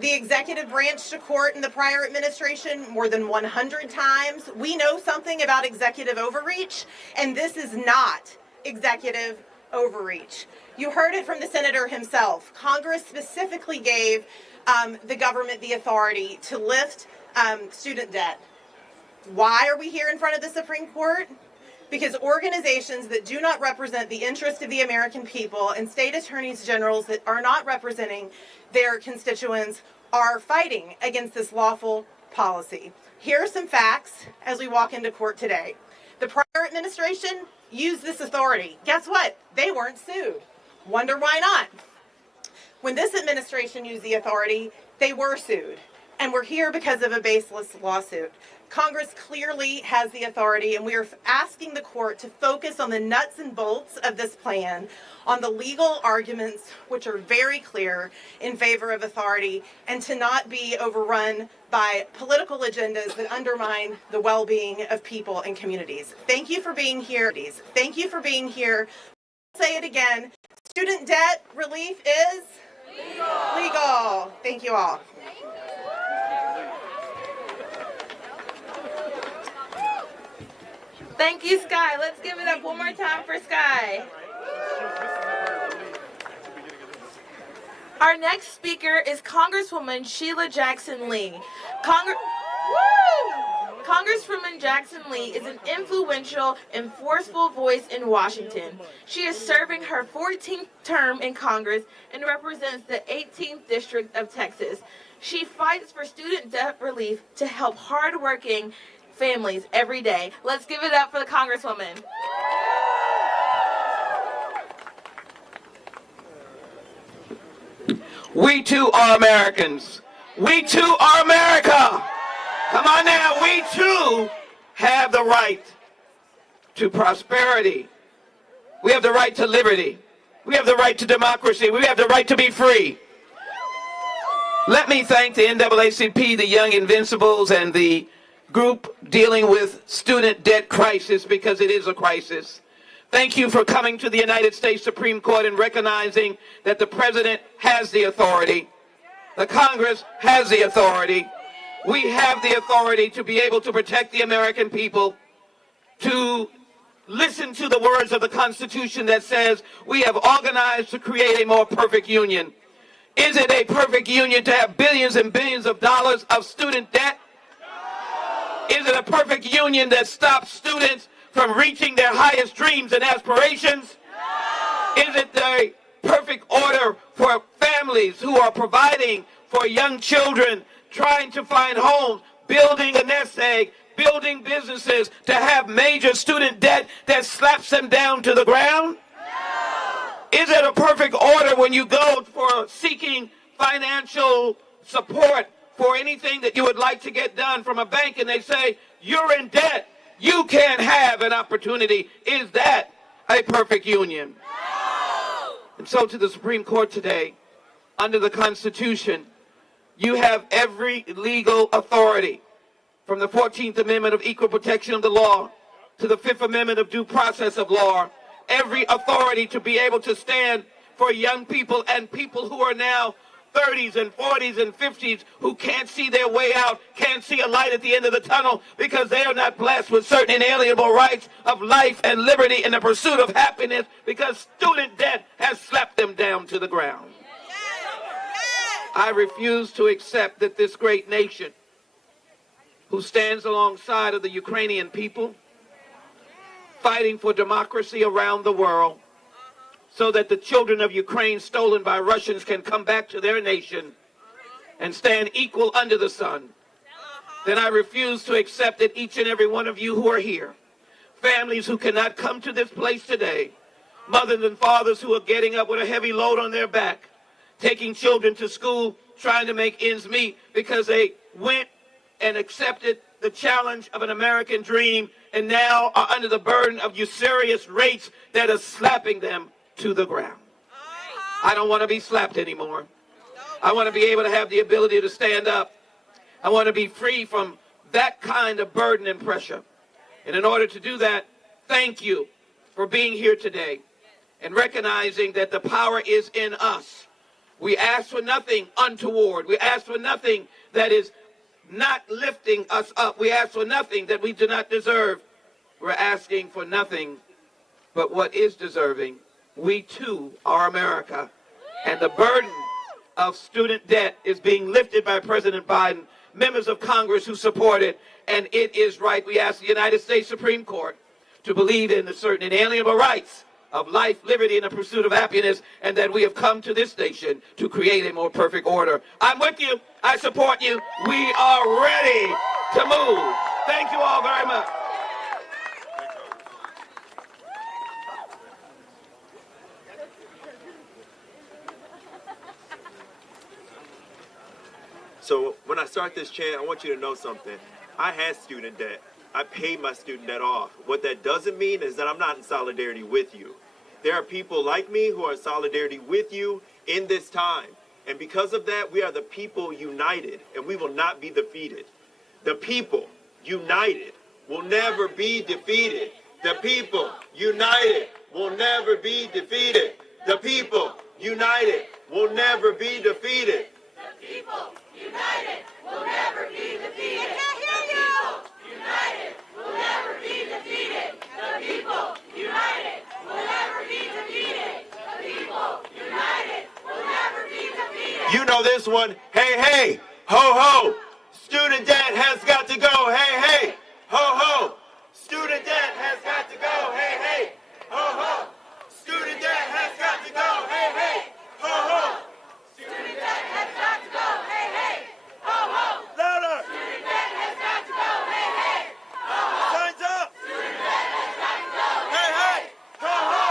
the executive branch to court in the prior administration more than 100 times. We know something about executive overreach, and this is not executive overreach. You heard it from the senator himself. Congress specifically gave the government the authority to lift student debt. Why are we here in front of the Supreme Court? Because organizations that do not represent the interest of the American people and state attorneys generals that are not representing their constituents are fighting against this lawful policy. Here are some facts as we walk into court today. The prior administration used this authority. Guess what? They weren't sued. Wonder why not? When this administration used the authority, they were sued. And we're here because of a baseless lawsuit. Congress clearly has the authority, and we are asking the court to focus on the nuts and bolts of this plan, on the legal arguments, which are very clear in favor of authority, and to not be overrun by political agendas that undermine the well-being of people and communities. Thank you for being here. Thank you for being here. I'll say it again. Student debt relief is legal. Thank you all. Thank you, Sky. Let's give it up one more time for Sky. Our next speaker is Congresswoman Sheila Jackson Lee. Congresswoman Jackson Lee is an influential and forceful voice in Washington. She is serving her 14th term in Congress and represents the 18th District of Texas. She fights for student debt relief to help hardworking families every day. Let's give it up for the Congresswoman. We too are Americans. We too are America. Come on now, we too have the right to prosperity. We have the right to liberty. We have the right to democracy. We have the right to be free. Let me thank the NAACP, the Young Invincibles, and the group dealing with student debt crisis, because it is a crisis. Thank you for coming to the United States Supreme Court and recognizing that the President has the authority. The Congress has the authority. We have the authority to be able to protect the American people, to listen to the words of the Constitution that says we have organized to create a more perfect union. Is it a perfect union to have billions and billions of dollars of student debt? Is it a perfect union that stops students from reaching their highest dreams and aspirations? Is it a perfect order for families who are providing for young children, trying to find homes, building a nest egg, building businesses, to have major student debt that slaps them down to the ground? Is it a perfect order when you go for seeking financial support for anything that you would like to get done from a bank and they say, you're in debt, you can't have an opportunity? Is that a perfect union? And so to the Supreme Court today, under the Constitution, you have every legal authority, from the 14th Amendment of Equal Protection of the Law to the 5th Amendment of Due Process of Law, every authority to be able to stand for young people and people who are now 30s and 40s and 50s who can't see their way out, can't see a light at the end of the tunnel because they are not blessed with certain inalienable rights of life and liberty in the pursuit of happiness, because student debt has slapped them down to the ground. I refuse to accept that this great nation, who stands alongside of the Ukrainian people, fighting for democracy around the world, so that the children of Ukraine stolen by Russians can come back to their nation and stand equal under the sun, then I refuse to accept that each and every one of you who are here, families who cannot come to this place today, mothers and fathers who are getting up with a heavy load on their back, taking children to school, trying to make ends meet because they went and accepted the challenge of an American dream and now are under the burden of usurious rates that are slapping them to the ground. I don't want to be slapped anymore. I want to be able to have the ability to stand up. I want to be free from that kind of burden and pressure. And in order to do that, thank you for being here today and recognizing that the power is in us. We ask for nothing untoward. We ask for nothing that is not lifting us up. We ask for nothing that we do not deserve. We're asking for nothing but what is deserving. We too are America. And the burden of student debt is being lifted by President Biden, members of Congress who support it, and it is right. We ask the United States Supreme Court to believe in the certain inalienable rights of life, liberty, and the pursuit of happiness, and that we have come to this nation to create a more perfect order. I'm with you. I support you. We are ready to move. Thank you all very much. So when I start this chant, I want you to know something. I had student debt. I paid my student debt off. What that doesn't mean is that I'm not in solidarity with you. There are people like me who are in solidarity with you in this time. And because of that, we are the people united, and we will not be defeated. The people united will never be defeated. The people united will never be defeated. The people united will never be defeated. The people united will never be defeated. I can't hear you. United will never be defeated. The people united will never be defeated. The people united will never be defeated. You know this one. Hey, hey, ho, ho. Student debt has got to go. Hey, hey, ho, ho. Student debt has got to go. Hey, hey, ho, ho. Student debt has got to go. Hey, hey, ho, ho. Student debt has got to go. Hey, hey, ho, ho. Louder. Student debt has got to go. Hey, hey, ho, ho. Signs up. Student debt has got to go. Hey, hey, ho, ho.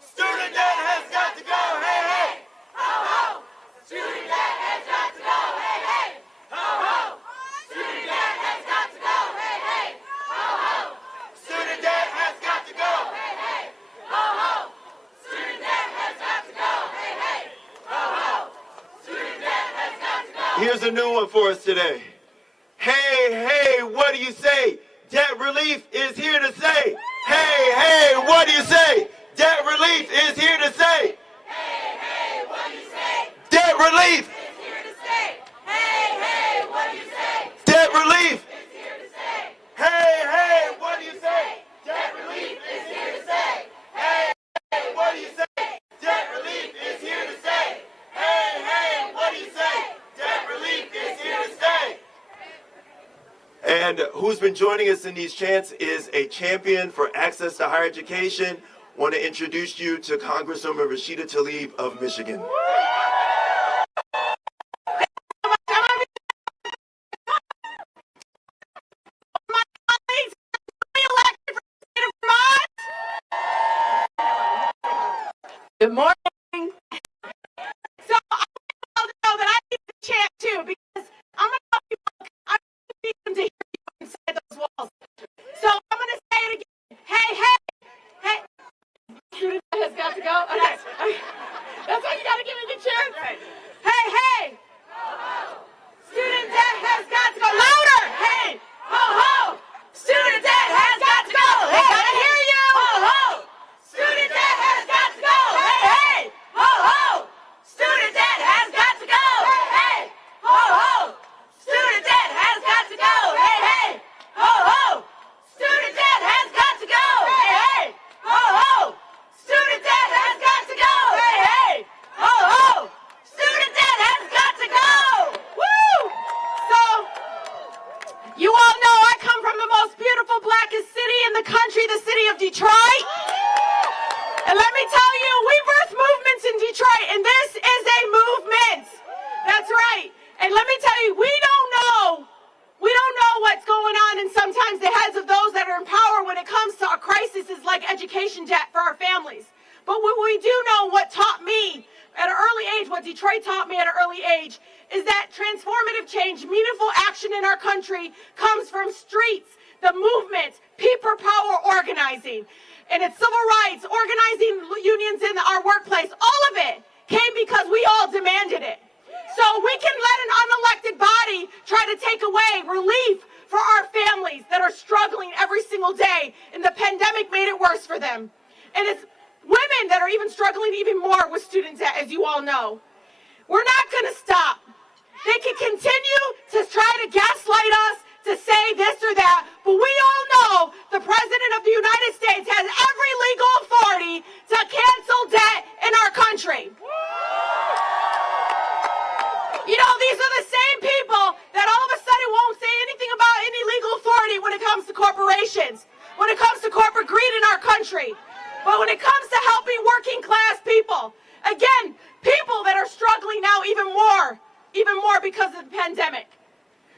Student debt has got to go. Hey, hey, ho, ho. Student debt has got to go. Hey, hey, ho, ho. Student debt has got to go. Hey, hey, ho, ho. student debt has got to go. Hey, hey, ho, ho. Student debt has got to go. Hey, hey, ho, ho. Student debt has got to go. Here's a new one for us today. Hey, hey, what do you say? Debt relief is here to say. Hey, hey, what do you say? Debt relief is here to say. Hey, hey, what do you say? Debt relief. It's here to stay. Hey, hey, what do you say? Debt relief. It's here to stay. Hey, hey, what do you say? Debt relief It's here to stay. Hey, hey, what do you say? Debt relief is here to stay. Hey, hey, what do you say? Debt relief is here to stay. And who's been joining us in these chants is a champion for access to higher education. Want to introduce you to Congresswoman Rashida Tlaib of Michigan. Good morning. So I want to know that I need to chant too, because I'm going to help you. I need them to hear you inside those walls. So I'm going to say it again. Hey, hey, hey. Student debt has got to go. Okay. That's why you got to give me the chance. Hey, hey. Student debt has got to go. Louder. Hey. Ho, ho. Student debt has got to go. Hey, gotta hear you. Ho, ho. Student debt has got to go. Hey, hey. Ho, ho. Student debt has got to go. Hey, hey. Ho, ho. Student debt has got to go. Hey, hey. Ho, ho. Student debt has got to go. Hey, hey. Ho, ho. Student debt has got to go. Hey, hey. Ho, ho. Student debt has got to go. Woo! So, you all know I come from the most beautiful, blackest city in the country, the city of Detroit. And let me tell you, we birth movements in Detroit, and this is a movement. That's right. And let me tell you, we don't know what's going on in sometimes the heads of those that are in power when it comes to crises like education debt for our families. But what we do know, what taught me at an early age, what Detroit taught me at an early age, is that transformative change, meaningful action in our country comes from streets, the movement, people power organizing. And it's civil rights, organizing unions in our workplace, all of it came because we all demanded it. So we can let an unelected body try to take away relief for our families that are struggling every single day, and the pandemic made it worse for them. And it's women that are even struggling even more with student debt, as you all know. We're not going to stop. They can continue to try to gaslight us, to say this or that, but we all know the President of the United States has every legal authority to cancel debt in our country. You know, these are the same people that all of a sudden won't say anything about any legal authority when it comes to corporations, when it comes to corporate greed in our country. But when it comes to helping working class people, again, people that are struggling now even more because of the pandemic.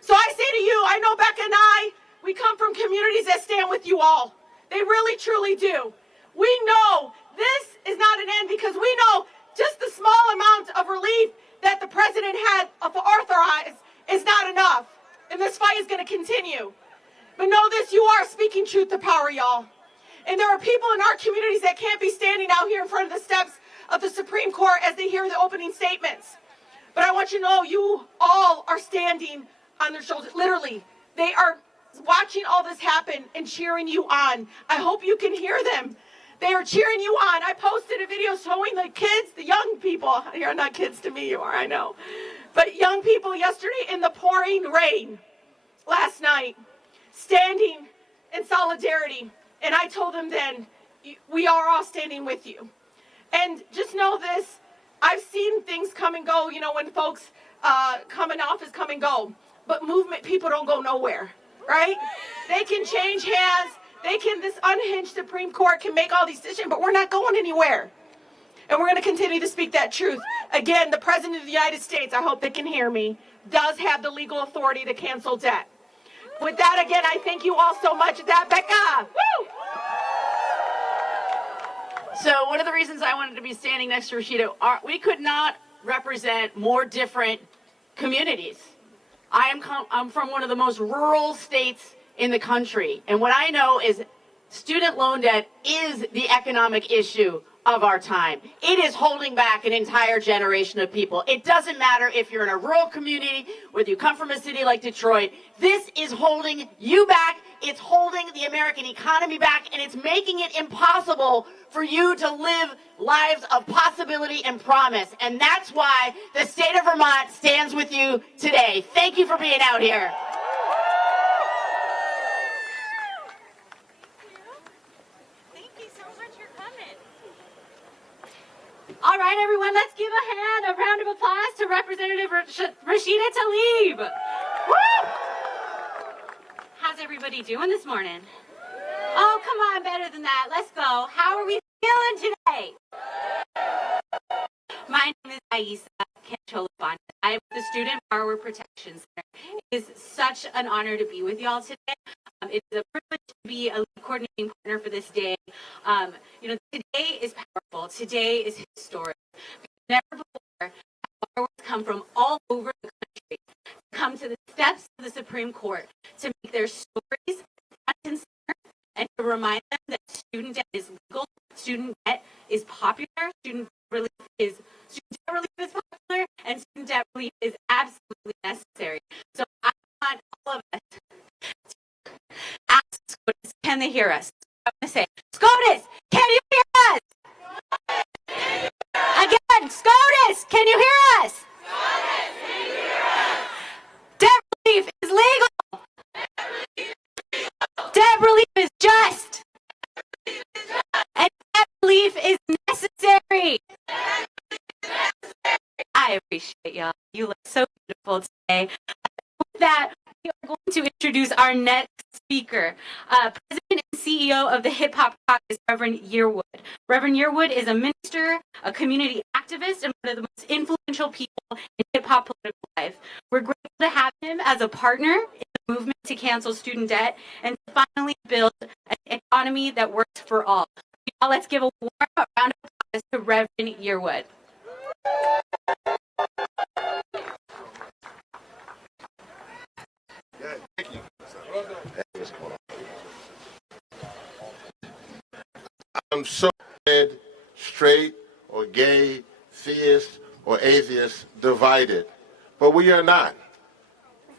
So I say to you, I know Becca and I, we come from communities that stand with you all. They really, truly do. We know this is not an end because we know just the small amount of relief that the president had authorized is not enough. And this fight is going to continue. But know this, you are speaking truth to power, y'all. And there are people in our communities that can't be standing out here in front of the steps of the Supreme Court as they hear the opening statements. But I want you to know you all are standing on their shoulders. Literally, they are watching all this happen and cheering you on. I hope you can hear them. They are cheering you on. I posted a video showing the kids, the young people. You're not kids to me, you are, I know. But young people yesterday in the pouring rain last night, standing in solidarity. And I told them then, we are all standing with you. And just know this, I've seen things come and go, you know, when folks come in office, come and go. But movement people don't go nowhere, right? They can change hands. They can, this unhinged Supreme Court can make all these decisions, but we're not going anywhere. And we're going to continue to speak that truth. Again, the President of the United States, I hope they can hear me, does have the legal authority to cancel debt. With that, again, I thank you all so much. That, Becca. Woo! So one of the reasons I wanted to be standing next to Rashida, we could not represent more different communities. I'm from one of the most rural states in the country. And what I know is student loan debt is the economic issue of our time. It is holding back an entire generation of people. It doesn't matter if you're in a rural community, whether you come from a city like Detroit, this is holding you back. It's holding the American economy back, and it's making it impossible for you to live lives of possibility and promise. And that's why the state of Vermont stands with you today. Thank you for being out here. Thank you so much for coming. All right, everyone, let's give a round of applause to Representative Rashida Tlaib. Woo! How's everybody doing this morning? Oh, come on, better than that. Let's go. How are we feeling today? My name is Ayanna Pressley. I'm with the Student Borrower Protection Center. It is such an honor to be with y'all today. It is a privilege to be a coordinating partner for this day. You know, today is powerful. Today is historic. Never before have borrowers come from all over the country to come to the steps of the Supreme Court to make their stories front and center and to remind them that student debt is legal, student debt is popular, student debt relief is popular, and student debt relief is absolutely necessary. So I want all of us to ask SCOTUS, can they hear us? I want to say, SCOTUS, can you hear us? Again, SCOTUS, can you hear us? SCOTUS, can you hear us? Debt relief is legal. Debt relief is just. And debt relief is necessary. I appreciate y'all. You look so beautiful today. With that, we are going to introduce our next speaker, President and CEO of the Hip Hop Caucus, Reverend Yearwood. Reverend Yearwood is a minister, a community activist, and one of the most influential people in hip hop political life. We're grateful to have him as a partner in the movement to cancel student debt and to finally build an economy that works for all. Now let's give a warm round of applause to Reverend Yearwood. Thank you. I'm so dead, straight or gay, theist or atheist divided, but we are not.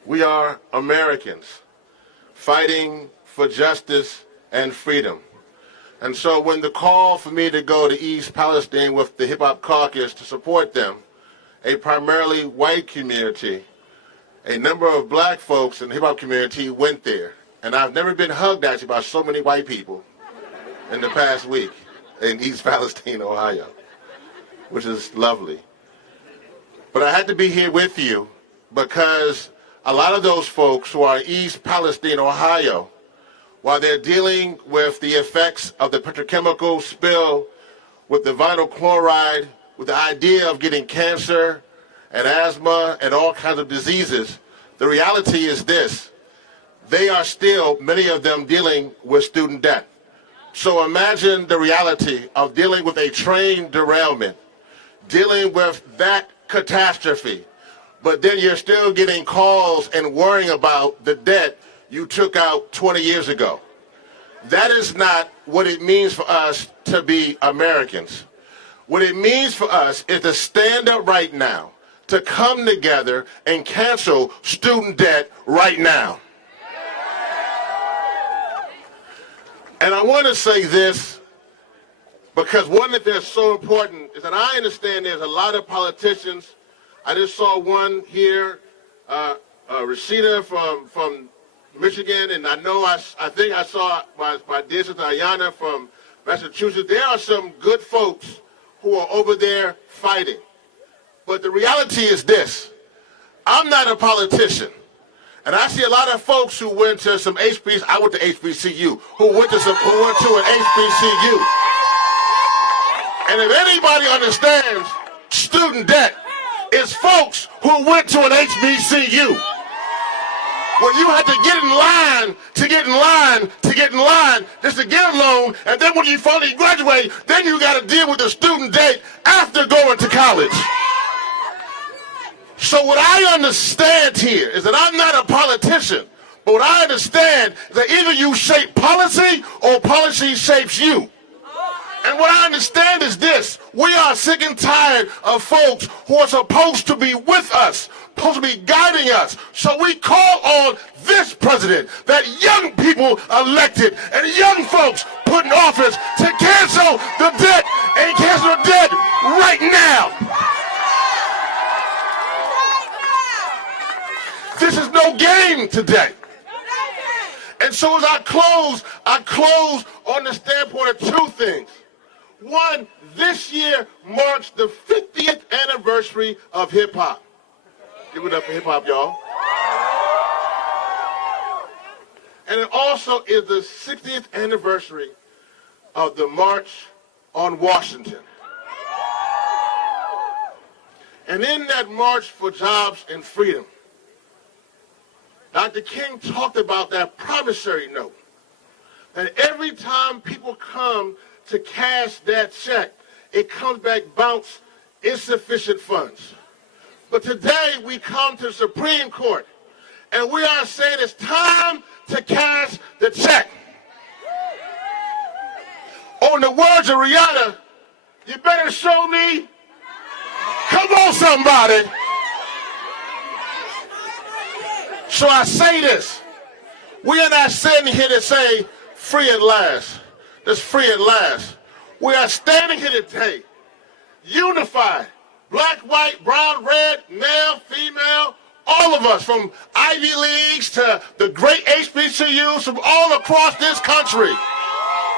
We are Americans fighting for justice and freedom. And so when the call for me to go to East Palestine with the Hip Hop Caucus to support them a primarily white community, a number of black folks in the hip-hop community went there. And I've never been hugged, actually, by so many white people in the past week in East Palestine, Ohio, which is lovely. But I had to be here with you because a lot of those folks who are in East Palestine, Ohio, while they're dealing with the effects of the petrochemical spill, with the vinyl chloride, with the idea of getting cancer and asthma and all kinds of diseases, the reality is this. They are still, many of them, dealing with student debt. So imagine the reality of dealing with a train derailment, dealing with that catastrophe, but then you're still getting calls and worrying about the debt you took out 20 years ago. That is not what it means for us to be Americans. What it means for us is to stand up right now, to come together and cancel student debt right now. And I want to say this because one thing that's so important is that I understand there's a lot of politicians. I just saw one here, Rashida from Michigan, and I know I think I saw my dear sister Ayanna from Massachusetts. There are some good folks who are over there fighting. But the reality is this. I'm not a politician. And I see a lot of folks who went to some HBCUs. I went to HBCU. Who went to an HBCU. And if anybody understands student debt, it's folks who went to an HBCU. When you had to get in line, to get in line, to get in line, just to get a loan, and then when you finally graduate, then you got to deal with the student debt after going to college. So what I understand here is that I'm not a politician, but what I understand is that either you shape policy or policy shapes you. And what I understand is this. We are sick and tired of folks who are supposed to be with us, supposed to be guiding us. So we call on this president that young people elected and young folks put in office to cancel the debt and cancel the debt right now. This is no game today. And so as I close on the standpoint of two things. One, this year marks the 50th anniversary of hip-hop. Give it up for hip-hop, y'all. And it also is the 60th anniversary of the March on Washington. And in that march for jobs and freedom, Dr. King talked about that promissory note, that every time people come to cash that check, it comes back bounced, insufficient funds. But today we come to the Supreme Court and we are saying it's time to cash the check. On the words of Rihanna, you better show me. Come on, somebody. So I say this. We are not sitting here to say free at last. That's free at last. We are standing here today, unified, black, white, brown, red, male, female, all of us, from Ivy Leagues to the great HBCUs from all across this country.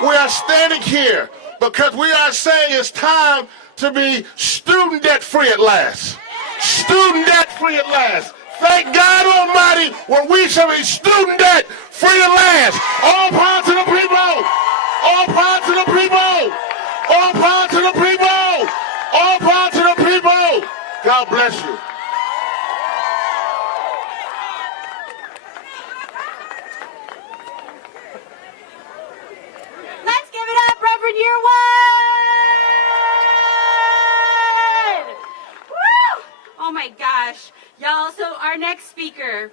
We are standing here because we are saying it's time to be student debt free at last. Student debt free at last. Thank God Almighty, when we shall be student debt free at last. All power to the people. All power to the people. All power to the people. All power to the people. God bless you. Let's give it up, Reverend Yearwood! Woo! Oh my gosh. Y'all, so our next speaker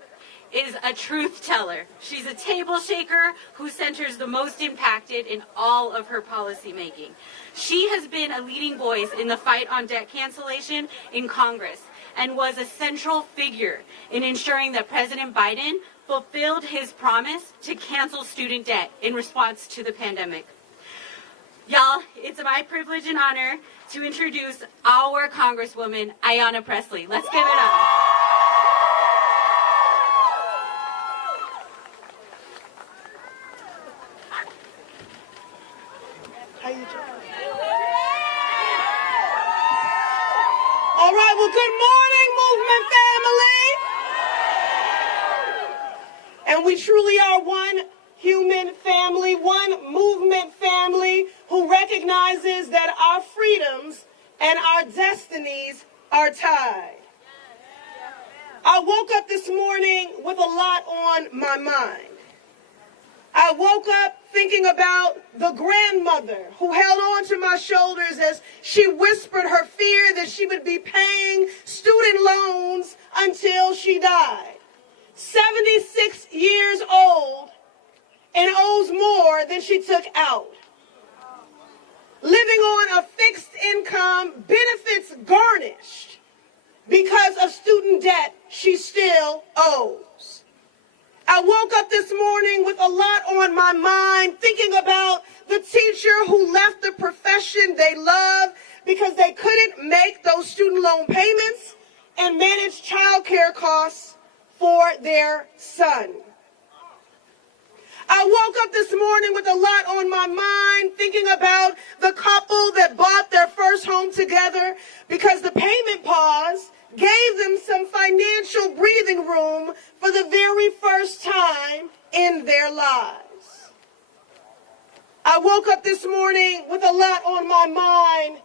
is a truth teller. She's a table shaker who centers the most impacted in all of her policy making. She has been a leading voice in the fight on debt cancellation in Congress and was a central figure in ensuring that President Biden fulfilled his promise to cancel student debt in response to the pandemic. Y'all, it's my privilege and honor to introduce our Congresswoman, Ayanna Pressley. Let's give it up. All right, well, good morning, movement family. And we truly are one human family, one movement family who recognizes that our freedoms and our destinies are tied. I woke up this morning with a lot on my mind. I woke up thinking about the grandmother who held on to my shoulders as she whispered her fear that she would be paying student loans until she died. 76 years old and owes more than she took out. Living on a fixed income, benefits garnished because of student debt she still owes. I woke up this morning with a lot on my mind, thinking about the teacher who left the profession they love because they couldn't make those student loan payments and manage child care costs for their son. I woke up this morning with a lot on my mind, thinking about the couple that bought their first home together because the payment pause gave them some financial breathing room for the very first time in their lives. I woke up this morning with a lot on my mind,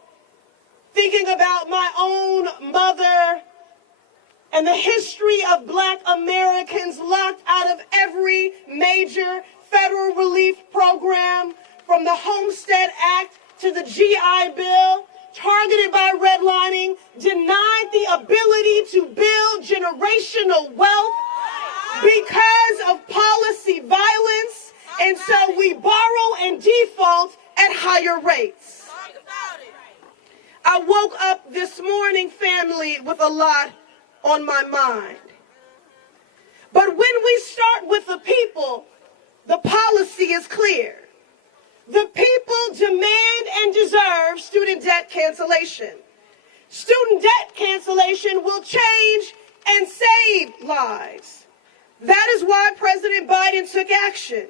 thinking about my own mother and the history of Black Americans locked out of every major federal relief program, from the Homestead Act to the GI Bill, targeted by redlining, denied the ability to build generational wealth because of policy violence, and so we borrow and default at higher rates. I woke up this morning, family, with a lot on my mind. But when we start with the people, the policy is clear. The people demand and deserve student debt cancellation. Student debt cancellation will change and save lives. That is why President Biden took action.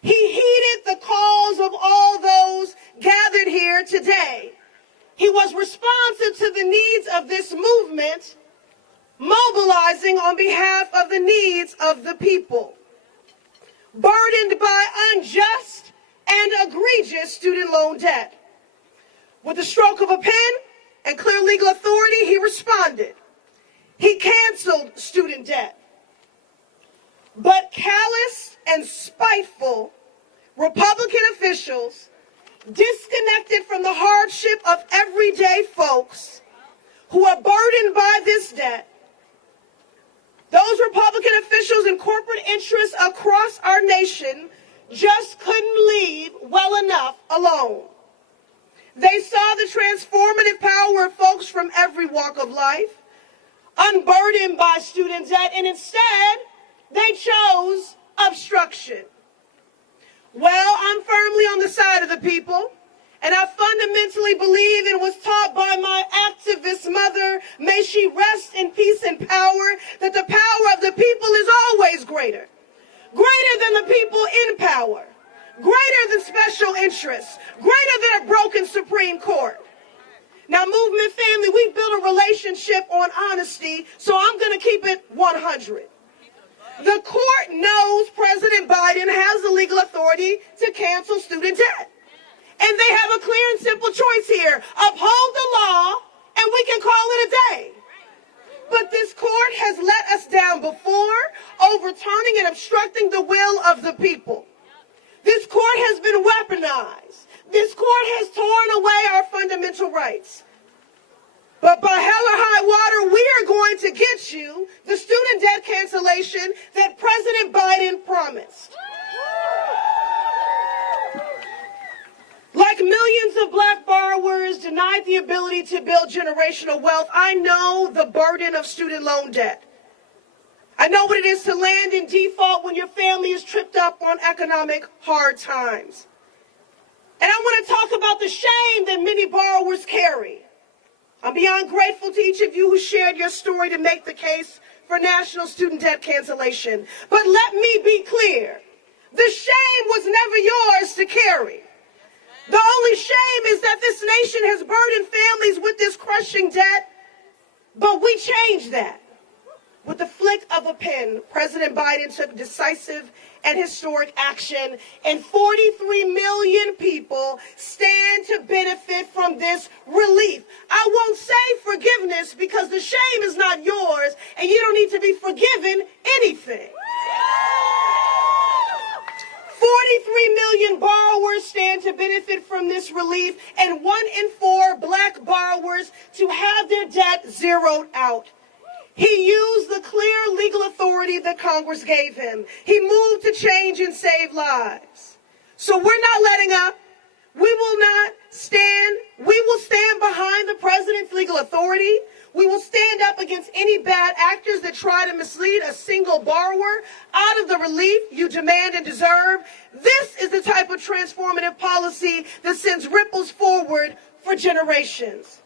He heeded the calls of all those gathered here today. He was responsive to the needs of this movement, mobilizing on behalf of the needs of the people. Burdened by unjust and egregious student loan debt. With the stroke of a pen and clear legal authority, he responded. He canceled student debt. But callous and spiteful Republican officials, disconnected from the hardship of everyday folks who are burdened by this debt, those Republican officials and corporate interests across our nation just couldn't leave well enough alone. They saw the transformative power of folks from every walk of life, unburdened by student debt, and instead, they chose obstruction. Well, I'm firmly on the side of the people, and I fundamentally believe and was taught by my activist mother, may she rest in peace and power, that the power of the people is always greater. Greater than the people in power. Greater than special interests. Greater than a broken Supreme Court. Now, movement family, we've built a relationship on honesty, so I'm going to keep it 100. The court knows President Biden has the legal authority to cancel student debt. And they have a clear and simple choice here. Uphold the law, and we can call it a day. But this court has let us down before, overturning and obstructing the will of the people. This court has been weaponized. This court has torn away our fundamental rights. But by hell or high water, we are going to get you the student debt cancellation that President Biden promised. Like millions of Black borrowers denied the ability to build generational wealth, I know the burden of student loan debt. I know what it is to land in default when your family is tripped up on economic hard times. And I want to talk about the shame that many borrowers carry. I'm beyond grateful to each of you who shared your story to make the case for national student debt cancellation. But let me be clear, the shame was never yours to carry. The only shame is that this nation has burdened families with this crushing debt, but we changed that. With the flick of a pen, President Biden took decisive and historic action, and 43 million people stand to benefit from this relief. I won't say forgiveness because the shame is not yours, and you don't need to be forgiven anything. 43 million borrowers stand to benefit from this relief, and 1 in 4 black borrowers to have their debt zeroed out. He used the clear legal authority that Congress gave him. He moved to change and save lives. So we're not letting up. We will stand behind the president's legal authority. We will stand up against any bad actors that try to mislead a single borrower out of the relief you demand and deserve. This is the type of transformative policy that sends ripples forward for generations.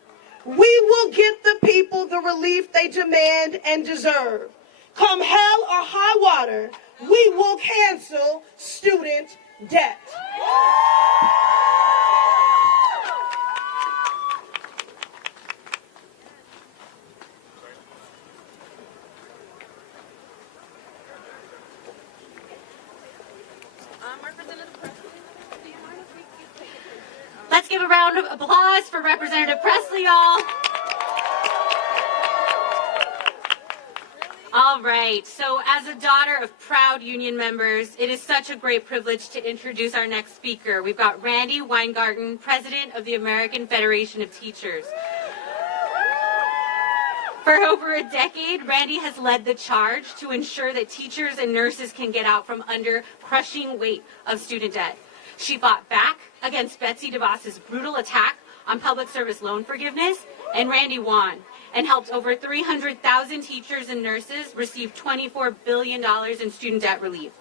We will get the people the relief they demand and deserve. Come hell or high water, we will cancel student debt. Let's give a round of applause for Representative Pressley, y'all. All right, so as a daughter of proud union members, it is such a great privilege to introduce our next speaker. We've got Randi Weingarten, President of the American Federation of Teachers. For over a decade, Randi has led the charge to ensure that teachers and nurses can get out from under crushing weight of student debt. She fought back against Betsy DeVos's brutal attack on public service loan forgiveness, and Randi won and helped over 300,000 teachers and nurses receive $24 billion in student debt relief.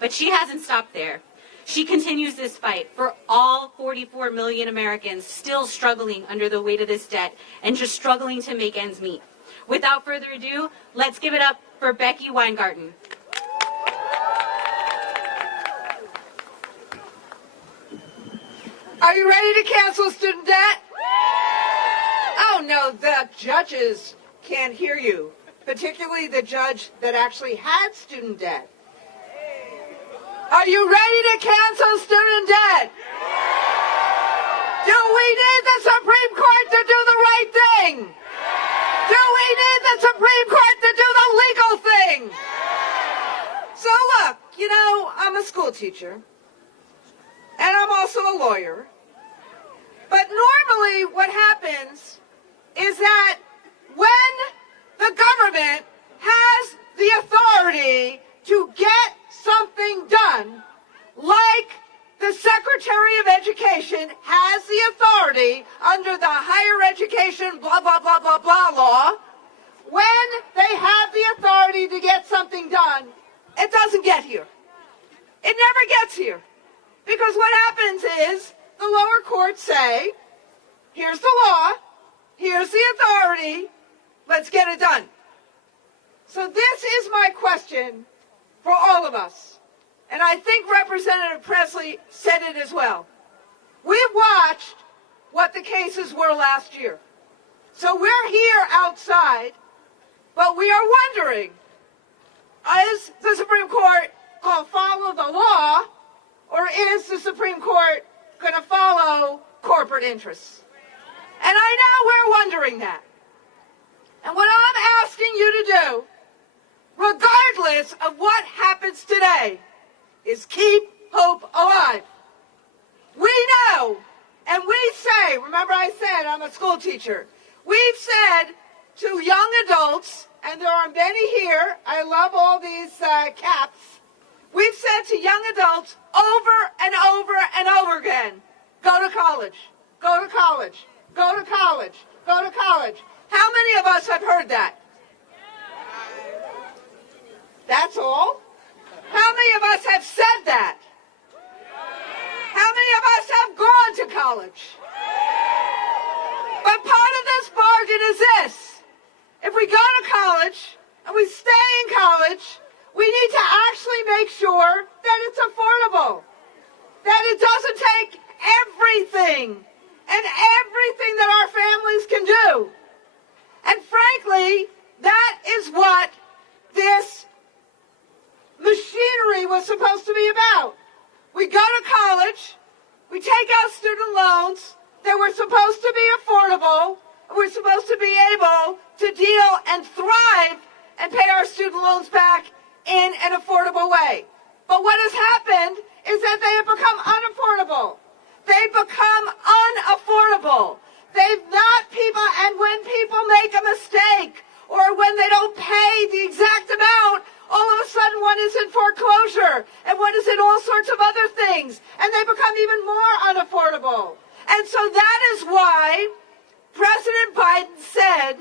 But she hasn't stopped there. She continues this fight for all 44 million Americans still struggling under the weight of this debt and just struggling to make ends meet. Without further ado, let's give it up for Becky Weingarten. Are you ready to cancel student debt? Oh no, the judges can't hear you, particularly the judge that actually had student debt. Are you ready to cancel student debt? Do we need the Supreme Court to do the right thing? Do we need the Supreme Court to do the legal thing? So look, you know, I'm a school teacher, and I'm also a lawyer. But normally what happens is that when the government has the authority to get something done, like the Secretary of Education has the authority under the Higher Education blah, blah, blah, blah, blah law, when they have the authority to get something done, it doesn't get here. It never gets here. Because what happens is the lower courts say, here's the law, here's the authority, let's get it done. So this is my question for all of us. And I think Representative Pressley said it as well. We've watched what the cases were last year. So we're here outside, but we are wondering, is the Supreme Court going to follow the law, or is the Supreme Court going to follow corporate interests? And I know we're wondering that. And what I'm asking you to do, regardless of what happens today, is keep hope alive. We know, and we say, remember I said I'm a school teacher, we've said to young adults, and there are many here, I love all these caps, we've said to young adults over and over and over again, go to college, go to college, go to college, go to college. How many of us have heard that? That's all? How many of us have said that? How many of us have gone college. But part of this bargain is this. If we go to college and we stay in college, we need to actually make sure that it's affordable, that it doesn't take everything and everything that our families can do. And frankly, that is what this machinery was supposed to be about. We go to college, we take out student loans that were supposed to be affordable, and we're supposed to be able to deal and thrive and pay our student loans back in an affordable way. But what has happened is that they have become unaffordable. They've become unaffordable. They've not people, and when people make a mistake or when they don't pay the exact amount, all of a sudden one is in foreclosure and one is in all sorts of other things, and they become even more unaffordable. And so that is why President Biden said,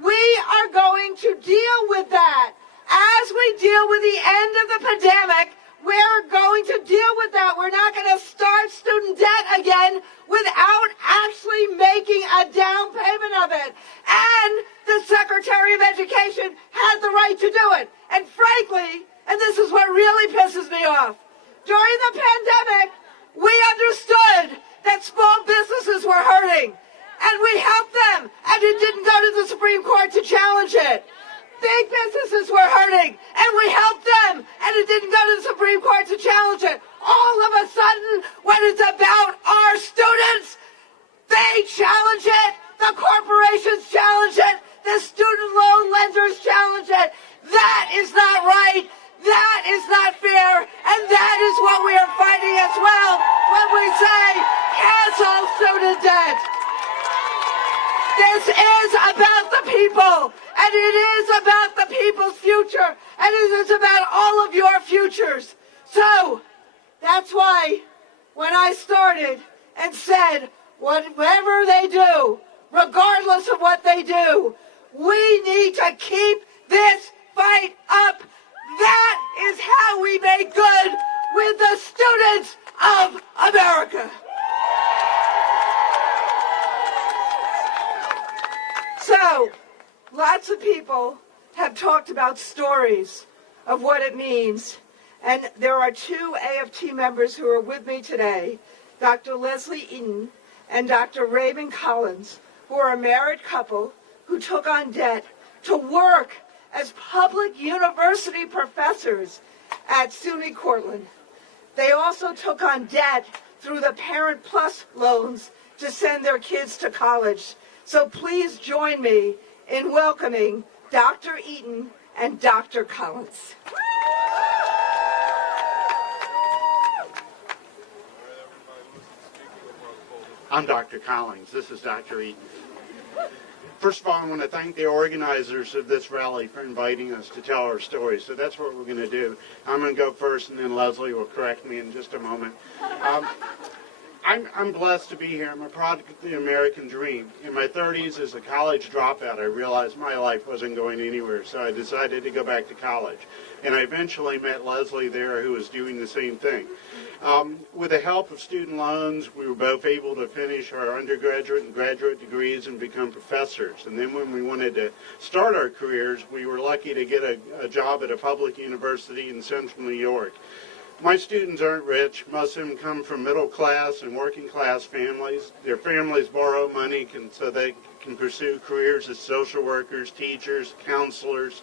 we are going to deal with that. As we deal with the end of the pandemic, we're going to deal with that. We're not going to start student debt again without actually making a down payment of it. And the Secretary of Education had the right to do it. And frankly, and this is what really pisses me off, during the pandemic, we understood that small businesses were hurting. And we helped them. And it didn't go to the Supreme Court to challenge it. Big businesses were hurting, and we helped them, and it didn't go to the Supreme Court to challenge it. All of a sudden, when it's about our students, they challenge it, the corporations challenge it, the student loan lenders challenge it. That is not right, that is not fair, and that is what we are fighting as well when we say, cancel student debt. This is about the people, and it is about the people's future, and it is about all of your futures. So, that's why when I started and said, whatever they do, regardless of what they do, we need to keep this fight up. That is how we make good with the students of America. So, lots of people have talked about stories of what it means. And there are two AFT members who are with me today, Dr. Leslie Eaton and Dr. Raven Collins, who are a married couple who took on debt to work as public university professors at SUNY Cortland. They also took on debt through the Parent Plus loans to send their kids to college. So please join me in welcoming Dr. Eaton and Dr. Collins. I'm Dr. Collins. This is Dr. Eaton. First of all, I want to thank the organizers of this rally for inviting us to tell our story. So that's what we're going to do. I'm going to go first, and then Leslie will correct me in just a moment. I'm blessed to be here. I'm a product of the American dream. In my 30s, as a college dropout, I realized my life wasn't going anywhere, so I decided to go back to college. And I eventually met Leslie there, who was doing the same thing. With the help of student loans, we were both able to finish our undergraduate and graduate degrees and become professors. And then when we wanted to start our careers, we were lucky to get a job at a public university in central New York. My students aren't rich. Most of them come from middle class and working class families. Their families borrow money so they can pursue careers as social workers, teachers, counselors,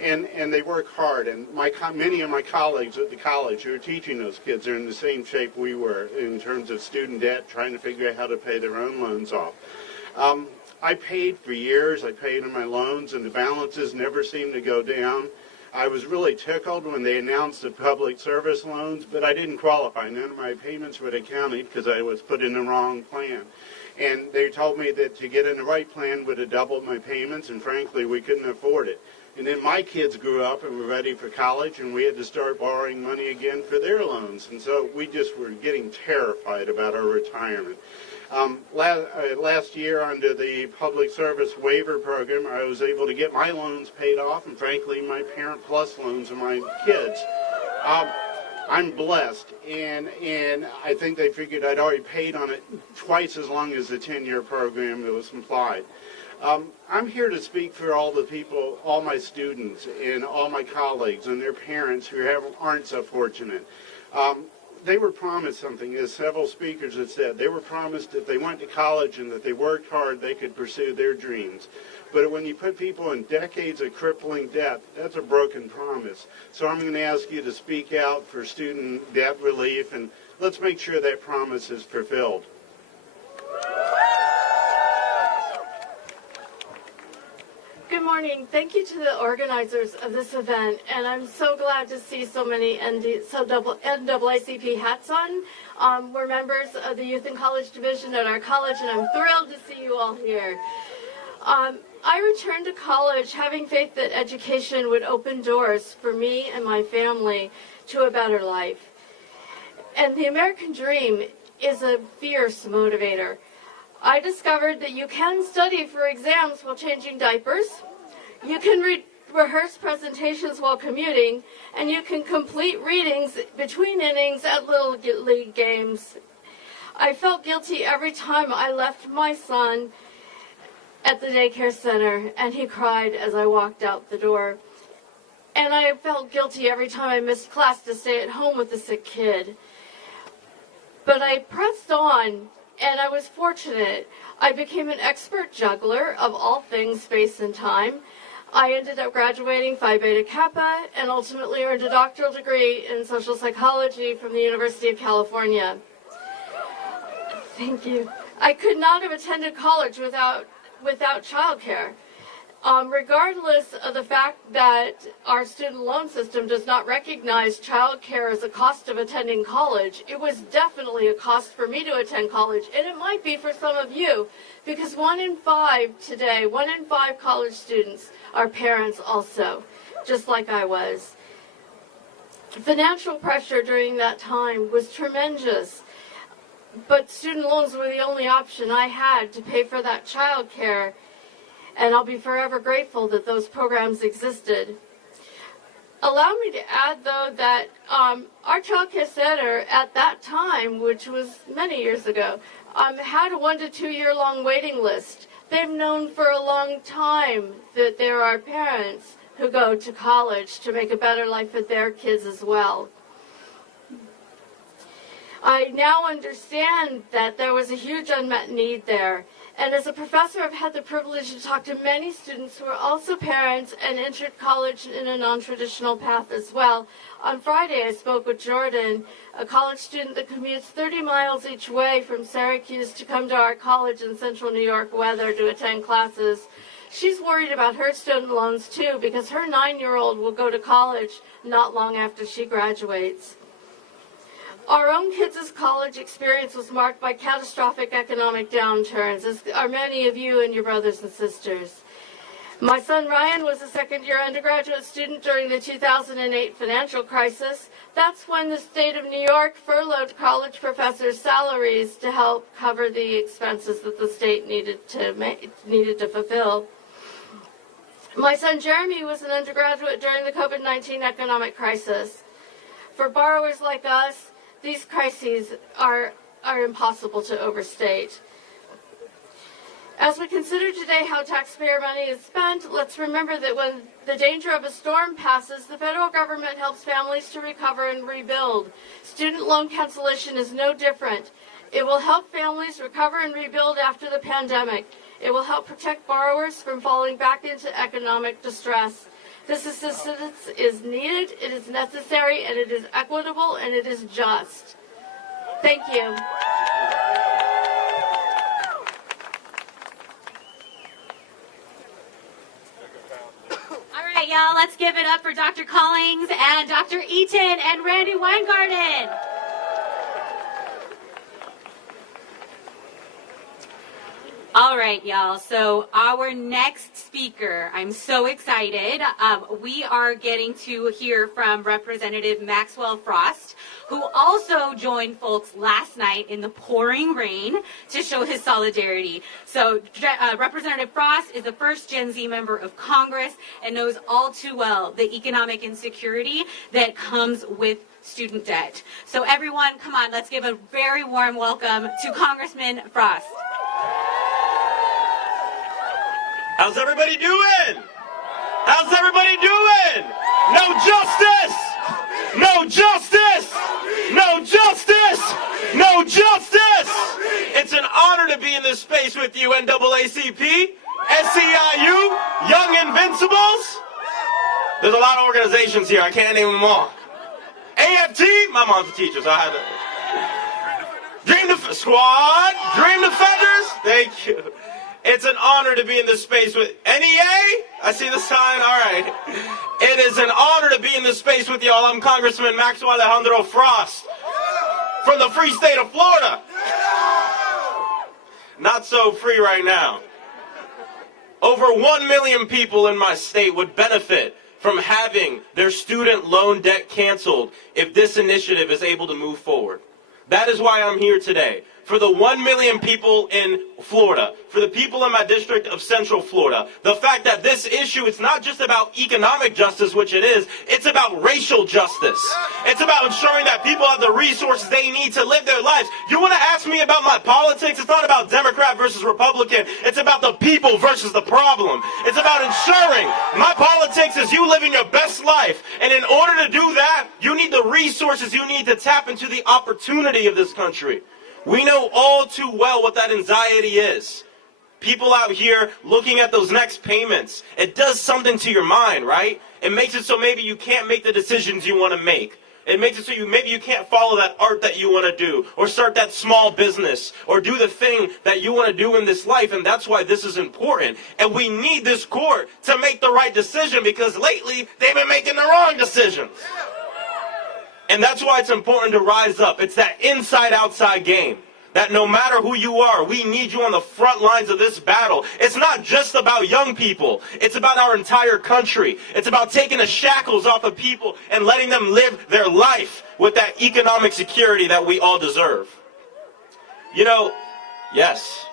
and they work hard. And many of my colleagues at the college who are teaching those kids are in the same shape we were in terms of student debt, trying to figure out how to pay their own loans off. I paid for years. I paid on my loans, and the balances never seemed to go down. I was really tickled when they announced the public service loans, but I didn't qualify. None of my payments were accounted because I was put in the wrong plan. And they told me that to get in the right plan would have doubled my payments, and frankly, we couldn't afford it. And then my kids grew up and were ready for college, and we had to start borrowing money again for their loans. And so we just were getting terrified about our retirement. Last year, under the Public Service Waiver Program, I was able to get my loans paid off, and frankly, my Parent Plus loans of my kids. I'm blessed, and I think they figured I'd already paid on it twice as long as the 10-year program that was implied. I'm here to speak for all the people, all my students, and all my colleagues and their parents who aren't so fortunate. They were promised something, as several speakers have said. They were promised if they went to college and that they worked hard, they could pursue their dreams. But when you put people in decades of crippling debt, that's a broken promise. So I'm going to ask you to speak out for student debt relief, and let's make sure that promise is fulfilled. Good morning. Thank you to the organizers of this event, and I'm so glad to see so many NAACP hats on. We're members of the Youth and College Division at our college, and I'm thrilled to see you all here. I returned to college having faith that education would open doors for me and my family to a better life. And the American dream is a fierce motivator. I discovered that you can study for exams while changing diapers, you can rehearse presentations while commuting, and you can complete readings between innings at Little League games. I felt guilty every time I left my son at the daycare center, and he cried as I walked out the door. And I felt guilty every time I missed class to stay at home with a sick kid. But I pressed on, and I was fortunate. I became an expert juggler of all things space and time. I ended up graduating Phi Beta Kappa and ultimately earned a doctoral degree in social psychology from the University of California. Thank you. I could not have attended college without childcare. Regardless of the fact that our student loan system does not recognize childcare as a cost of attending college, it was definitely a cost for me to attend college, and it might be for some of you, because 1 in 5 today, 1 in 5 college students are parents also, just like I was. Financial pressure during that time was tremendous, but student loans were the only option I had to pay for that childcare. And I'll be forever grateful that those programs existed. Allow me to add, though, that our child care center at that time, which was many years ago, had a 1 to 2 year long waiting list. They've known for a long time that there are parents who go to college to make a better life for their kids as well. I now understand that there was a huge unmet need there. And as a professor, I've had the privilege to talk to many students who are also parents and entered college in a non-traditional path as well. On Friday, I spoke with Jordan, a college student that commutes 30 miles each way from Syracuse to come to our college in central New York weather to attend classes. She's worried about her student loans too, because her 9-year-old will go to college not long after she graduates. Our own kids' college experience was marked by catastrophic economic downturns, as are many of you and your brothers and sisters. My son Ryan was a second-year undergraduate student during the 2008 financial crisis. That's when the state of New York furloughed college professors' salaries to help cover the expenses that the state needed to fulfill. My son Jeremy was an undergraduate during the COVID-19 economic crisis. For borrowers like us, these crises are impossible to overstate. As we consider today how taxpayer money is spent, let's remember that when the danger of a storm passes, the federal government helps families to recover and rebuild. Student loan cancellation is no different. It will help families recover and rebuild after the pandemic. It will help protect borrowers from falling back into economic distress. This assistance is needed, it is necessary, and it is equitable, and it is just. Thank you. All right, y'all, let's give it up for Dr. Collings and Dr. Eaton and Randy Weingarten. All right, y'all. So our next speaker, I'm so excited. We are getting to hear from Representative Maxwell Frost, who also joined folks last night in the pouring rain to show his solidarity. So Representative Frost is the first Gen Z member of Congress and knows all too well the economic insecurity that comes with student debt. So everyone, come on, let's give a very warm welcome to Congressman Frost. How's everybody doing? How's everybody doing? No justice! No justice! No justice! No justice! It's an honor to be in this space with you, NAACP, SEIU, Young Invincibles. There's a lot of organizations here. I can't name them all. AFT, my mom's a teacher, so I had to. Dream Squad, Dream Defenders, thank you. It's an honor to be in this space with NEA. I see the sign, all right. It is an honor to be in this space with y'all. I'm Congressman Maxwell Frost from the free state of Florida. Not so free right now. Over 1 million people in my state would benefit from having their student loan debt canceled if this initiative is able to move forward. That is why I'm here today. For the 1 million people in Florida, for the people in my district of Central Florida, the fact that this issue, it's not just about economic justice, which it is, it's about racial justice. It's about ensuring that people have the resources they need to live their lives. You want to ask me about my politics? It's not about Democrat versus Republican. It's about the people versus the problem. It's about ensuring my politics is you living your best life. And in order to do that, you need the resources you need to tap into the opportunity of this country. We know all too well what that anxiety is. People out here looking at those next payments. It does something to your mind, right? It makes it so maybe you can't make the decisions you want to make. It makes it so maybe you can't follow that art that you want to do, or start that small business, or do the thing that you want to do in this life, and that's why this is important. And we need this court to make the right decision, because lately they've been making the wrong decisions. And that's why it's important to rise up. It's that inside-outside game. That no matter who you are, we need you on the front lines of this battle. It's not just about young people. It's about our entire country. It's about taking the shackles off of people and letting them live their life with that economic security that we all deserve. You know, yes,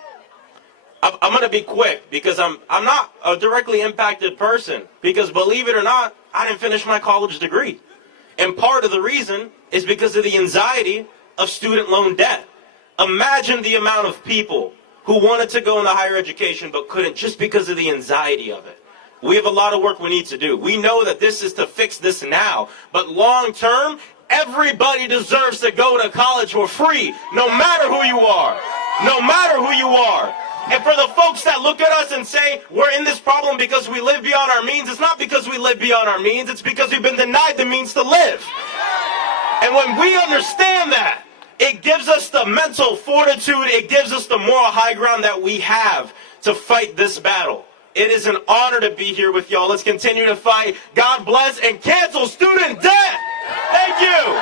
I'm going to be quick because I'm not a directly impacted person. Because believe it or not, I didn't finish my college degree. And part of the reason is because of the anxiety of student loan debt. Imagine the amount of people who wanted to go into higher education but couldn't just because of the anxiety of it. We have a lot of work we need to do. We know that this is to fix this now, but long term, everybody deserves to go to college for free, no matter who you are. No matter who you are. And for the folks that look at us and say, we're in this problem because we live beyond our means, it's not because we live beyond our means, it's because we've been denied the means to live. And when we understand that, it gives us the mental fortitude, it gives us the moral high ground that we have to fight this battle. It is an honor to be here with y'all. Let's continue to fight. God bless and cancel student debt. Thank you.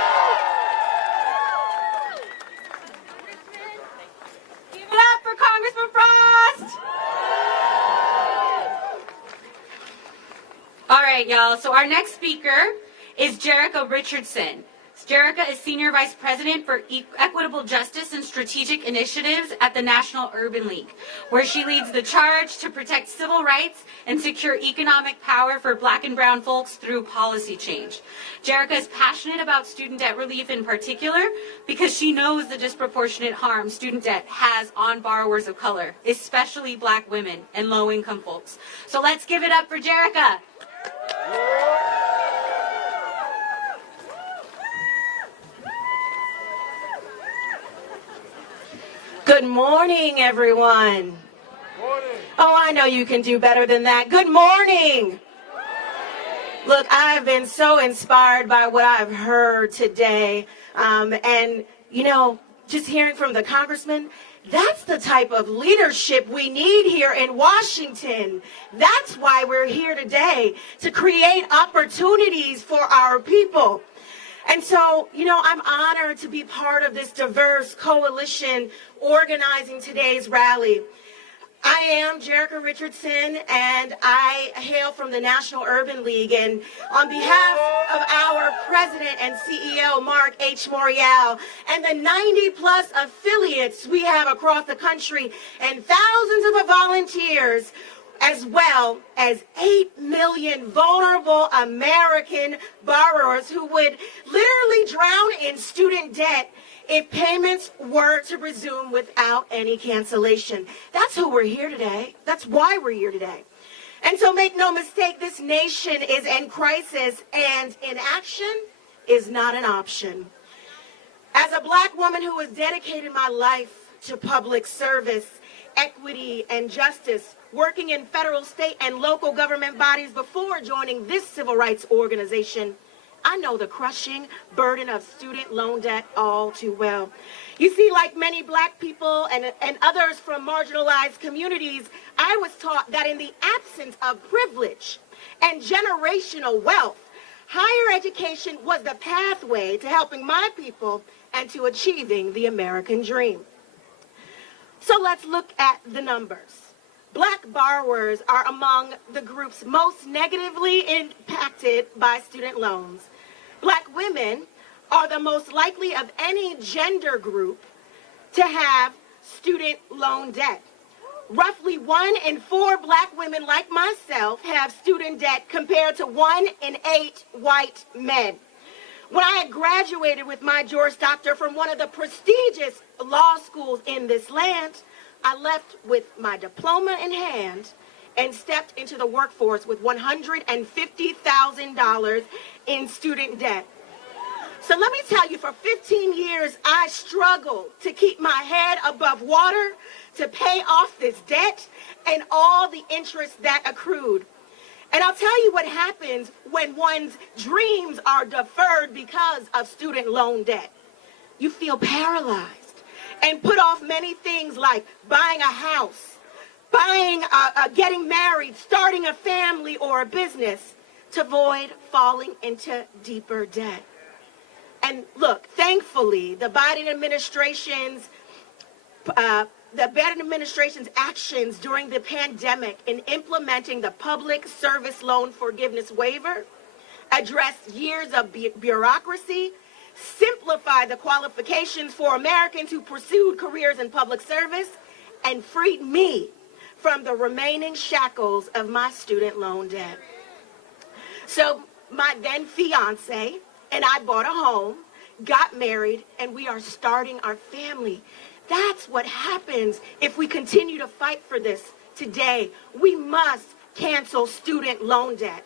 Up for Congressman Frost! All right, y'all. So our next speaker is Jerrica Richardson. Jerrica is Senior Vice President for Equitable Justice and Strategic Initiatives at the National Urban League, where she leads the charge to protect civil rights and secure economic power for Black and brown folks through policy change. Jerrica is passionate about student debt relief in particular because she knows the disproportionate harm student debt has on borrowers of color, especially Black women and low-income folks. So let's give it up for Jerrica. Good morning, everyone. Oh, I know you can do better than that. Good morning. Look, I've been so inspired by what I've heard today. And, you know, just hearing from the congressman, that's the type of leadership we need here in Washington. That's why we're here today, to create opportunities for our people. And so, you know, I'm honored to be part of this diverse coalition organizing today's rally. I am Jerica Richardson, and I hail from the National Urban League. And on behalf of our president and CEO, Mark H. Morial, and the 90-plus affiliates we have across the country, and thousands of volunteers, as well as 8 million vulnerable American borrowers who would literally drown in student debt if payments were to resume without any cancellation. That's who we're here today. That's why we're here today. And so make no mistake, this nation is in crisis, and inaction is not an option. As a black woman who has dedicated my life to public service, equity, and justice, working in federal, state, and local government bodies before joining this civil rights organization, I know the crushing burden of student loan debt all too well. You see, like many black people and others from marginalized communities, I was taught that in the absence of privilege and generational wealth, higher education was the pathway to helping my people and to achieving the American dream. So let's look at the numbers. Black borrowers are among the groups most negatively impacted by student loans. Black women are the most likely of any gender group to have student loan debt. Roughly 1 in 4 black women like myself have student debt compared to 1 in 8 white men. When I had graduated with my Juris Doctor from one of the prestigious law schools in this land, I left with my diploma in hand and stepped into the workforce with $150,000 in student debt. So let me tell you, for 15 years, I struggled to keep my head above water, to pay off this debt and all the interest that accrued. And I'll tell you what happens when one's dreams are deferred because of student loan debt. You feel paralyzed and put off many things like buying a house, getting married, starting a family or a business, to avoid falling into deeper debt. And look, thankfully, the Biden administration's actions during the pandemic in implementing the public service loan forgiveness waiver addressed years of bureaucracy, simplified the qualifications for Americans who pursued careers in public service, and freed me from the remaining shackles of my student loan debt. So my then fiance and I bought a home, got married, and we are starting our family. That's what happens if we continue to fight for this today. We must cancel student loan debt.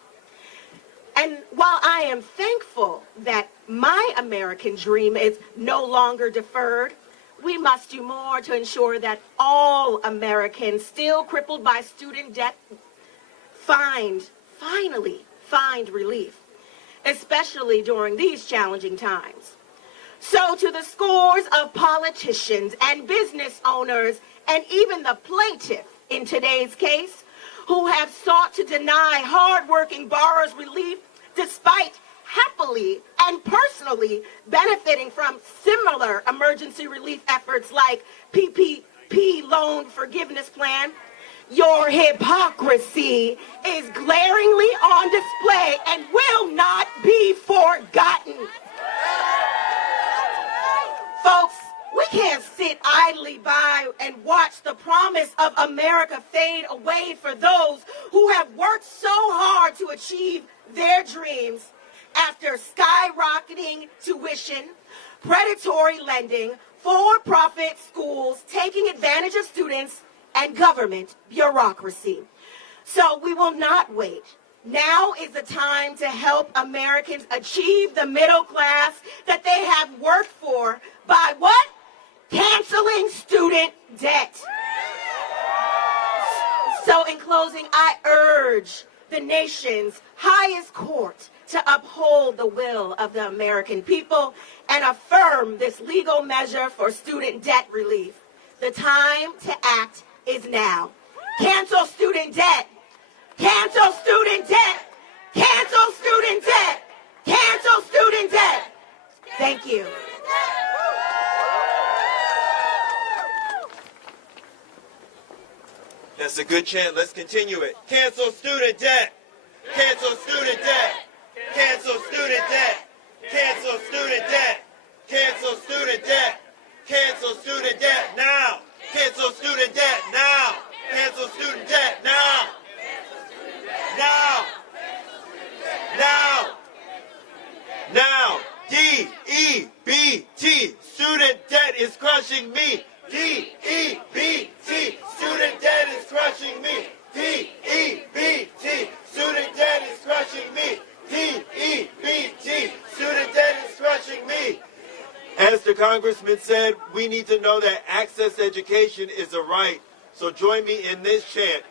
And while I am thankful that my American dream is no longer deferred, we must do more to ensure that all Americans still crippled by student debt finally find relief, especially during these challenging times. So to the scores of politicians and business owners, and even the plaintiff in today's case, who have sought to deny hardworking borrowers relief despite happily and personally benefiting from similar emergency relief efforts like PPP loan forgiveness plan, your hypocrisy is glaringly on display and will not be forgotten. Folks, we can't sit idly by and watch the promise of America fade away for those who have worked so hard to achieve their dreams after skyrocketing tuition, predatory lending, for-profit schools taking advantage of students, and government bureaucracy. So we will not wait. Now is the time to help Americans achieve the middle class that they have worked for by what? Canceling student debt. So in closing, I urge the nation's highest court to uphold the will of the American people and affirm this legal measure for student debt relief. The time to act is now. Cancel student debt. Cancel student debt. Cancel student debt. Cancel student debt. Thank you. That's a good chant. Let's continue it. Cancel student debt. Cancel student debt. Cancel student debt. Cancel student debt. Cancel student debt. Cancel student debt now. Cancel student debt now. Cancel student debt now. Now. Now. Now. D-E-B-T. Student debt is crushing me. D-E-B-T. Student debt is crushing me. D-E-B-T. Student debt is crushing me. D-E-B-T. Student debt is crushing me. As the congressman said, we need to know that access to education is a right. So join me in this chant.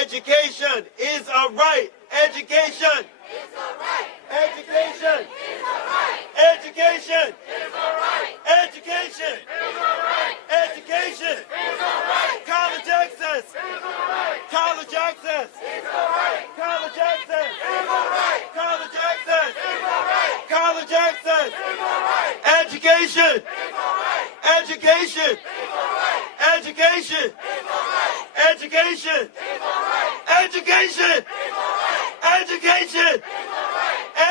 Education is a right. Education is a right. Education is a right. Education is a right. Education is a right. Education is a right. College access is a right. College access is a right. College access is a right. College access is a right. College access is a right. Education is a right. Education is a right. Education is a right. Education is a right. Education is a right. Education is a right.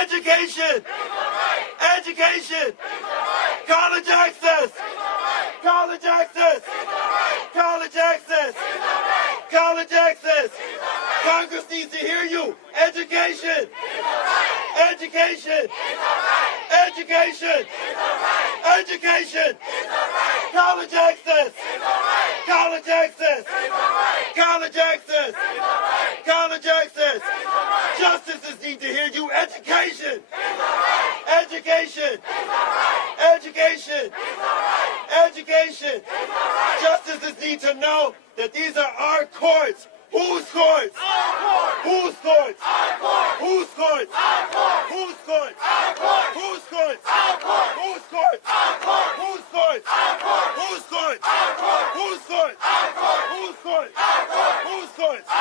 Education is a right. Education is a right. College access is a right. College access is a right. College access is a right. College access is a right. Congress needs to hear you. Education is a right. Education is a right. Education is a right. Education is a right. College access is a right. College access is a right. College access is a right. College access is a right. Justices need to hear you. Education is a right. Education is a right. Education is a right. Education is a right. Justices need to know that these are our courts. Whose courts? Our courts. Whose courts? Our courts. Whose courts? Our courts. Whose courts? Our courts. Whose courts? Our courts. Whose courts? Our courts. Whose courts? Our courts. Whose courts? Our courts. Whose courts? Our courts. Whose courts? Our courts. Whose courts? Our courts.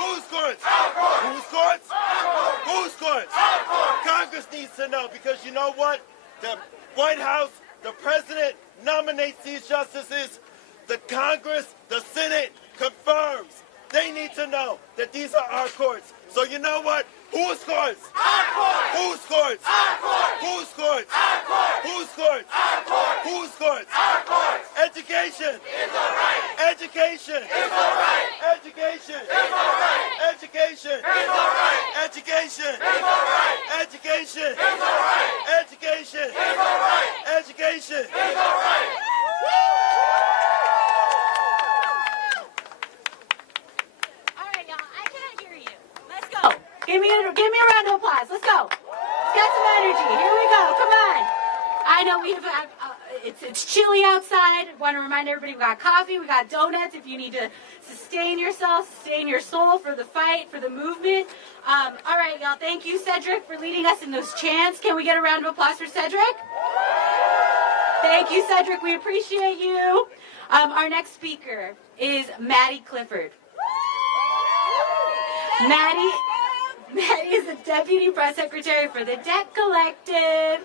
Whose courts? Our courts. Whose courts? Our courts. Whose courts? Our courts. Congress needs to know, because you know what? The White House, the president nominates these justices. The Congress, the Senate confirms. They need to know that these are our courts. So you know what? Whose courts? Our courts. Whose courts? Our courts. Whose courts? Our courts. Whose courts? Our courts. Whose courts? Our courts. Education is a right. Education is a right. Education is a right. Education is a right. Education is a right. Education is a right. Education is a right. Education is a right. Give me a round of applause. Let's go. Let's get some energy. Here we go. Come on. I know we have it's chilly outside. I want to remind everybody we got coffee, we got donuts. If you need to sustain yourself, sustain your soul for the fight, for the movement. All right, y'all. Thank you, Cedric, for leading us in those chants. Can we get a round of applause for Cedric? Thank you, Cedric. We appreciate you. Our next speaker is Maddie Clifford. Maddie is the Deputy Press Secretary for the Debt Collective.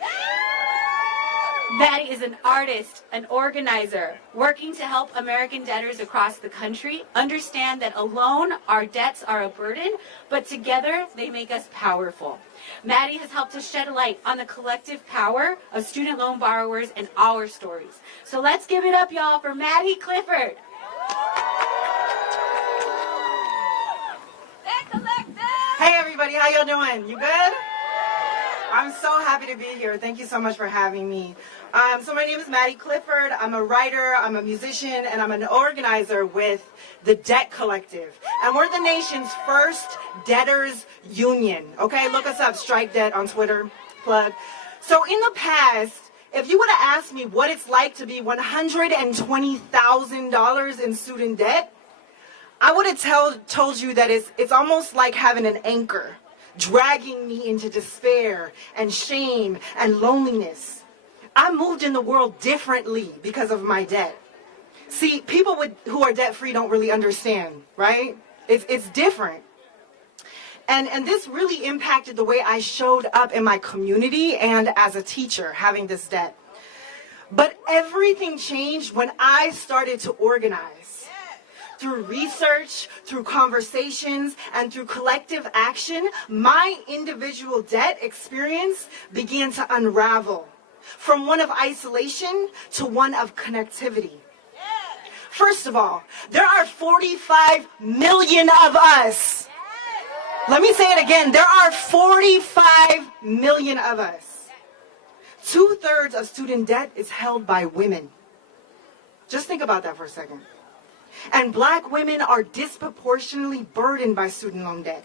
Maddie is an artist, an organizer, working to help American debtors across the country understand that alone our debts are a burden, but together they make us powerful. Maddie has helped to shed a light on the collective power of student loan borrowers and our stories. So let's give it up, y'all, for Maddie Clifford. Hey everybody, how y'all doing? You good? I'm so happy to be here. Thank you so much for having me. So my name is Maddie Clifford. I'm a writer, I'm a musician, and I'm an organizer with the Debt Collective. And we're the nation's first debtors union. Okay, look us up, Strike Debt on Twitter, plug. So in the past, if you would have asked me what it's like to be $120,000 in student debt, I would have told you that it's almost like having an anchor dragging me into despair and shame and loneliness. I moved in the world differently because of my debt. See, people who are debt-free don't really understand, right? It's different. And this really impacted the way I showed up in my community and as a teacher, having this debt. But everything changed when I started to organize. through research, through conversations, and through collective action, my individual debt experience began to unravel from one of isolation to one of connectivity. First of all, there are 45 million of us. Let me say it again. There are 45 million of us. 2/3 of student debt is held by women. Just think about that for a second. And black women are disproportionately burdened by student loan debt.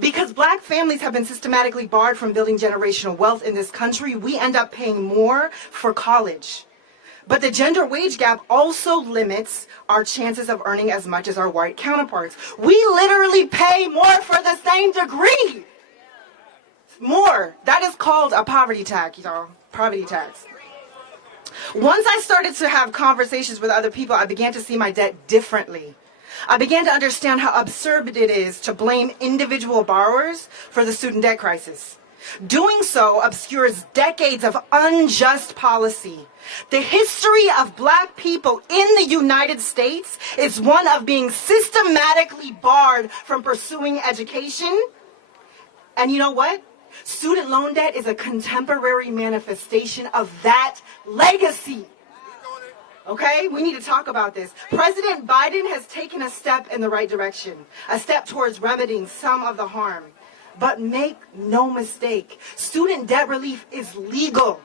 Because black families have been systematically barred from building generational wealth in this country, we end up paying more for college. But the gender wage gap also limits our chances of earning as much as our white counterparts. We literally pay more for the same degree. More. That is called a poverty tax, y'all. Poverty tax. Once I started to have conversations with other people, I began to see my debt differently. I began to understand how absurd it is to blame individual borrowers for the student debt crisis. Doing so obscures decades of unjust policy. The history of black people in the United States is one of being systematically barred from pursuing education. And you know what? Student loan debt is a contemporary manifestation of that legacy. Okay, we need to talk about this. President Biden has taken a step in the right direction, a step towards remedying some of the harm. But make no mistake, student debt relief is legal.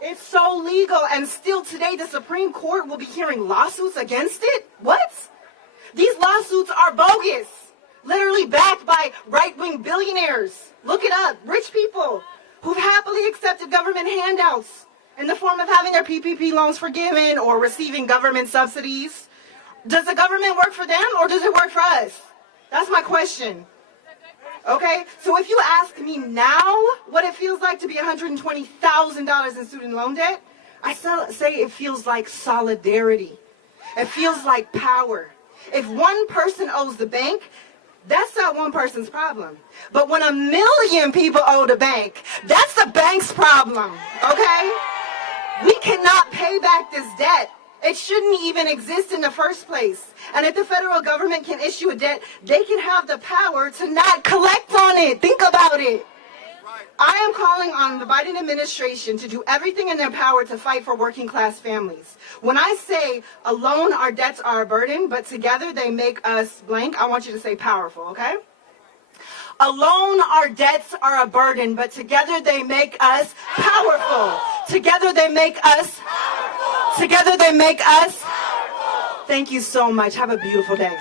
It's so legal, and still today the Supreme Court will be hearing lawsuits against it? What? These lawsuits are bogus, literally backed by right-wing billionaires. Look it up, rich people who've happily accepted government handouts in the form of having their PPP loans forgiven or receiving government subsidies. Does the government work for them or does it work for us? That's my question. Okay, so if you ask me now what it feels like to be $120,000 in student loan debt, I say it feels like solidarity. It feels like power. If one person owes the bank, that's not one person's problem. But when 1 million people owe the bank, that's the bank's problem, okay? We cannot pay back this debt. It shouldn't even exist in the first place. And if the federal government can issue a debt, they can have the power to not collect on it. Think about it. I am calling on the Biden administration to do everything in their power to fight for working class families. When I say alone our debts are a burden, but together they make us blank, I want you to say powerful, okay? Alone our debts are a burden, but together they make us powerful. Together they make us powerful. Together they make us powerful. Thank you so much. Have a beautiful day.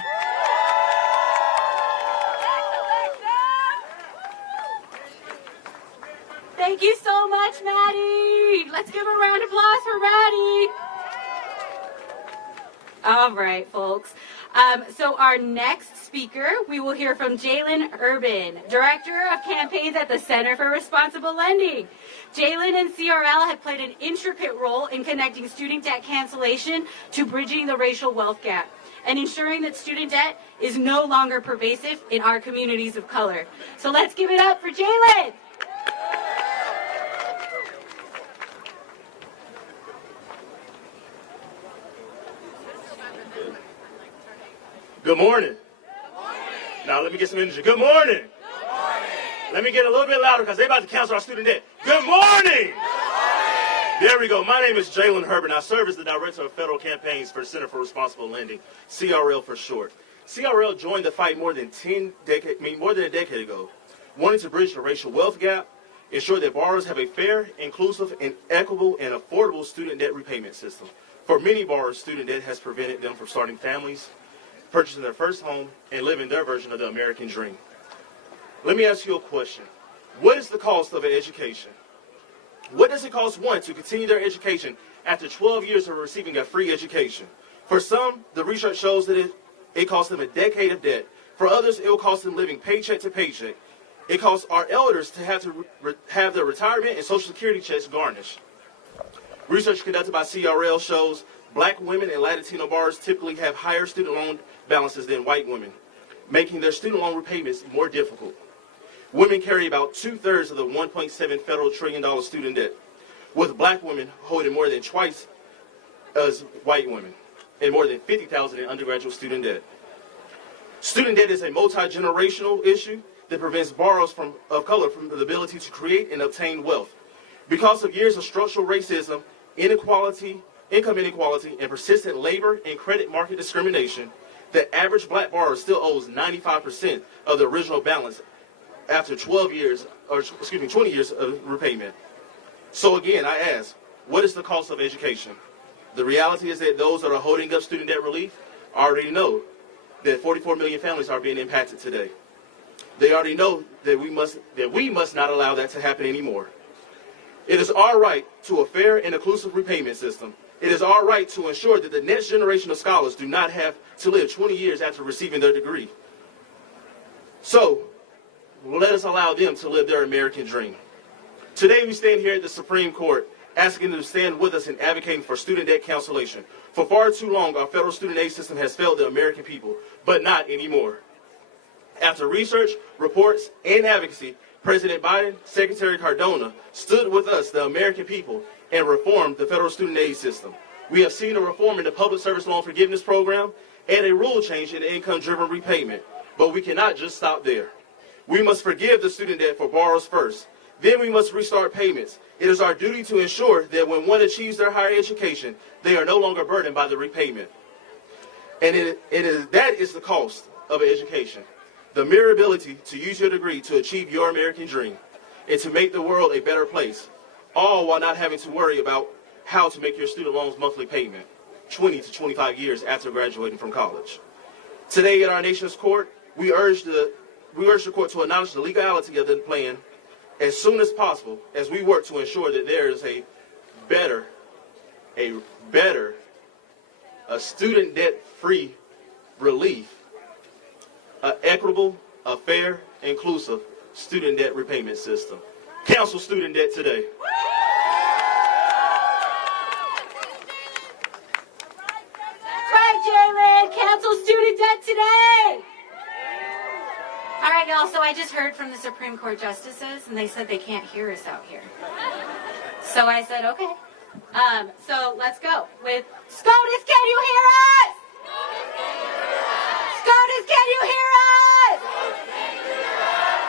Thank you so much, Maddie. Let's give a round of applause for Maddie. All right, folks. So our next speaker, we will hear from Jalen Urban, Director of Campaigns at the Center for Responsible Lending. Jalen and CRL have played an intricate role in connecting student debt cancellation to bridging the racial wealth gap and ensuring that student debt is no longer pervasive in our communities of color. So let's give it up for Jalen. Good morning. Good morning. Now let me get some energy. Good morning. Good morning. Let me get a little bit louder because they're about to cancel our student debt. Good morning. Good morning. There we go. My name is Jalen Herbert. I serve as the Director of Federal Campaigns for Center for Responsible Lending, CRL for short. CRL joined the fight more than a decade ago, wanting to bridge the racial wealth gap, ensure that borrowers have a fair, inclusive, and equitable and affordable student debt repayment system. For many borrowers, student debt has prevented them from starting families, purchasing their first home, and living their version of the American dream. Let me ask you a question. What is the cost of an education? What does it cost one to continue their education after 12 years of receiving a free education? For some, the research shows that it costs them a decade of debt. For others, it will cost them living paycheck to paycheck. It costs our elders to have their retirement and Social Security checks garnished. Research conducted by CRL shows Black women and Latino borrowers typically have higher student loan balances than white women, making their student loan repayments more difficult. Women carry about 2/3 of the $1.7 federal trillion student debt, with Black women holding more than twice as white women. and more than 50,000 in undergraduate student debt. Student debt is a multi-generational issue that prevents borrowers of color from the ability to create and obtain wealth. Because of years of structural racism, inequality, income inequality, and persistent labor and credit market discrimination, the average black borrower still owes 95% of the original balance after 20 years of repayment. So again, I ask, what is the cost of education? The reality is that those that are holding up student debt relief already know that 44 million families are being impacted today. They already know that we must not allow that to happen anymore. It is our right to a fair and inclusive repayment system. It is our right to ensure that the next generation of scholars do not have to live 20 years after receiving their degree. So, let us allow them to live their American dream. Today we stand here at the Supreme Court asking them to stand with us in advocating for student debt cancellation. For far too long, our federal student aid system has failed the American people, but not anymore. After research, reports, and advocacy, President Biden, Secretary Cardona stood with us, the American people, and reformed the federal student aid system. We have seen a reform in the public service loan forgiveness program and a rule change in income-driven repayment, but we cannot just stop there. We must forgive the student debt for borrowers first. Then we must restart payments. It is our duty to ensure that when one achieves their higher education, they are no longer burdened by the repayment. And that is the cost of an education. The mere ability to use your degree to achieve your American dream and to make the world a better place, all while not having to worry about how to make your student loans monthly payment 20 to 25 years after graduating from college. Today at our nation's court, we urge the court to acknowledge the legality of the plan as soon as possible as we work to ensure that there is a student debt-free relief, an equitable, a fair, inclusive student debt repayment system. Cancel student debt today. That's right, Jalen. Cancel student debt today. All right, y'all, so I just heard from the Supreme Court justices, and they said they can't hear us out here. So I said, okay. So let's go with SCOTUS, can you hear us? SCOTUS, can you hear us?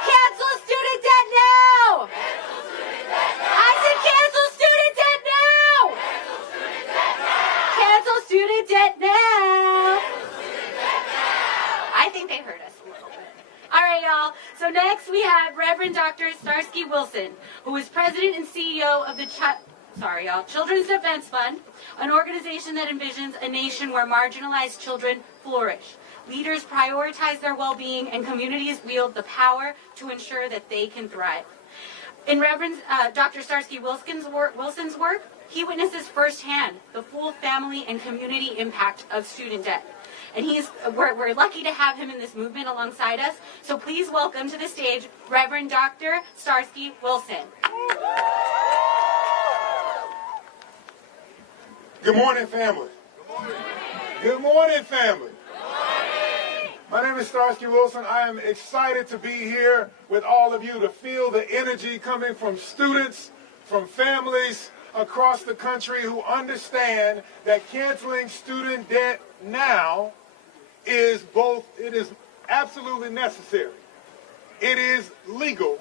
Cancel student debt now! I said cancel student debt now! Cancel student debt now! I think they heard us a little bit. All right, y'all. So next we have Reverend Dr. Starsky Wilson, who is president and CEO of the Children's Defense Fund, an organization that envisions a nation where marginalized children flourish. Leaders prioritize their well-being, and communities wield the power to ensure that they can thrive. In Reverend Dr. Starsky Wilson's work, he witnesses firsthand the full family and community impact of student debt. And we're lucky to have him in this movement alongside us. So please welcome to the stage Reverend Dr. Starsky Wilson. Good morning, family. Good morning, family. My name is Starsky Wilson. I am excited to be here with all of you to feel the energy coming from students, from families across the country who understand that canceling student debt now is absolutely necessary. It is legal,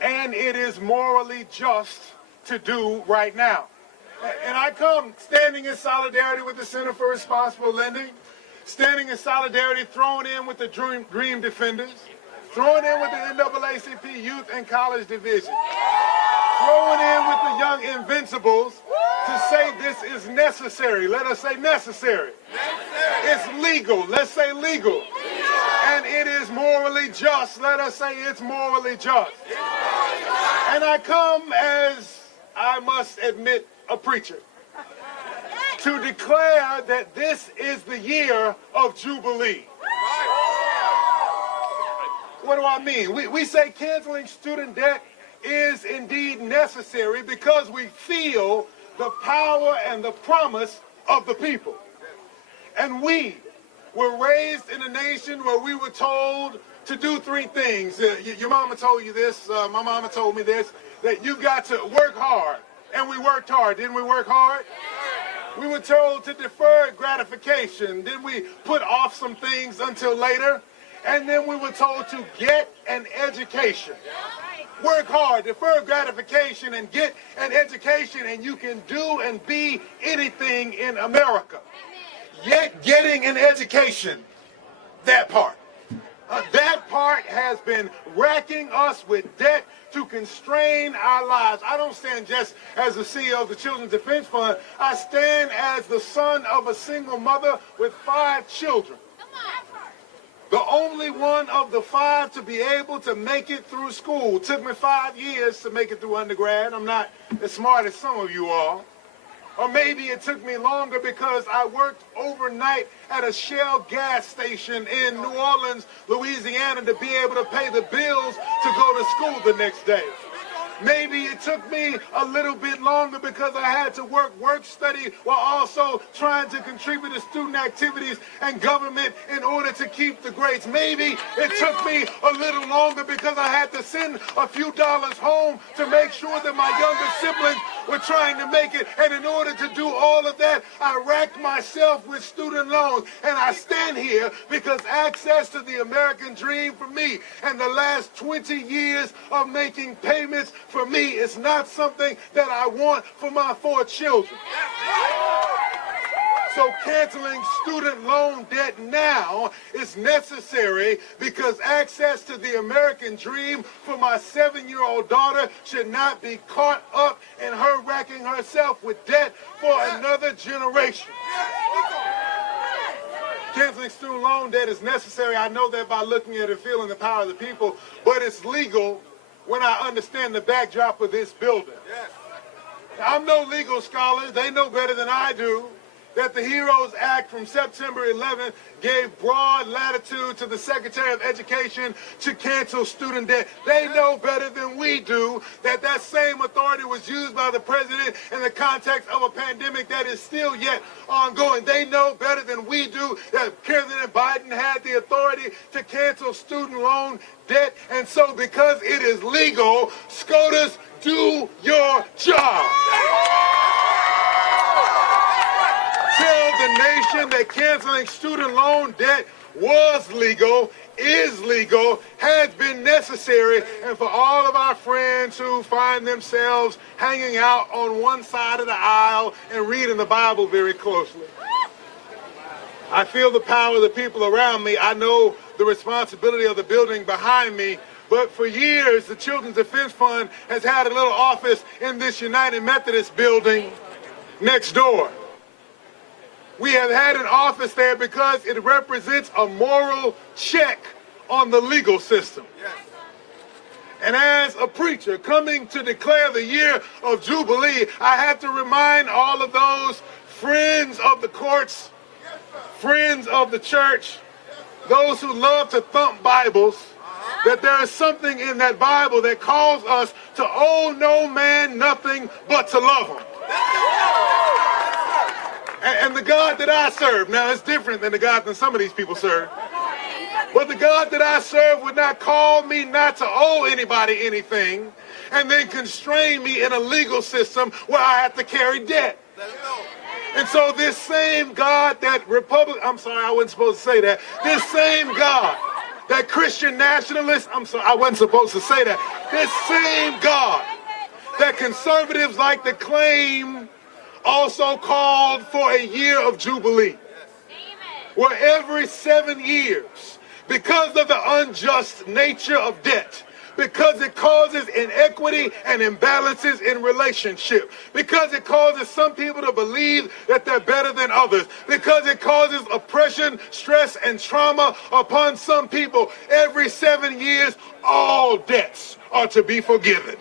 and it is morally just to do right now. And I come standing in solidarity with the Center for Responsible Lending, standing in solidarity, throwing in with the Dream Defenders, throwing in with the NAACP Youth and College Division, throwing in with the Young Invincibles to say this is necessary. Let us say necessary. It's legal. Let's say legal. And it is morally just. Let us say it's morally just. And I come as, I must admit, a preacher, to declare that this is the year of Jubilee. What do I mean? We say canceling student debt is indeed necessary because we feel the power and the promise of the people. And we were raised in a nation where we were told to do three things. Your mama told you this, my mama told me this, that you've got to work hard. And we worked hard. Didn't we work hard? We were told to defer gratification. Then we put off some things until later. And then we were told to get an education. Work hard, defer gratification, and get an education, and you can do and be anything in America. Yet getting an education, that part has been racking us with debt to constrain our lives. I don't stand just as the CEO of the Children's Defense Fund. I stand as the son of a single mother with 5 children. The only one of the 5 to be able to make it through school. It took me 5 years to make it through undergrad. I'm not as smart as some of you are. Or maybe it took me longer because I worked overnight at a Shell gas station in New Orleans, Louisiana, to be able to pay the bills to go to school the next day. Maybe it took me a little bit longer because I had to work study while also trying to contribute to student activities and government in order to keep the grades. Maybe it took me a little longer because I had to send a few dollars home to make sure that my younger siblings were trying to make it. And in order to do all of that, I racked myself with student loans. And I stand here because access to the American dream for me and the last 20 years of making payments for me is not something that I want for my 4 children. So canceling student loan debt now is necessary because access to the American dream for my 7-year-old daughter should not be caught up in her racking herself with debt for another generation. Canceling student loan debt is necessary. I know that by looking at it and feeling the power of the people, but it's legal when I understand the backdrop of this building. Now, I'm no legal scholar. They know better than I do that the HEROES Act from September 11th gave broad latitude to the Secretary of Education to cancel student debt. They know better than we do that that same authority was used by the president in the context of a pandemic that is still yet ongoing. They know better than we do that President Biden had the authority to cancel student loan debt. And so because it is legal, SCOTUS, do your job. Tell the nation that canceling student loan debt was legal, is legal, has been necessary, and for all of our friends who find themselves hanging out on one side of the aisle and reading the Bible very closely. I feel the power of the people around me. I know the responsibility of the building behind me. But for years, the Children's Defense Fund has had a little office in this United Methodist building next door. We have had an office there because it represents a moral check on the legal system. And as a preacher coming to declare the year of Jubilee, I have to remind all of those friends of the courts, friends of the church, those who love to thump Bibles, that there is something in that Bible that calls us to owe no man nothing but to love him. And the God that I serve, now it's different than the God that some of these people serve, but the God that I serve would not call me not to owe anybody anything and then constrain me in a legal system where I have to carry debt. And so this same God that I'm sorry, I wasn't supposed to say that. This same God that Christian nationalists, I'm sorry, I wasn't supposed to say that. This same God that conservatives like to claim also called for a year of Jubilee, where every 7 years, because of the unjust nature of debt, because it causes inequity and imbalances in relationship, because it causes some people to believe that they're better than others, because it causes oppression, stress, and trauma upon some people, every 7 years, all debts are to be forgiven.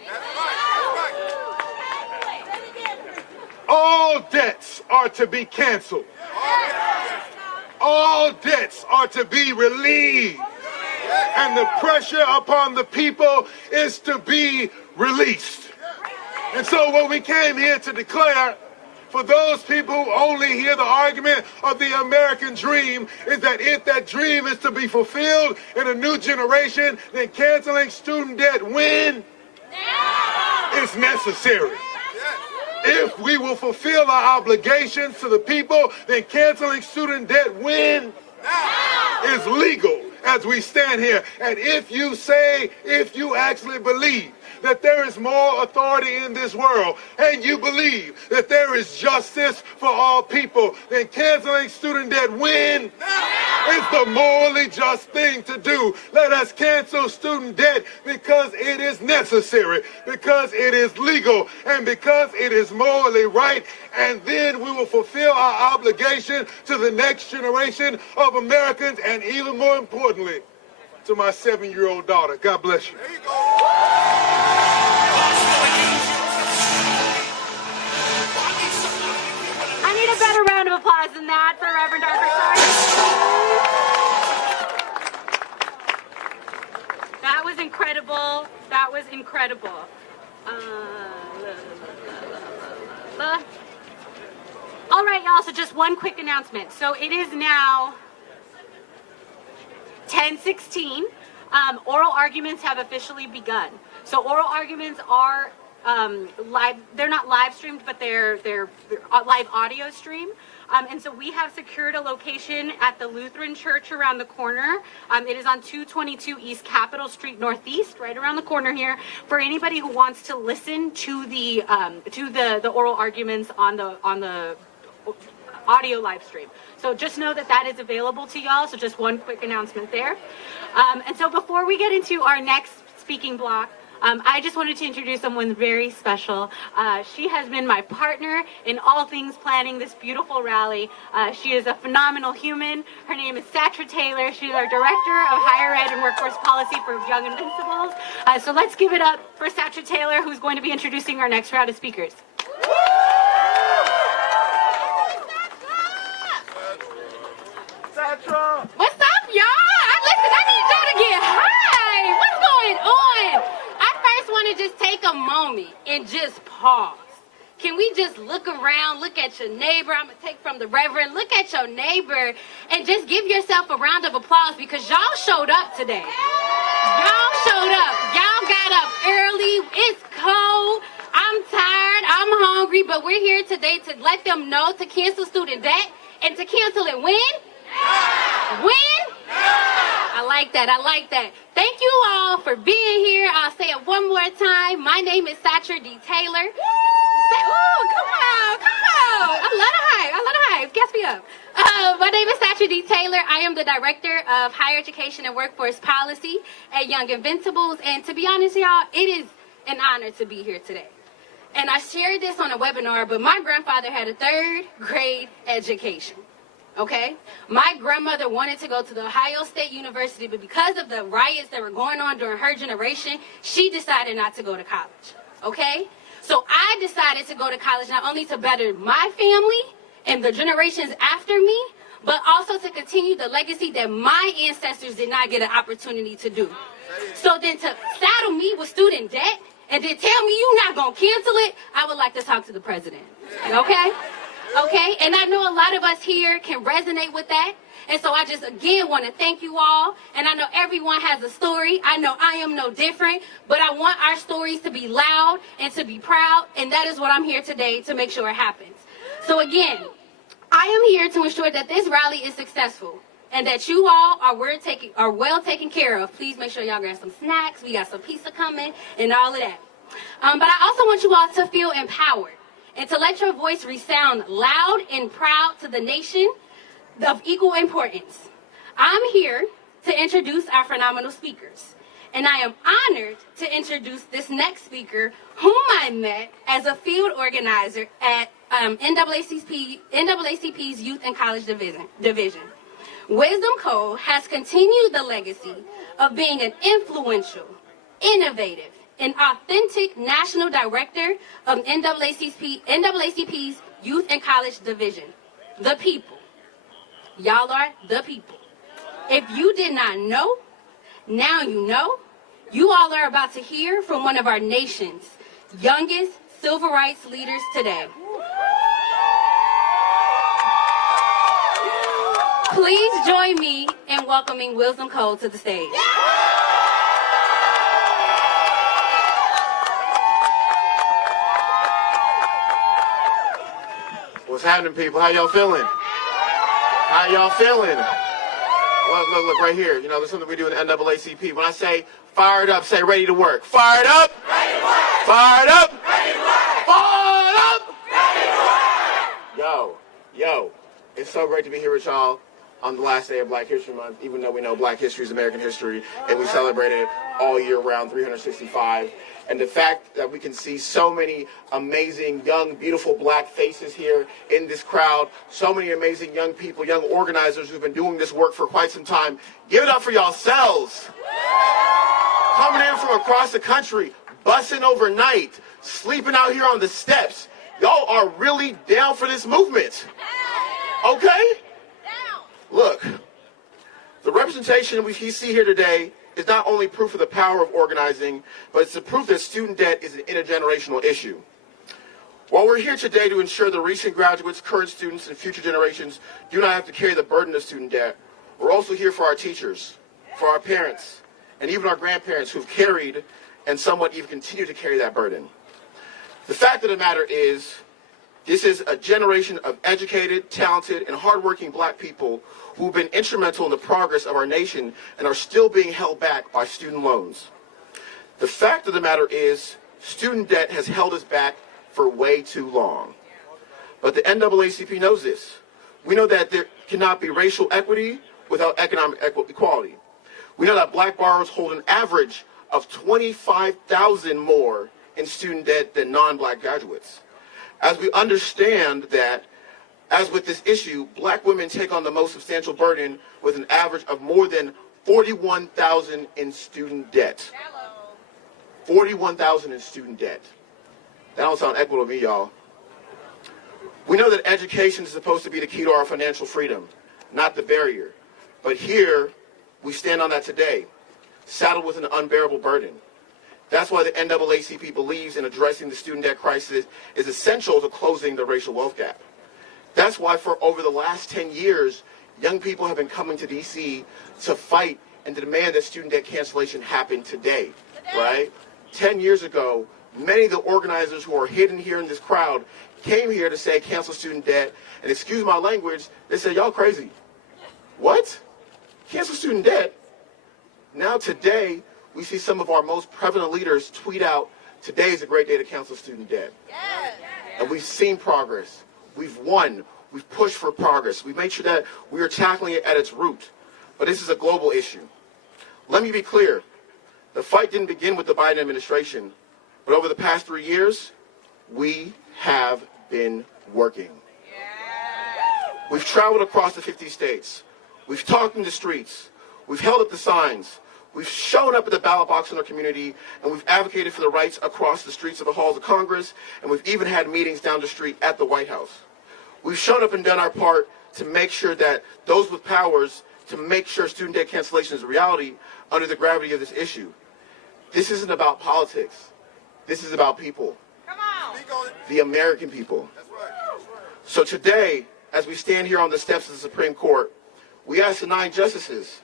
All debts are to be canceled. All debts are to be relieved. And the pressure upon the people is to be released. And so what we came here to declare, for those people who only hear the argument of the American dream, is that if that dream is to be fulfilled in a new generation, then canceling student debt when? Now! It's necessary. If we will fulfill our obligations to the people, then canceling student debt when is legal as we stand here. And if you actually believe that there is more authority in this world, and you believe that there is justice for all people, then canceling student debt when is the morally just thing to do. Let us cancel student debt because it is necessary, because it is legal, and because it is morally right. And then we will fulfill our obligation to the next generation of Americans, and even more importantly, to my 7-year-old daughter. God bless you. There you go. I need a better round of applause than that for Reverend Arthur. That was incredible. That was incredible. All right, y'all, so just one quick announcement. So it is now 10:16. Oral arguments have officially begun. So oral arguments are live. They're not live streamed, but they're live audio stream. And so we have secured a location at the Lutheran Church around the corner. It is on 222 East Capitol Street Northeast, right around the corner here, for anybody who wants to listen to the oral arguments on the audio live stream. So just know that that is available to y'all. So just one quick announcement there. And so before we get into our next speaking block, I just wanted to introduce someone very special. She has been my partner in all things planning this beautiful rally. She is a phenomenal human. Her name is Sasha Taylor. She's our Director of Higher Ed and Workforce Policy for Young Invincibles. So let's give it up for Sasha Taylor, who's going to be introducing our next round of speakers. What's up, y'all? Listen, I need y'all to get high. What's going on? I first want to just take a moment and just pause. Can we just look around, look at your neighbor? I'm going to take from the Reverend. Look at your neighbor and just give yourself a round of applause because y'all showed up today. Y'all showed up. Y'all got up early. It's cold. I'm tired. I'm hungry. But we're here today to let them know to cancel student debt and to cancel it when? When? I like that. I like that. Thank you all for being here. I'll say it one more time. My name is Sasha D. Taylor. Oh, come on. I love the hype. I love the hype. Guess me up. My name is Sasha D. Taylor. I am the Director of Higher Education and Workforce Policy at Young Invincibles. And to be honest, y'all, it is an honor to be here today. And I shared this on a webinar, but my grandfather had a 3rd grade education. Okay? My grandmother wanted to go to the Ohio State University, but because of the riots that were going on during her generation, she decided not to go to college. Okay? So I decided to go to college not only to better my family and the generations after me, but also to continue the legacy that my ancestors did not get an opportunity to do. So then to saddle me with student debt and then tell me you're not going to cancel it, I would like to talk to the president. Okay? Okay, and I know a lot of us here can resonate with that. And so I just, again, want to thank you all. And I know everyone has a story. I know I am no different. But I want our stories to be loud and to be proud. And that is what I'm here today to make sure it happens. So again, I am here to ensure that this rally is successful and that you all are well taken care of. Please make sure y'all grab some snacks. We got some pizza coming and all of that. But I also want you all to feel empowered and to let your voice resound loud and proud to the nation of equal importance. I'm here to introduce our phenomenal speakers. And I am honored to introduce this next speaker, whom I met as a field organizer at NAACP's Youth and College Division. Wisdom Co. has continued the legacy of being an influential, innovative, an authentic national director of NAACP's Youth and College Division. The people. Y'all are the people. If you did not know, now you know. You all are about to hear from one of our nation's youngest civil rights leaders today. Please join me in welcoming Wisdom Cole to the stage. What's happening, people? How y'all feeling? How y'all feeling? Look, right here. You know, there's something we do in the NAACP. When I say fired up, say ready to work. Fired up. Ready to work. Fired up. Ready to work. Fired up. Ready to work. Yo, it's so great to be here with y'all on the last day of Black History Month, even though we know Black history is American history, and we celebrate it all year round, 365. And the fact that we can see so many amazing, young, beautiful Black faces here in this crowd, so many amazing young people, young organizers who've been doing this work for quite some time. Give it up for yourselves. Coming in from across the country, busing overnight, sleeping out here on the steps. Y'all are really down for this movement. Okay? Look, the representation we see here today is not only proof of the power of organizing, but it's the proof that student debt is an intergenerational issue. While we're here today to ensure the recent graduates, current students, and future generations do not have to carry the burden of student debt, we're also here for our teachers, for our parents, and even our grandparents who've carried and somewhat even continue to carry that burden. The fact of the matter is, this is a generation of educated, talented, and hardworking Black people who've been instrumental in the progress of our nation and are still being held back by student loans. The fact of the matter is, student debt has held us back for way too long. But the NAACP knows this. We know that there cannot be racial equity without economic equality. We know that Black borrowers hold an average of $25,000 more in student debt than non-Black graduates. As we understand that, as with this issue, Black women take on the most substantial burden with an average of more than $41,000 in student debt. $41,000 in student debt. That don't sound equitable to me, y'all. We know that education is supposed to be the key to our financial freedom, not the barrier. But here, we stand on that today, saddled with an unbearable burden. That's why the NAACP believes in addressing the student debt crisis is essential to closing the racial wealth gap. That's why for over the last 10 years, young people have been coming to D.C. to fight and to demand that student debt cancellation happen today, right? 10 years ago, many of the organizers who are hidden here in this crowd came here to say cancel student debt, and excuse my language, they said, y'all crazy. What? Cancel student debt? Now today, we see some of our most prevalent leaders tweet out, today is a great day to cancel student debt. Yes. And we've seen progress. We've won. We've pushed for progress. We've made sure that we are tackling it at its root. But this is a global issue. Let me be clear. The fight didn't begin with the Biden administration, but over the past 3 years, we have been working. We've traveled across the 50 states. We've talked in the streets. We've held up the signs. We've shown up at the ballot box in our community, and we've advocated for the rights across the streets of the halls of Congress, and we've even had meetings down the street at the White House. We've shown up and done our part to make sure that those with powers, to make sure student debt cancellation is a reality under the gravity of this issue. This isn't about politics. This is about people. Come on. The American people. That's right. So today, as we stand here on the steps of the Supreme Court, we ask the 9 justices,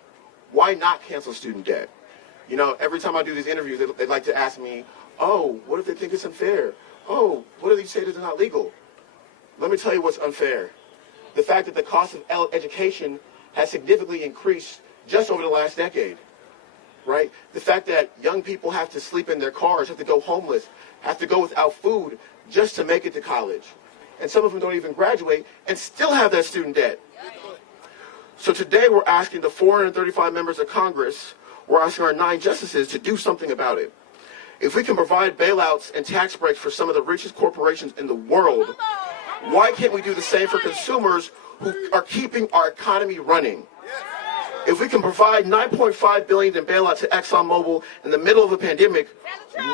why not cancel student debt? You know, every time I do these interviews, they like to ask me, oh, what if they think it's unfair? Oh, what if they say it's not legal? Let me tell you what's unfair. The fact that the cost of education has significantly increased just over the last decade, right? The fact that young people have to sleep in their cars, have to go homeless, have to go without food just to make it to college. And some of them don't even graduate and still have that student debt. So today we're asking the 435 members of Congress, we're asking our 9 justices to do something about it. If we can provide bailouts and tax breaks for some of the richest corporations in the world, why can't we do the same for consumers who are keeping our economy running? If we can provide $9.5 billion in bailout to ExxonMobil in the middle of a pandemic,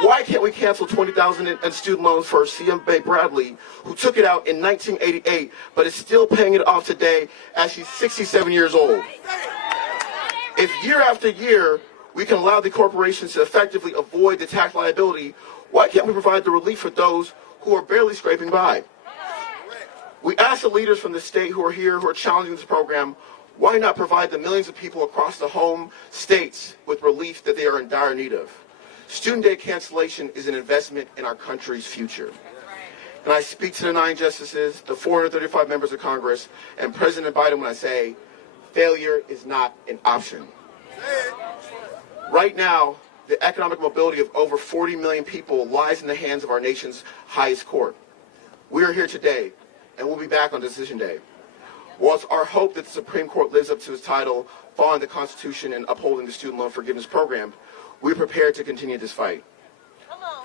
why can't we cancel $20,000 in student loans for CM Bay Bradley, who took it out in 1988, but is still paying it off today as she's 67 years old? If year after year, we can allow the corporations to effectively avoid the tax liability, why can't we provide the relief for those who are barely scraping by? We ask the leaders from the state who are here, who are challenging this program, why not provide the millions of people across the home states with relief that they are in dire need of? Student debt cancellation is an investment in our country's future. And I speak to the 9 justices, the 435 members of Congress, and President Biden when I say, failure is not an option. Right now, the economic mobility of over 40 million people lies in the hands of our nation's highest court. We are here today, and we'll be back on Decision Day. While it's our hope that the Supreme Court lives up to its title, following the Constitution and upholding the Student Loan Forgiveness Program, we're prepared to continue this fight.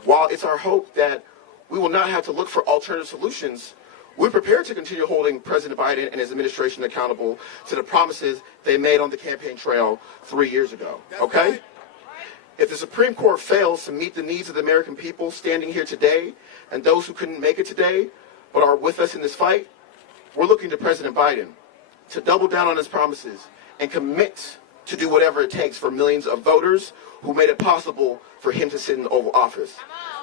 While it's our hope that we will not have to look for alternative solutions, we're prepared to continue holding President Biden and his administration accountable to the promises they made on the campaign trail 3 years ago, okay? If the Supreme Court fails to meet the needs of the American people standing here today, and those who couldn't make it today, but are with us in this fight, we're looking to President Biden to double down on his promises and commit to do whatever it takes for millions of voters who made it possible for him to sit in the Oval Office.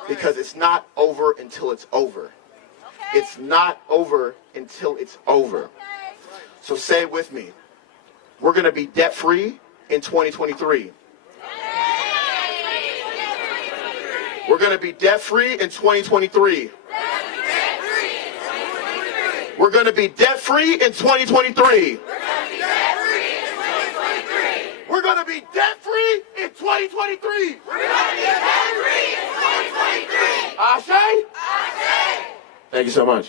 Because it's not over until it's over. It's not over until it's over. So say it with me. We're going to be debt-free in 2023. We're going to be debt-free in 2023. We're going to be debt-free in 2023. We're going to be debt-free in 2023. We're going to be debt-free in 2023. Ashe? Ashe. Thank you so much.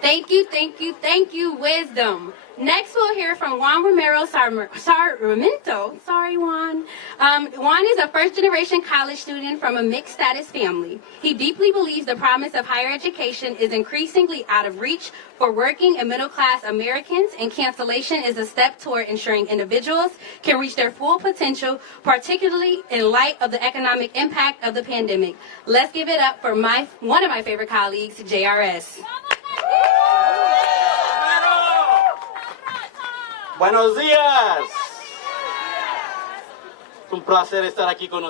Thank you, Wisdom. Next, we'll hear from Juan Romero Sarmiento. Sorry, Juan. Juan is a first-generation college student from a mixed-status family. He deeply believes the promise of higher education is increasingly out of reach for working and middle-class Americans, and Cancellation is a step toward ensuring individuals can reach their full potential, particularly in light of the economic impact of the pandemic. Let's give it up for one of my favorite colleagues, JRS. Buenos días. Es un placer estar aquí con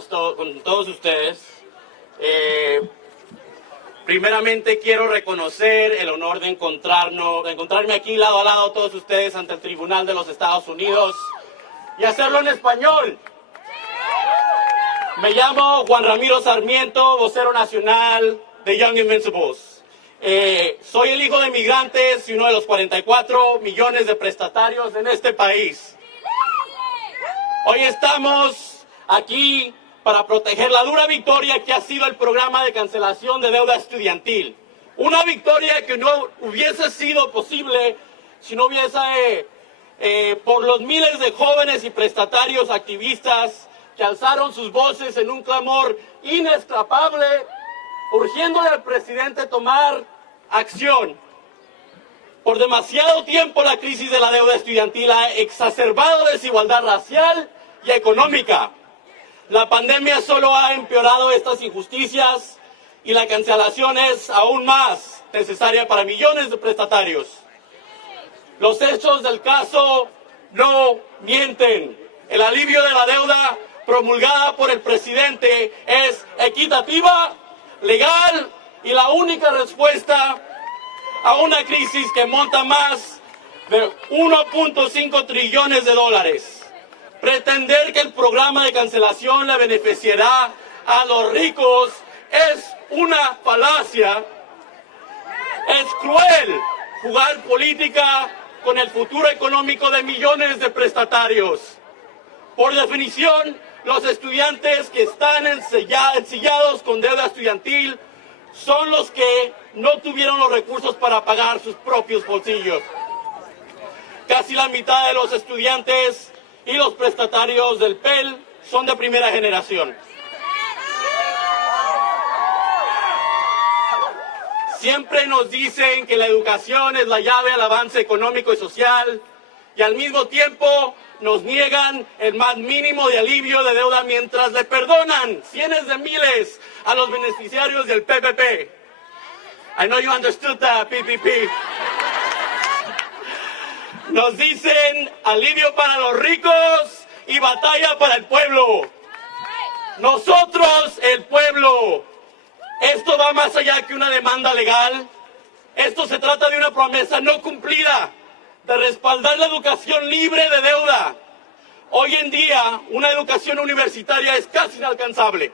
todos ustedes. Primeramente quiero reconocer el honor de encontrarme aquí lado a lado todos ustedes ante el Tribunal de los Estados Unidos y hacerlo en español. Me llamo Juan Ramiro Sarmiento, vocero nacional de Young Invincibles. Soy el hijo de migrantes y uno de los 44 millones de prestatarios en este país. Hoy estamos aquí para proteger la dura victoria que ha sido el programa de cancelación de deuda estudiantil. Una victoria que no hubiese sido posible si no hubiese por los miles de jóvenes y prestatarios activistas que alzaron sus voces en un clamor inescapable, urgiéndole al presidente tomar acción. Por demasiado tiempo la crisis de la deuda estudiantil ha exacerbado desigualdad racial y económica. La pandemia solo ha empeorado estas injusticias y la cancelación es aún más necesaria para millones de prestatarios. Los hechos del caso no mienten. El alivio de la deuda promulgada por el presidente es equitativa, legal y la única respuesta a una crisis que monta más de 1.5 trillones de dólares. Pretender que el programa de cancelación le beneficiará a los ricos es una falacia. Es cruel jugar política con el futuro económico de millones de prestatarios. Por definición, los estudiantes que están ensillados con deuda estudiantil son los que no tuvieron los recursos para pagar sus propios bolsillos. Casi la mitad de los estudiantes y los prestatarios del PEL son de primera generación. Siempre nos dicen que la educación es la llave al avance económico y social, y al mismo tiempo nos niegan el más mínimo de alivio de deuda mientras le perdonan cientos de miles a los beneficiarios del PPP. I know you understood that, PPP. Nos dicen alivio para los ricos y batalla para el pueblo. Nosotros, el pueblo. Esto va más allá que una demanda legal. Esto se trata de una promesa no cumplida de respaldar la educación libre de deuda. Hoy en día, una educación universitaria es casi inalcanzable.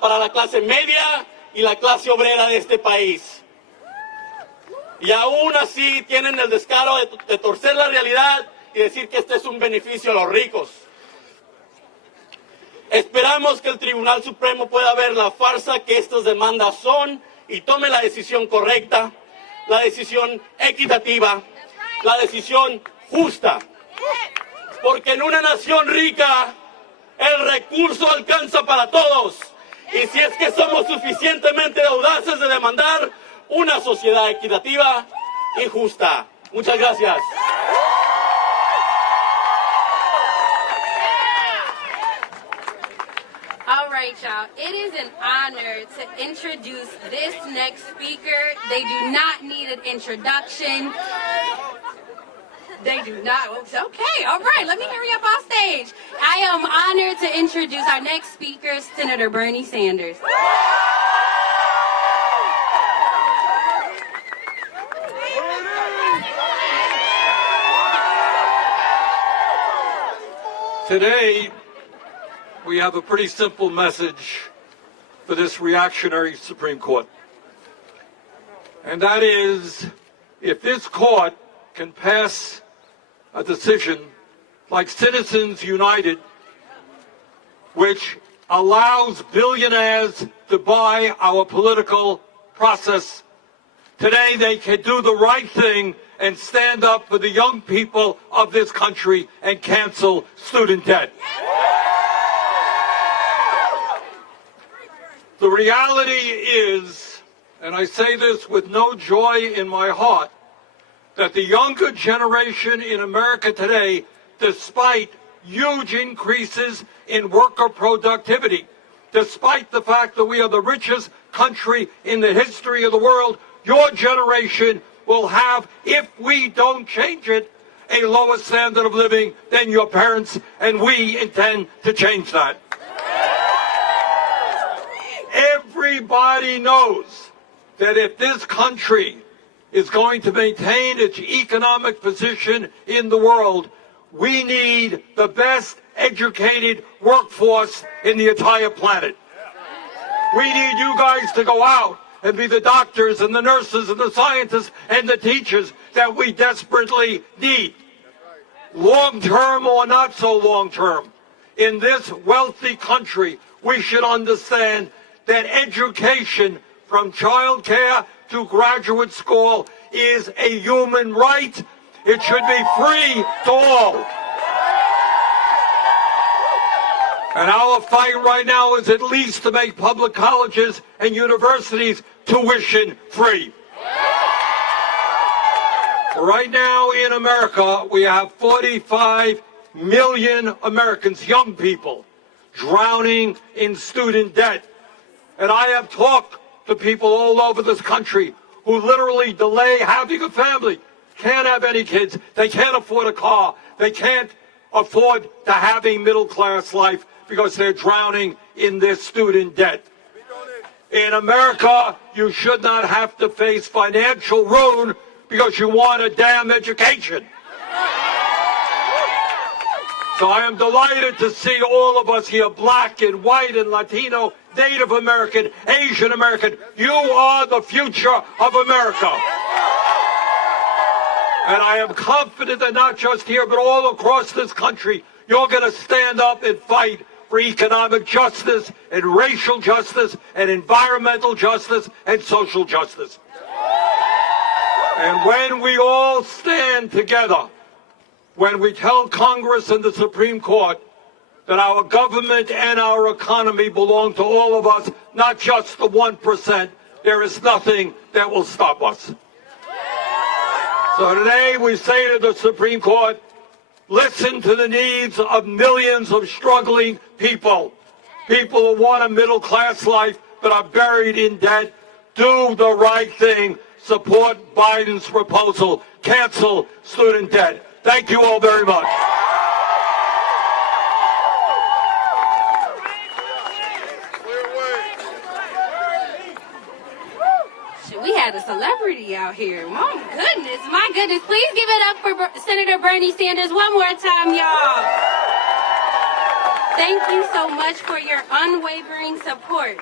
Para la clase media y la clase obrera de este país. Y aún así tienen el descaro de torcer la realidad y decir que este es un beneficio a los ricos. Esperamos que el Tribunal Supremo pueda ver la farsa que estas demandas son y tome la decisión correcta, la decisión equitativa, la decisión justa. Porque en una nación rica, el recurso alcanza para todos. Y si es que somos suficientemente audaces de demandar una sociedad equitativa y justa. Muchas gracias. All right, y'all. It is an honor to introduce this next speaker. They do not need an introduction. They do not. Okay, all right. Let me hurry up off stage. I am honored to introduce our next speaker, Senator Bernie Sanders. Today, we have a pretty simple message for this reactionary Supreme Court. And that is, if this court can pass a decision like Citizens United, which allows billionaires to buy our political process, today they can do the right thing and stand up for the young people of this country and cancel student debt. The reality is, and I say this with no joy in my heart, that the younger generation in America today, despite huge increases in worker productivity, despite the fact that we are the richest country in the history of the world, your generation will have, if we don't change it, a lower standard of living than your parents, and we intend to change that. Everybody knows that if this country is going to maintain its economic position in the world, we need the best educated workforce in the entire planet. We need you guys to go out and be the doctors and the nurses and the scientists and the teachers that we desperately need. Long-term or not so long-term, in this wealthy country, we should understand that education from child care to graduate school is a human right. It should be free to all. And our fight right now is at least to make public colleges and universities tuition free. Right now in America, we have 45 million Americans, young people, drowning in student debt. And I have talked to people all over this country who literally delay having a family, can't have any kids, they can't afford a car, they can't afford to have a middle-class life because they're drowning in their student debt. In America, you should not have to face financial ruin because you want a damn education. So I am delighted to see all of us here, black and white and Latino, Native American, Asian American. You are the future of America. And I am confident that not just here, but all across this country, you're going to stand up and fight for economic justice and racial justice and environmental justice and social justice. And when we all stand together, when we tell Congress and the Supreme Court that our government and our economy belong to all of us, not just the 1%, there is nothing that will stop us. So today we say to the Supreme Court, listen to the needs of millions of struggling people, people who want a middle-class life but are buried in debt. Do the right thing. Support Biden's proposal. Cancel student debt. Thank you all very much. We had a celebrity out here. My goodness. Please give it up for Senator Bernie Sanders one more time, y'all. Thank you so much for your unwavering support.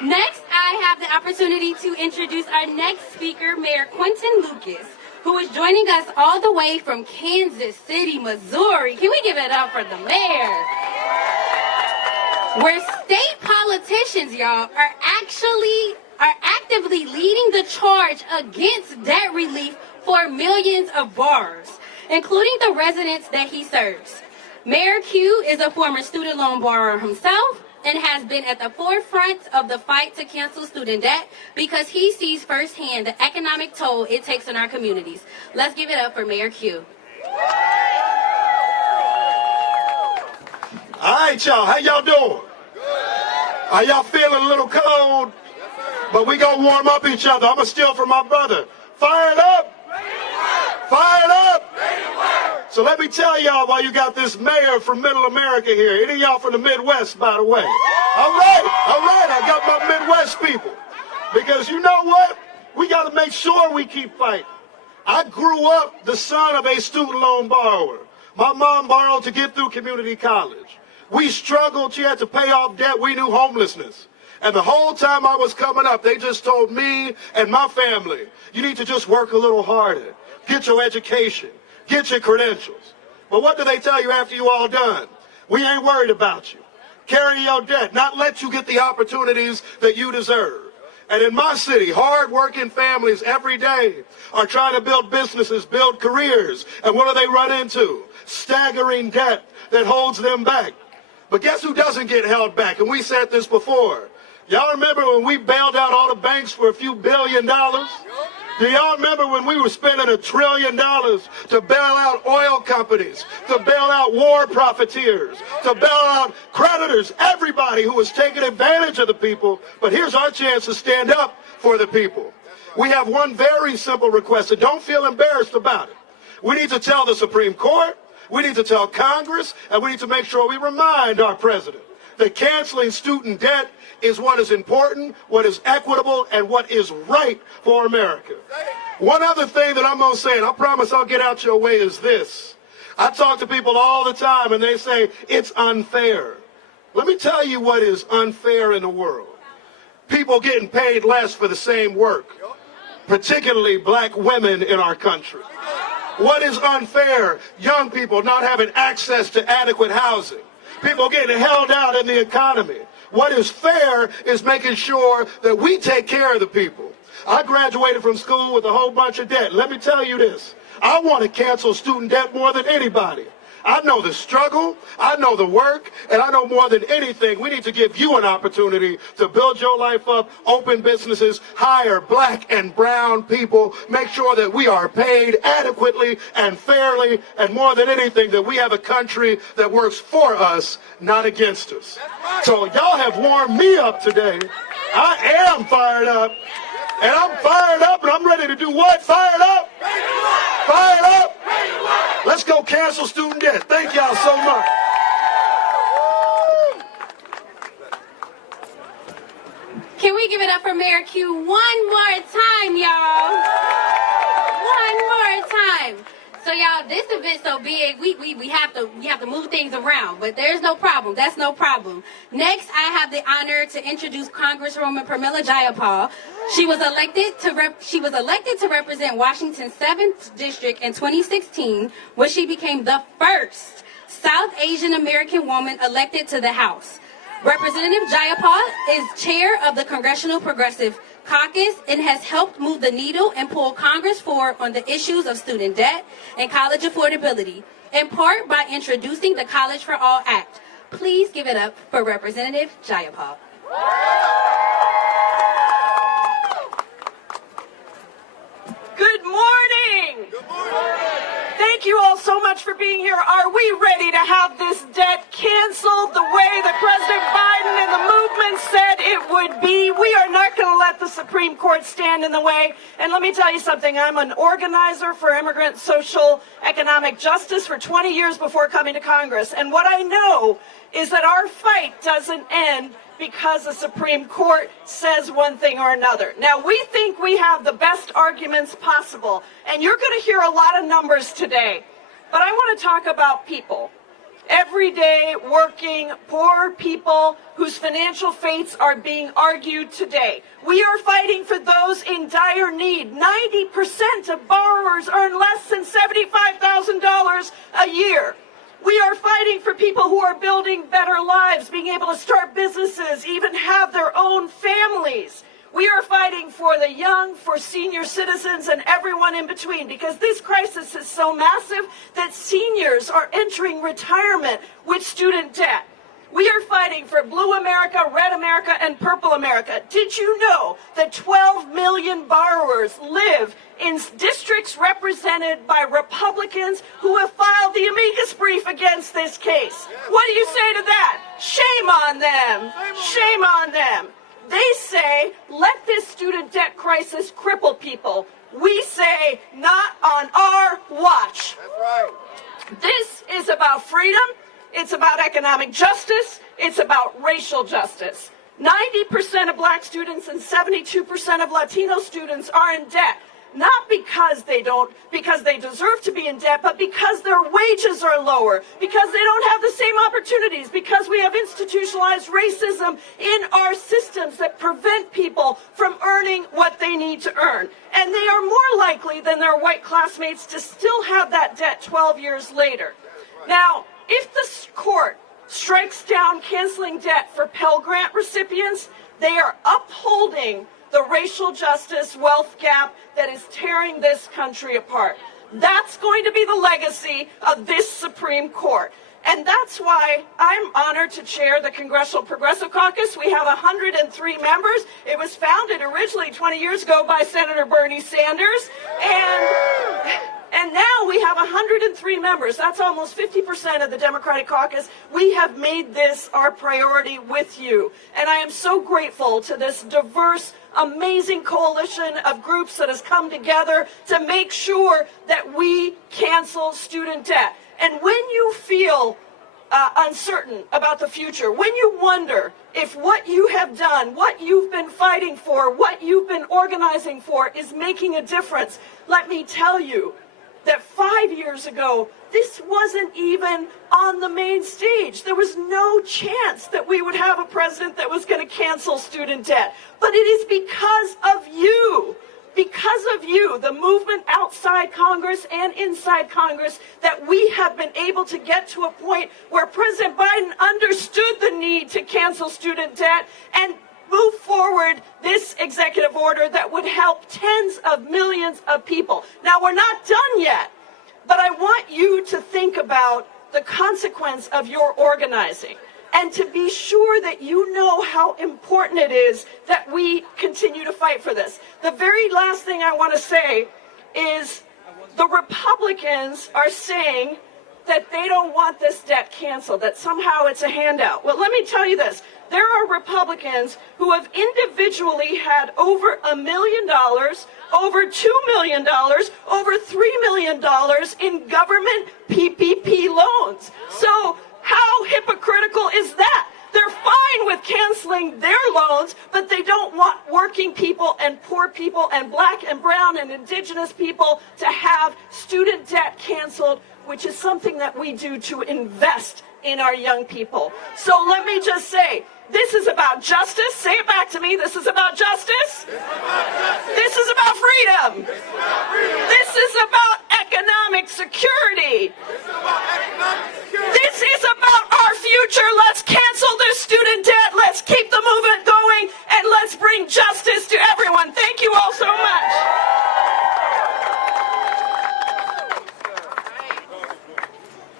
Next, I have the opportunity to introduce our next speaker, Mayor Quentin Lucas, who is joining us all the way from Kansas City, Missouri. Can we give it up for the mayor? Where state politicians, y'all, are actively leading the charge against debt relief for millions of borrowers, including the residents that he serves. Mayor Q is a former student loan borrower himself and has been at the forefront of the fight to cancel student debt because he sees firsthand the economic toll it takes on our communities. Let's give it up for Mayor Q. All right, y'all. How y'all doing? Are y'all feeling a little cold? But we gonna warm up each other. I'm gonna steal from my brother. Fire it up! Fire it up! So let me tell y'all why you got this mayor from Middle America here. Any of y'all from the Midwest, by the way. All right, I got my Midwest people. Because you know what? We gotta make sure we keep fighting. I grew up the son of a student loan borrower. My mom borrowed to get through community college. We struggled, she had to pay off debt, we knew homelessness. And the whole time I was coming up, they just told me and my family, you need to just work a little harder. Get your education. Get your credentials. But what do they tell you after you all done? We ain't worried about you. Carry your debt, not let you get the opportunities that you deserve. And in my city, hard-working families every day are trying to build businesses, build careers. And what do they run into? Staggering debt that holds them back. But guess who doesn't get held back? And we said this before. Y'all remember when we bailed out all the banks for a few $1 billion? Do y'all remember when we were spending $1 trillion to bail out oil companies, to bail out war profiteers, to bail out creditors, everybody who was taking advantage of the people? But here's our chance to stand up for the people. We have one very simple request, and don't feel embarrassed about it. We need to tell the Supreme Court, we need to tell Congress, and we need to make sure we remind our president that canceling student debt is what is important, what is equitable, and what is right for America. One other thing that I'm going to say, and I promise I'll get out your way, is this. I talk to people all the time, and they say, it's unfair. Let me tell you what is unfair in the world. People getting paid less for the same work, particularly black women in our country. What is unfair? Young people not having access to adequate housing. People getting held out in the economy. What is fair is making sure that we take care of the people. I graduated from school with a whole bunch of debt. Let me tell you this. I want to cancel student debt more than anybody. I know the struggle, I know the work, and I know more than anything, we need to give you an opportunity to build your life up, open businesses, hire black and brown people, make sure that we are paid adequately and fairly, and more than anything, that we have a country that works for us, not against us. So y'all have warmed me up today. I am fired up. And I'm fired up, and I'm ready to do what? Fired up? Fired up? Let's go cancel student debt. Thank y'all so much. Can we give it up for Mayor Q one more time, y'all? One more time. So y'all, this event so big, we have to move things around, but there's no problem. That's no problem. Next, I have the honor to introduce Congresswoman Pramila Jayapal. She was elected to represent Washington's 7th District in 2016, where she became the first South Asian American woman elected to the House. Representative Jayapal is chair of the Congressional Progressive Caucus and has helped move the needle and pull Congress forward on the issues of student debt and college affordability, in part by introducing the College for All Act. Please give it up for Representative Jayapal. Good morning. Good morning. Thank you all so much for being here. Are we ready to have this debt canceled the way that President Biden and the movement said it would be? We are not going to let the Supreme Supreme Court stand in the way. And let me tell you something, I'm an organizer for immigrant social economic justice for 20 years before coming to Congress. And what I know is that our fight doesn't end because the Supreme Court says one thing or another. Now, we think we have the best arguments possible, and you're going to hear a lot of numbers today. But I want to talk about people. Everyday, working, poor people whose financial fates are being argued today. We are fighting for those in dire need. 90% of borrowers earn less than $75,000 a year. We are fighting for people who are building better lives, being able to start businesses, even have their own families. We are fighting for the young, for senior citizens, and everyone in between, because this crisis is so massive that seniors are entering retirement with student debt. We are fighting for Blue America, Red America, and Purple America. Did you know that 12 million borrowers live in districts represented by Republicans who have filed the amicus brief against this case? What do you say to that? Shame on them. Shame on them. They say, let this student debt crisis cripple people. We say, not on our watch. That's right. This is about freedom. It's about economic justice. It's about racial justice. 90% of black students and 72% of Latino students are in debt. Not because they deserve to be in debt, but because their wages are lower, because they don't have the same opportunities, because we have institutionalized racism in our systems that prevent people from earning what they need to earn. And they are more likely than their white classmates to still have that debt 12 years later. Now, if the court strikes down canceling debt for Pell Grant recipients, they are upholding the racial justice wealth gap that is tearing this country apart. That's going to be the legacy of this Supreme Court. And that's why I'm honored to chair the Congressional Progressive Caucus. We have 103 members. It was founded originally 20 years ago by Senator Bernie Sanders. And now we have 103 members. That's almost 50% of the Democratic caucus. We have made this our priority with you. And I am so grateful to this diverse, amazing coalition of groups that has come together to make sure that we cancel student debt. And when you feel uncertain about the future, when you wonder if what you have done, what you've been fighting for, what you've been organizing for is making a difference, let me tell you that 5 years ago, this wasn't even on the main stage. There was no chance that we would have a president that was going to cancel student debt. But it is because of you, the movement outside Congress and inside Congress, that we have been able to get to a point where President Biden understood the need to cancel student debt and move forward this executive order that would help tens of millions of people. Now, we're not done yet, but I want you to think about the consequence of your organizing and to be sure that you know how important it is that we continue to fight for this. The very last thing I want to say is the Republicans are saying that they don't want this debt canceled, that somehow it's a handout. Well, let me tell you this. There are Republicans who have individually had over $1 million, over $2 million, over $3 million in government PPP loans. So how hypocritical is that? They're fine with canceling their loans, but they don't want working people and poor people and black and brown and indigenous people to have student debt canceled, which is something that we do to invest in our young people. So let me just say, this is about justice. Say it back to me. This is about justice. This is about freedom. This is about economic security. This is about our future. Let's cancel this student debt. Let's keep the movement going, and let's bring justice to everyone. Thank you all so much.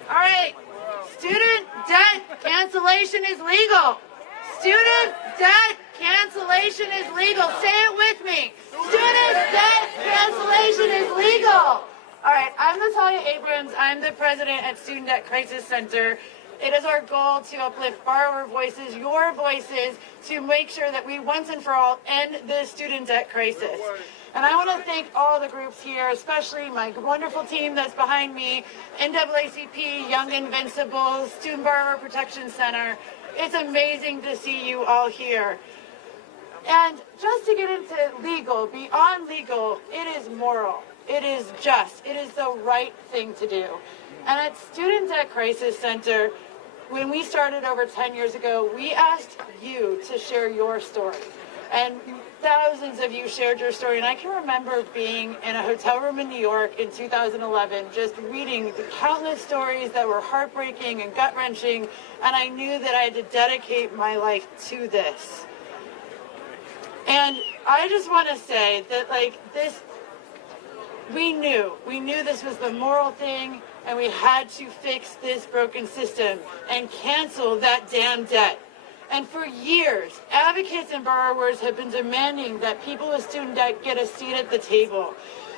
All right. Student debt cancellation is legal. Student debt cancellation is legal. Say it with me. Student debt cancellation is legal. All right, I'm Natalia Abrams. I'm the president at Student Debt Crisis Center. It is our goal to uplift borrower voices, your voices, to make sure that we once and for all end the student debt crisis. And I want to thank all the groups here, especially my wonderful team that's behind me, NAACP, Young Invincibles, Student Borrower Protection Center. It's amazing to see you all here. And just to get into legal, beyond legal, it is moral. It is just. It is the right thing to do. And at Student Debt Crisis Center, when we started over 10 years ago, we asked you to share your story. And thousands of you shared your story. And I can remember being in a hotel room in New York in 2011, just reading the countless stories that were heartbreaking and gut-wrenching. And I knew that I had to dedicate my life to this. And I just want to say that, like, this, we knew this was the moral thing, and we had to fix this broken system and cancel that damn debt. And for years, advocates and borrowers have been demanding that people with student debt get a seat at the table.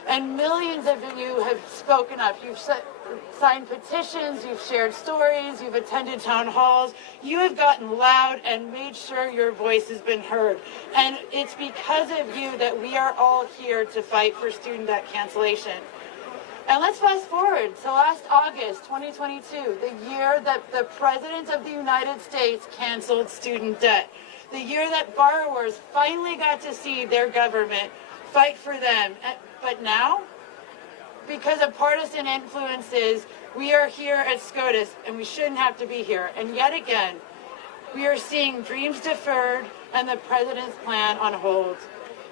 And millions of you have spoken up. You've signed petitions, you've shared stories, you've attended town halls. You have gotten loud and made sure your voice has been heard. And it's because of you that we are all here to fight for student debt cancellation. And let's fast forward to last August 2022, the year that the President of the United States canceled student debt, the year that borrowers finally got to see their government fight for them. But now, because of partisan influences, we are here at SCOTUS, and we shouldn't have to be here. And yet again, we are seeing dreams deferred and the President's plan on hold.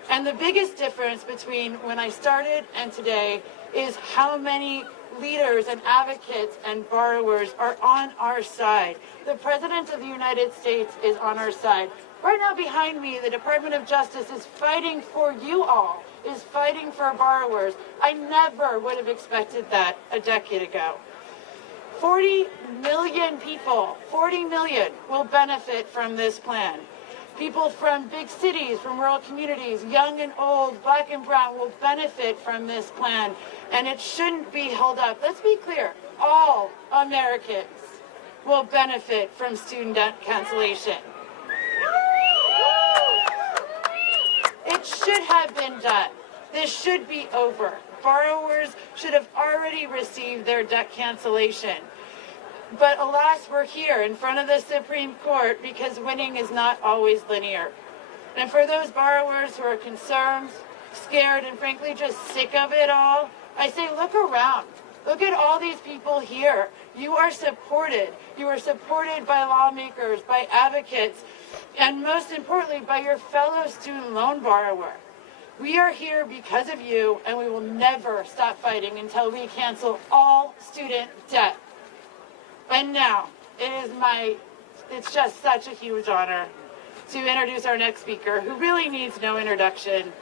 And the biggest difference between when I started and today is how many leaders and advocates and borrowers are on our side. The President of the United States is on our side. Right now behind me, the Department of Justice is fighting for you all, is fighting for borrowers. I never would have expected that a decade ago. 40 million people, 40 million will benefit from this plan. People from big cities, from rural communities, young and old, black and brown, will benefit from this plan, and it shouldn't be held up. Let's be clear, all Americans will benefit from student debt cancellation. It should have been done. This should be over. Borrowers should have already received their debt cancellation. But alas, we're here in front of the Supreme Court because winning is not always linear. And for those borrowers who are concerned, scared, and frankly just sick of it all, I say look around. Look at all these people here. You are supported. You are supported by lawmakers, by advocates, and most importantly, by your fellow student loan borrower. We are here because of you, and we will never stop fighting until we cancel all student debt. And now, it's just such a huge honor to introduce our next speaker, who really needs no introduction.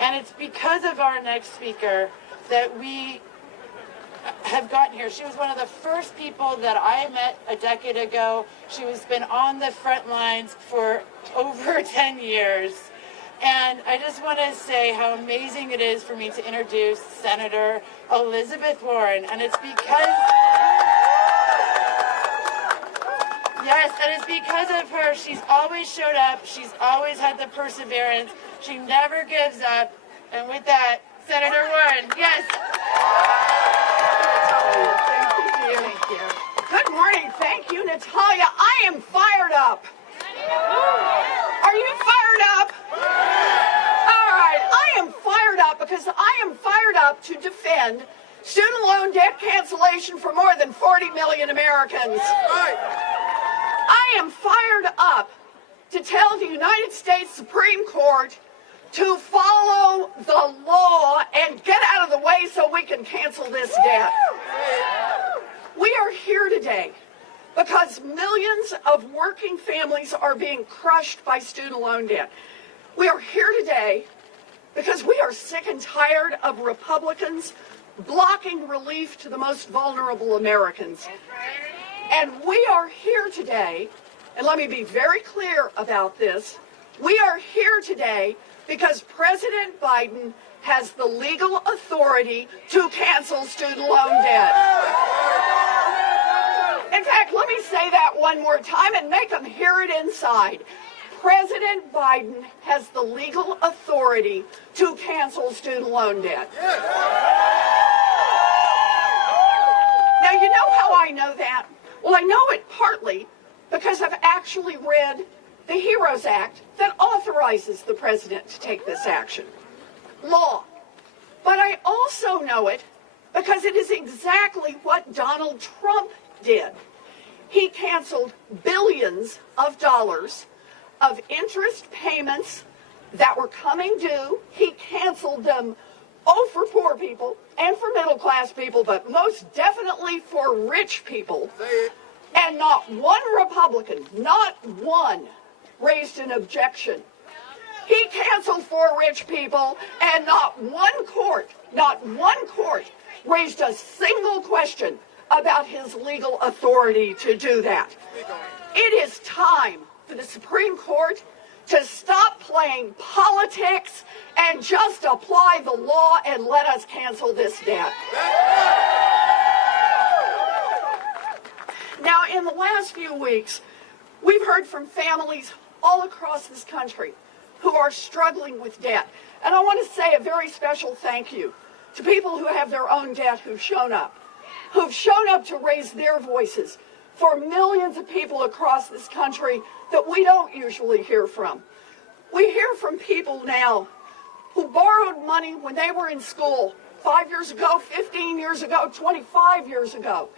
And it's because of our next speaker that we have gotten here. She was one of the first people that I met a decade ago. She has been on the front lines for over 10 years. And I just want to say how amazing it is for me to introduce Senator Elizabeth Warren. And it's because... Yes, and it's because of her. She's always showed up. She's always had the perseverance. She never gives up. And with that, Senator Warren, yes. Thank you. Good morning. Thank you, Natalia. I am fired up. Are you fired up? All right. I am fired up because I am fired up to defend student loan debt cancellation for more than 40 million Americans. I am fired up to tell the United States Supreme Court to follow the law and get out of the way so we can cancel this debt. We are here today because millions of working families are being crushed by student loan debt. We are here today because we are sick and tired of Republicans blocking relief to the most vulnerable Americans. And we are here today, and let me be very clear about this, we are here today because President Biden has the legal authority to cancel student loan debt. In fact, fact, let me say that one more time and make them hear it inside. President Biden has the legal authority to cancel student loan debt. Now, you know how I know that? Well, I know it partly because I've actually read the HEROES Act that authorizes the president to take this action. Law. But I also know it because it is exactly what Donald Trump did. He canceled billions of dollars of interest payments that were coming due. He canceled them, for poor people and for middle class people, but most definitely for rich people. And not one Republican, not one, raised an objection. He canceled for rich people, and not one court raised a single question about his legal authority to do that. It is time for the Supreme Court to stop playing politics and just apply the law and let us cancel this debt. Now, in the last few weeks, we've heard from families all across this country who are struggling with debt. And I want to say a very special thank you to people who have their own debt who've shown up to raise their voices for millions of people across this country that we don't usually hear from. We hear from people now who borrowed money when they were in school 5 years ago, 15 years ago, 25 years ago.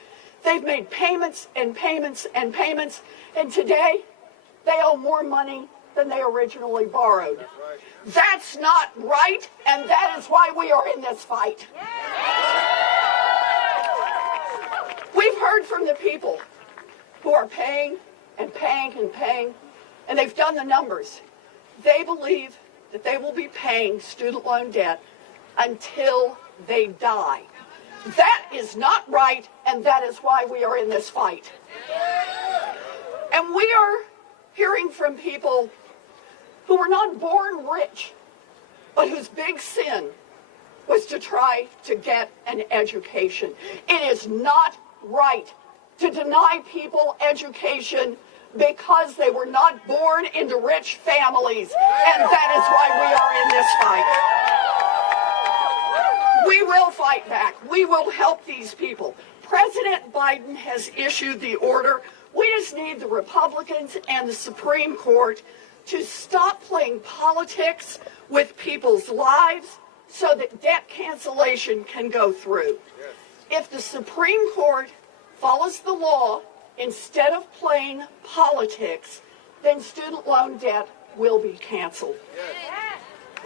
They've made payments and payments and payments, and today they owe more money than they originally borrowed. That's not right, and that is why we are in this fight. We've heard from the people who are paying and paying and paying, and they've done the numbers. They believe that they will be paying student loan debt until they die. That is not right, and that is why we are in this fight. And we are hearing from people who were not born rich, but whose big sin was to try to get an education. It is not right to deny people education because they were not born into rich families, and that is why we are in this fight. We will fight back. We will help these people. President Biden has issued the order. We just need the Republicans and the Supreme Court to stop playing politics with people's lives so that debt cancellation can go through. If the Supreme Court follows the law instead of playing politics, then student loan debt will be canceled.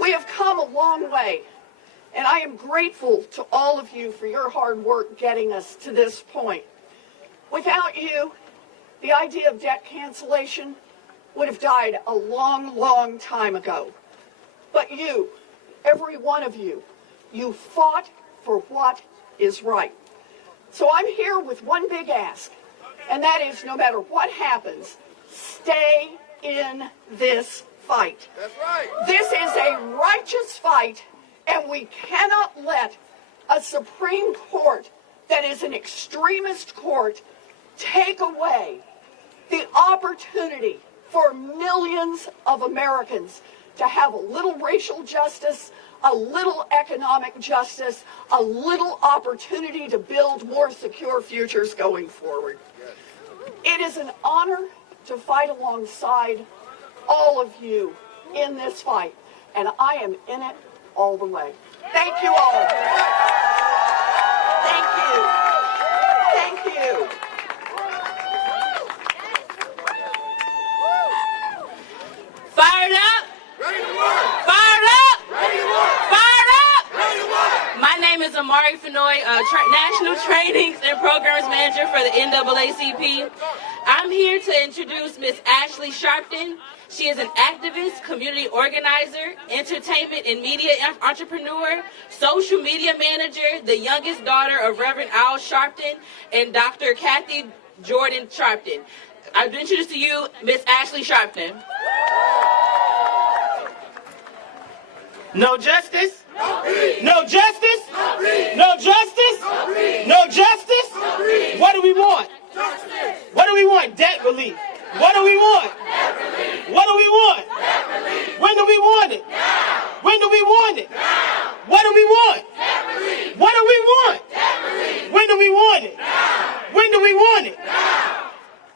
We have come a long way, and I am grateful to all of you for your hard work getting us to this point. Without you, the idea of debt cancellation would have died a long, long time ago. But you, every one of you, you fought for what is right. So I'm here with one big ask, and that is no matter what happens, stay in this fight. That's right. This is a righteous fight, and we cannot let a Supreme Court that is an extremist court take away the opportunity for millions of Americans to have a little racial justice, a little economic justice, a little opportunity to build more secure futures going forward. It is an honor to fight alongside all of you in this fight, and I am in it all the way. Thank you all. Thank you. Thank you. Fired up? Ready to work. Fired up? Ready to work. Fired up? Ready to work. My name is Amari Fenoy, National Trainings and Programs Manager for the NAACP. I'm here to introduce Miss Ashley Sharpton. She is an activist, community organizer, entertainment and media entrepreneur, social media manager, the youngest daughter of Reverend Al Sharpton and Dr. Kathy Jordan Sharpton. I'll introduce to you Miss Ashley Sharpton. No justice? No peace. No justice? No peace. No justice? No peace. No justice? No peace. What do we want? Justice. do we want? Debt relief. What do we want? Debt relief. What do we want? Debt relief. When do we want it? Now. When do we want it? Now. What do we want? Debt relief. What do we want? Debt relief. When do we want it? Now. When do we want it? Now.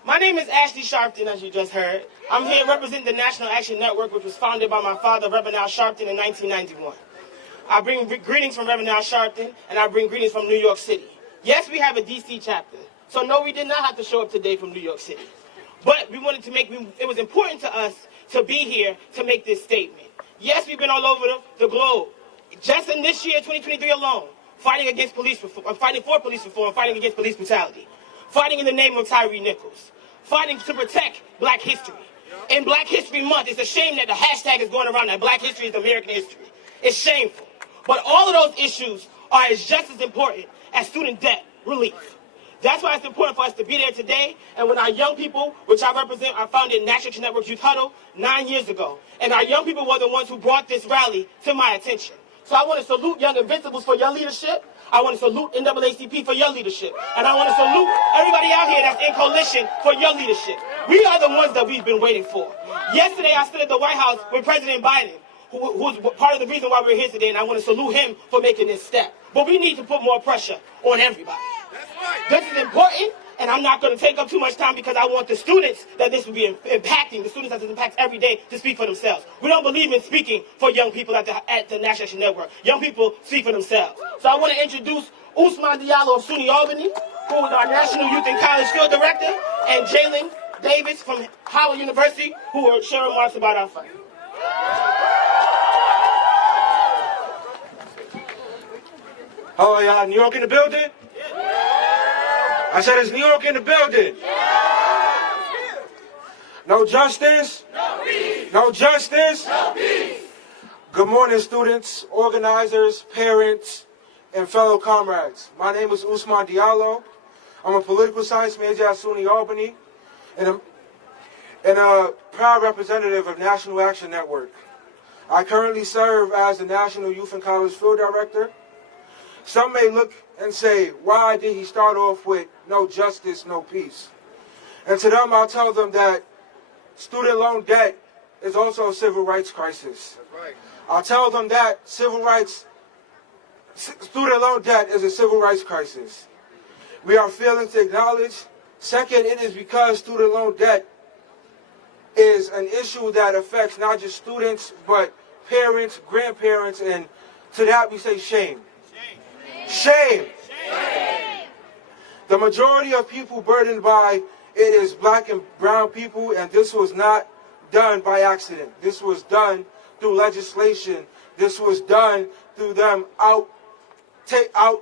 My name is Ashley Sharpton, as you just heard. I'm here representing the National Action Network, which was founded by my father, Reverend Al Sharpton, in 1991. I bring greetings from Reverend Al Sharpton, and I bring greetings from New York City. Yes, we have a D.C. chapter. So no, we did not have to show up today from New York City. But we wanted to it was important to us to be here to make this statement. Yes, we've been all over the globe. Just in this year, 2023 alone, fighting against police reform, fighting for police reform, fighting against police brutality, fighting in the name of Tyree Nichols, fighting to protect Black history. In Black History Month, it's a shame that the hashtag is going around that Black history is American history. It's shameful. But all of those issues are just as important as student debt relief. That's why it's important for us to be there today. And when our young people, which I represent, I founded National Action Network Youth Huddle 9 years ago. And our young people were the ones who brought this rally to my attention. So I want to salute Young Invincibles for your leadership. I want to salute NAACP for your leadership. And I want to salute everybody out here that's in coalition for your leadership. We are the ones that we've been waiting for. Yesterday, I stood at the White House with President Biden, who was part of the reason why we're here today, and I want to salute him for making this step. But we need to put more pressure on everybody. This is important, and I'm not going to take up too much time because I want the students that this will be impacting, the students that this impacts every day, to speak for themselves. We don't believe in speaking for young people at the National Action Network. Young people speak for themselves. So I want to introduce Usman Diallo of SUNY Albany, who is our National Youth and College Field Director, and Jalen Davis from Howard University, who will share remarks about our fight. Hello, y'all. New York in the building? I said, is New York in the building? No justice? No peace. No justice? No peace. Good morning, students, organizers, parents, and fellow comrades. My name is Usman Diallo. I'm a political science major at SUNY Albany and a proud representative of National Action Network. I currently serve as the National Youth and College Field Director. Some may look and say, why did he start off with no justice, no peace? And to them, I'll tell them that student loan debt is also a civil rights crisis. That's right. I'll tell them that student loan debt is a civil rights crisis. We are failing to acknowledge. Second, it is because student loan debt is an issue that affects not just students, but parents, grandparents, and to that we say shame. Shame. Shame. The majority of people burdened by it is Black and brown people, and this was not done by accident. This was done through legislation. This was done through them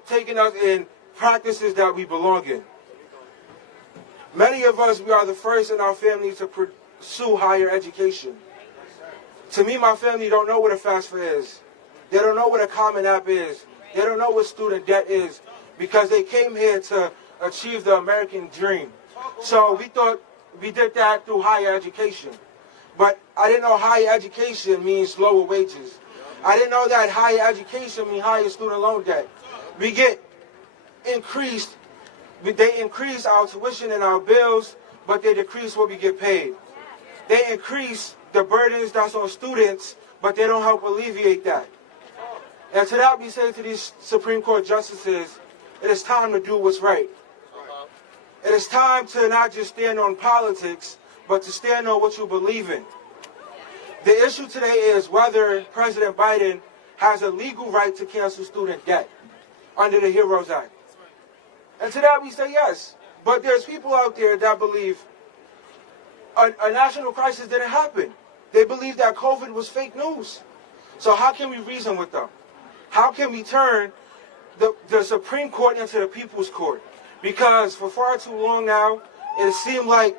taking us in practices that we belong in. Many of us, we are the first in our family to pursue higher education. To me, my family don't know what a FAFSA is. They don't know what a Common App is. They don't know what student debt is because they came here to achieve the American dream. So we thought we did that through higher education. But I didn't know higher education means lower wages. I didn't know that higher education means higher student loan debt. They increase our tuition and our bills, but they decrease what we get paid. They increase the burdens that's on students, but they don't help alleviate that. And to that we say to these Supreme Court justices, it is time to do what's right. It is time to not just stand on politics, but to stand on what you believe in. The issue today is whether President Biden has a legal right to cancel student debt under the HEROES Act. And to that we say yes. But there's people out there that believe a national crisis didn't happen. They believe that COVID was fake news. So how can we reason with them? How can we turn the Supreme Court into the People's Court? Because for far too long now, it seemed like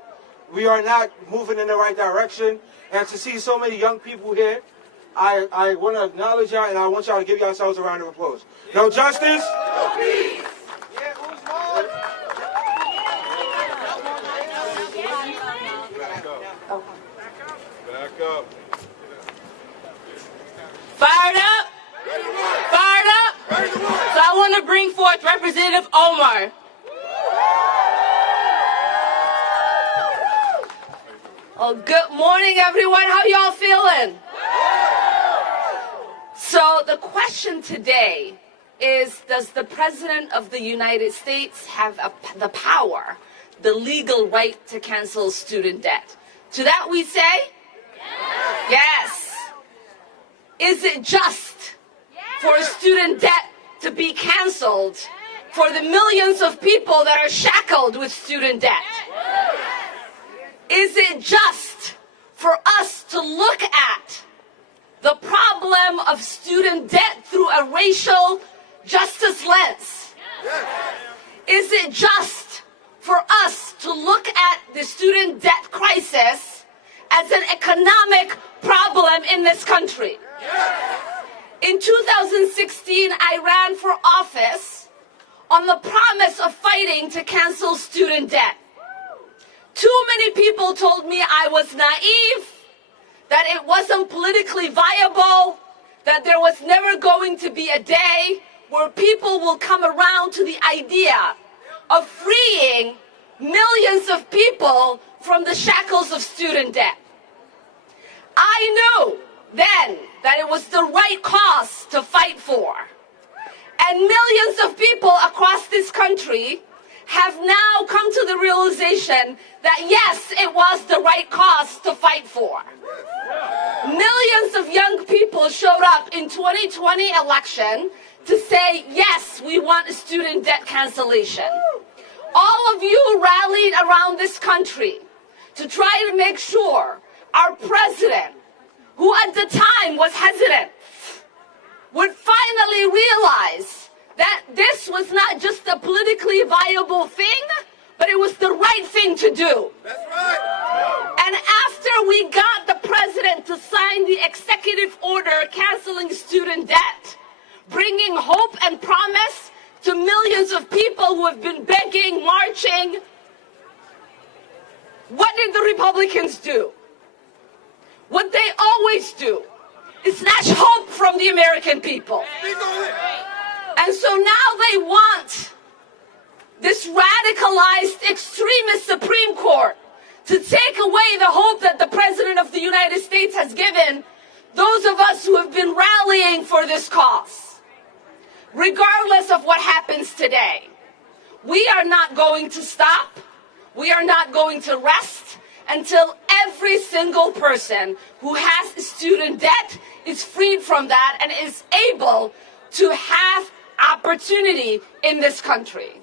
we are not moving in the right direction. And to see so many young people here, I want to acknowledge y'all, and I want y'all to give yourselves a round of applause. No justice? No peace. Back up. Fired up? Fired up? So I want to bring forth Representative Omar. Well, good morning, everyone. How y'all feeling? So the question today is, does the President of the United States have the power, the legal right to cancel student debt? To that we say, yes. Is it just for student debt to be canceled for the millions of people that are shackled with student debt? Is it just for us to look at the problem of student debt through a racial justice lens? Is it just for us to look at the student debt crisis as an economic problem in this country? In 2016, I ran for office on the promise of fighting to cancel student debt. Too many people told me I was naive, that it wasn't politically viable, that there was never going to be a day where people will come around to the idea of freeing millions of people from the shackles of student debt. I knew then that it was the right cause to fight for. And millions of people across this country have now come to the realization that yes, it was the right cause to fight for. Millions of young people showed up in 2020 election to say, yes, we want a student debt cancellation. All of you rallied around this country to try to make sure our president, who at the time was hesitant, would finally realize that this was not just a politically viable thing, but it was the right thing to do. That's right. And after we got the president to sign the executive order canceling student debt, bringing hope and promise to millions of people who have been begging, marching, what did the Republicans do? What they always do is snatch hope from the American people. And so now they want this radicalized extremist Supreme Court to take away the hope that the President of the United States has given those of us who have been rallying for this cause. Regardless of what happens today, we are not going to stop. We are not going to rest until every single person who has student debt is freed from that and is able to have opportunity in this country.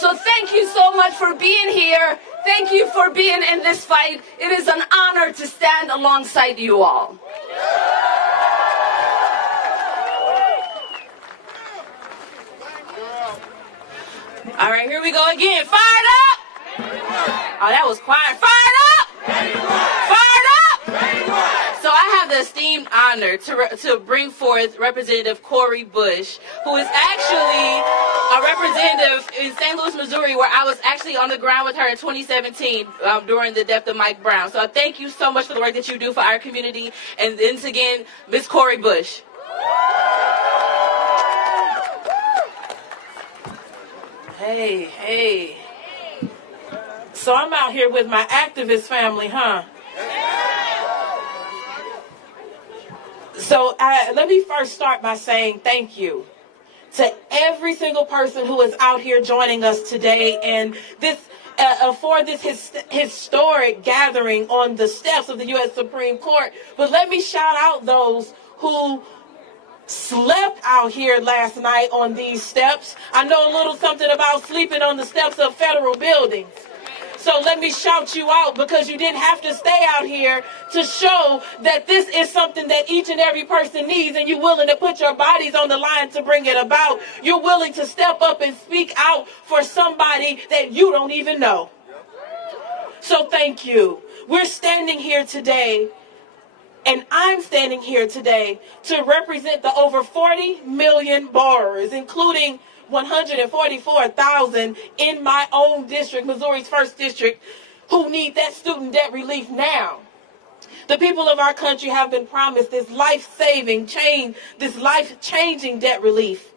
So thank you so much for being here. Thank you for being in this fight. It is an honor to stand alongside you all. All right, here we go again. Fired up! Oh, that was quiet. Fired up! Fired up! So I have the esteemed honor to bring forth Representative Cori Bush, who is actually a representative in St. Louis, Missouri, where I was actually on the ground with her in 2017 during the death of Mike Brown. So I thank you so much for the work that you do for our community. And once again, Ms. Cori Bush. Hey, hey. So I'm out here with my activist family, huh? So let me first start by saying thank you to every single person who is out here joining us today and this for this historic gathering on the steps of the U.S. Supreme Court. But let me shout out those who slept out here last night on these steps. I know a little something about sleeping on the steps of federal buildings. So let me shout you out because you didn't have to stay out here to show that this is something that each and every person needs, and you're willing to put your bodies on the line to bring it about. You're willing to step up and speak out for somebody that you don't even know. So thank you. We're standing here today, and I'm standing here today to represent the over 40 million borrowers, including 144,000 in my own district, Missouri's 1st district, who need that student debt relief now. The people of our country have been promised this life-saving change, this life-changing debt relief.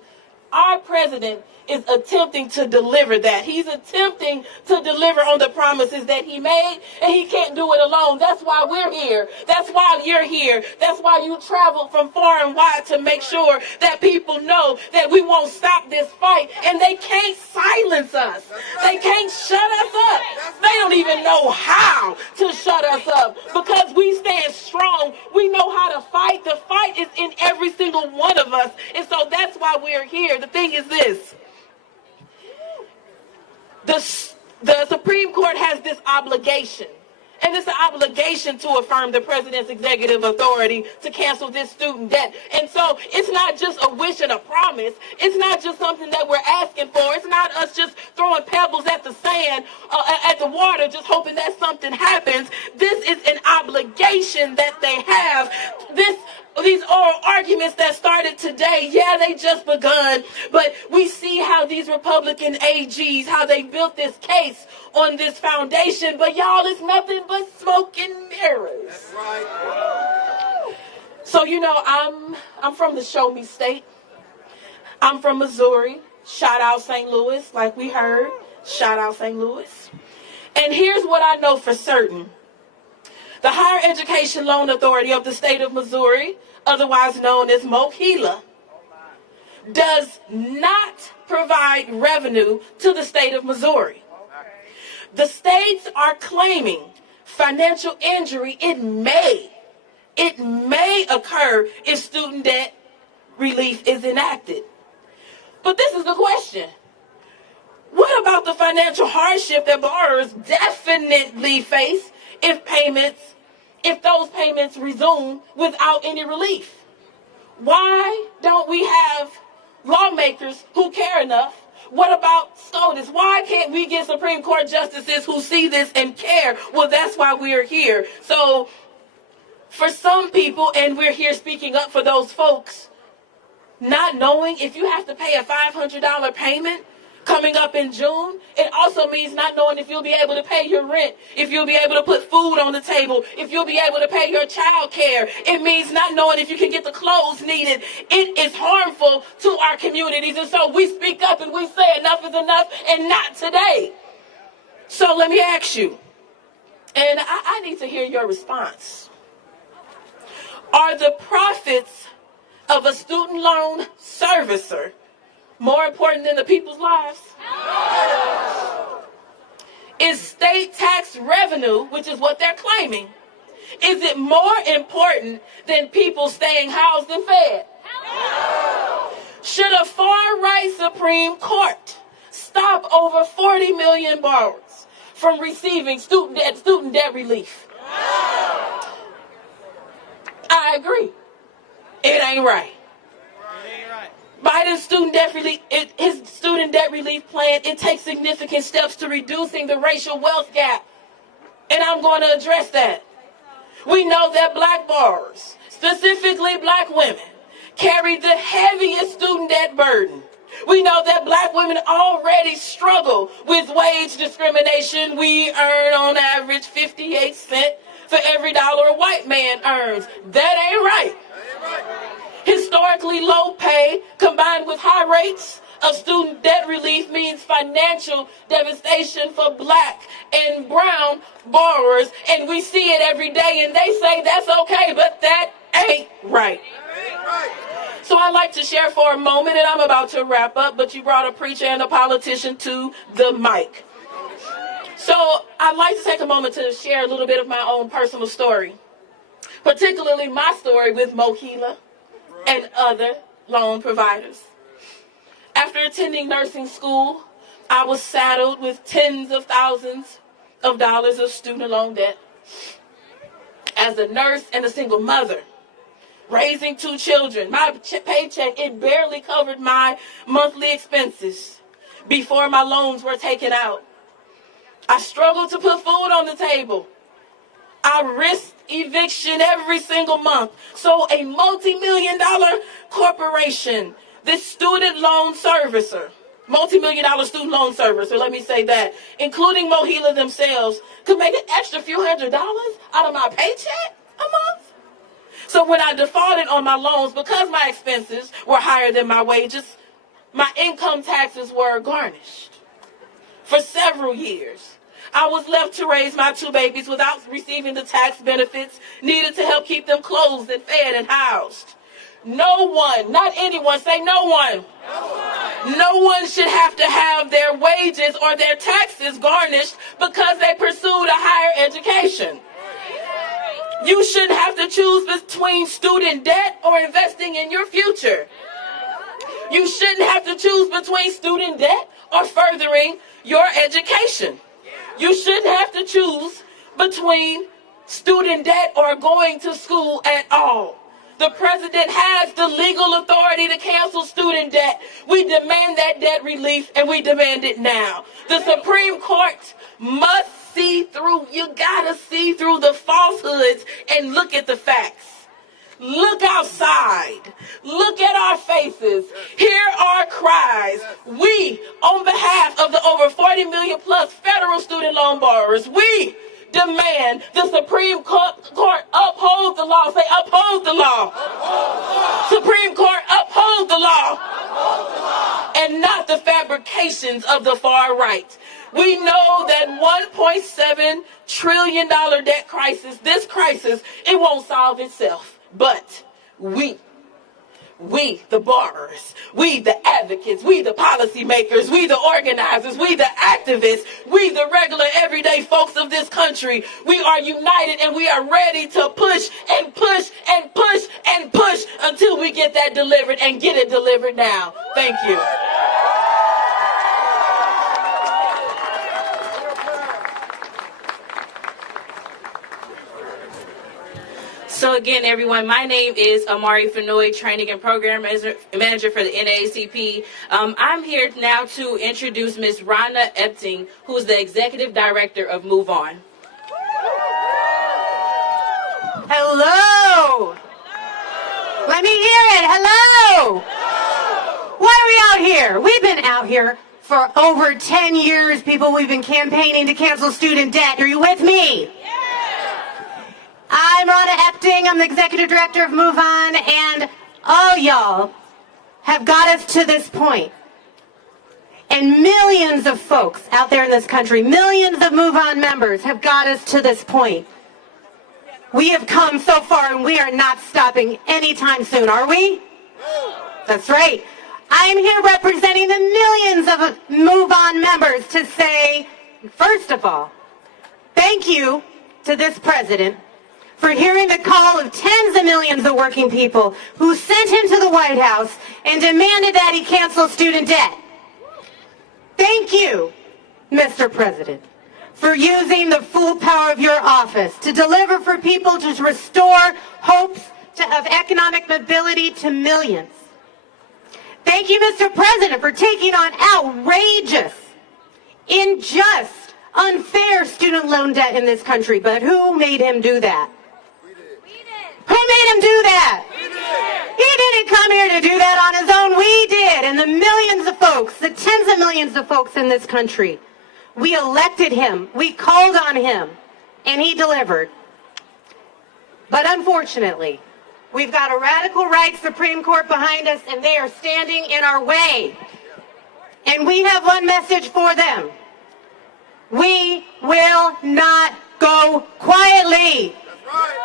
Our president is attempting to deliver that. He's attempting to deliver on the promises that he made, and he can't do it alone. That's why we're here. That's why you're here. That's why you traveled from far and wide to make sure that people know that we won't stop this fight, and they can't silence us. They can't shut us up. They don't even know how to shut us up because we stand strong. We know how to fight. The fight is in every single one of us, and so that's why we're here. The thing is this. The Supreme Court has this obligation, and it's an obligation to affirm the president's executive authority to cancel this student debt. And so it's not just a wish and a promise. It's not just something that we're asking for. It's not us just throwing pebbles at the sand, at the water, just hoping that something happens. This is an obligation that they have. These oral arguments that started today, yeah, they just begun, but we see how these Republican AGs, how they built this case on this foundation, but y'all, it's nothing but smoke and mirrors. That's right. So, you know, I'm from the Show Me State. I'm from Missouri. Shout out St. Louis, like we heard. Shout out St. Louis. And here's what I know for certain. The Higher Education Loan Authority of the state of Missouri, otherwise known as MoveOn, does not provide revenue to the state of Missouri. The states are claiming financial injury. It may occur if student debt relief is enacted. But this is the question. What about the financial hardship that borrowers definitely face if those payments resume without any relief? Why don't we have lawmakers who care enough? What about SCOTUS? Why can't we get Supreme Court justices who see this and care? Well, that's why we're here. So for some people, and we're here speaking up for those folks, not knowing if you have to pay a $500 payment coming up in June, it also means not knowing if you'll be able to pay your rent, if you'll be able to put food on the table, if you'll be able to pay your child care. It means not knowing if you can get the clothes needed. It is harmful to our communities, and so we speak up and we say enough is enough, and not today. So let me ask you, and I need to hear your response. Are the profits of a student loan servicer more important than the people's lives? Is state tax revenue, which is what they're claiming, is it more important than people staying housed and fed? Should a far-right Supreme Court stop over 40 million borrowers from receiving student debt relief? I agree. It ain't right. Biden's student debt relief, his student debt relief plan, it takes significant steps to reducing the racial wealth gap. And I'm going to address that. We know that black borrowers, specifically black women, carry the heaviest student debt burden. We know that black women already struggle with wage discrimination. We earn on average 58 cents for every dollar a white man earns. That ain't right. Historically low pay combined with high rates of student debt relief means financial devastation for black and brown borrowers, and we see it every day, and they say that's okay, but that ain't right. So I'd like to share for a moment, and I'm about to wrap up, but you brought a preacher and a politician to the mic. So I'd like to take a moment to share a little bit of my own personal story, particularly my story with MoveOn and other loan providers. After attending nursing school, I was saddled with tens of thousands of dollars of student loan debt. As a nurse and a single mother, raising 2 children, my paycheck, it barely covered my monthly expenses before my loans were taken out. I struggled to put food on the table. I risked eviction every single month. So a multi-million-dollar corporation, this student loan servicer, multi-million-dollar student loan servicer, let me say that, including MoveOn themselves, could make an extra few $100s out of my paycheck a month. So when I defaulted on my loans, because my expenses were higher than my wages, my income taxes were garnished. For several years, I was left to raise my 2 babies without receiving the tax benefits needed to help keep them clothed and fed and housed. No one, not anyone, say no one. No one should have to have their wages or their taxes garnished because they pursued a higher education. You shouldn't have to choose between student debt or investing in your future. You shouldn't have to choose between student debt or furthering your education. You shouldn't have to choose between student debt or going to school at all. The president has the legal authority to cancel student debt. We demand that debt relief, and we demand it now. The Supreme Court must see through, you gotta see through the falsehoods and look at the facts. Look outside. Look at our faces. Hear our cries. We, on behalf of the over 40 million plus federal student loan borrowers, we demand the Supreme Court uphold the law. Say, uphold the law. Supreme Court, uphold the law. And not the fabrications of the far right. We know that $1.7 trillion debt crisis, this crisis, it won't solve itself. But we, the borrowers, we, the advocates, we, the policymakers, we, the organizers, we, the activists, we, the regular everyday folks of this country, we are united and we are ready to push and push and push and push until we get that delivered and get it delivered now. Thank you. So again, everyone, my name is Amari Fenoy, Training and Program Manager for the NAACP. I'm here now to introduce Ms. Rhonda Epting, who's the Executive Director of MoveOn. Hello. Let me hear it. Hello. Why are we out here? We've been out here for over 10 years, people. We've been campaigning to cancel student debt. Are you with me? I'm Rhonda Epting. I'm the Executive Director of MoveOn, and all y'all have got us to this point. And millions of folks out there in this country, millions of MoveOn members have got us to this point. We have come so far, and we are not stopping anytime soon, are we? That's right. I am here representing the millions of MoveOn members to say, first of all, thank you to this president for hearing the call of tens of millions of working people who sent him to the White House and demanded that he cancel student debt. Thank you, Mr. President, for using the full power of your office to deliver for people, to restore hopes of economic mobility to millions. Thank you, Mr. President, for taking on outrageous, unjust, unfair student loan debt in this country. But who made him do that? Who made him do that? He didn't come here to do that on his own. We did. And the millions of folks, the tens of millions of folks in this country, we elected him. We called on him. And he delivered. But unfortunately, we've got a radical right Supreme Court behind us, and they are standing in our way. And we have one message for them. We will not go quietly. That's right.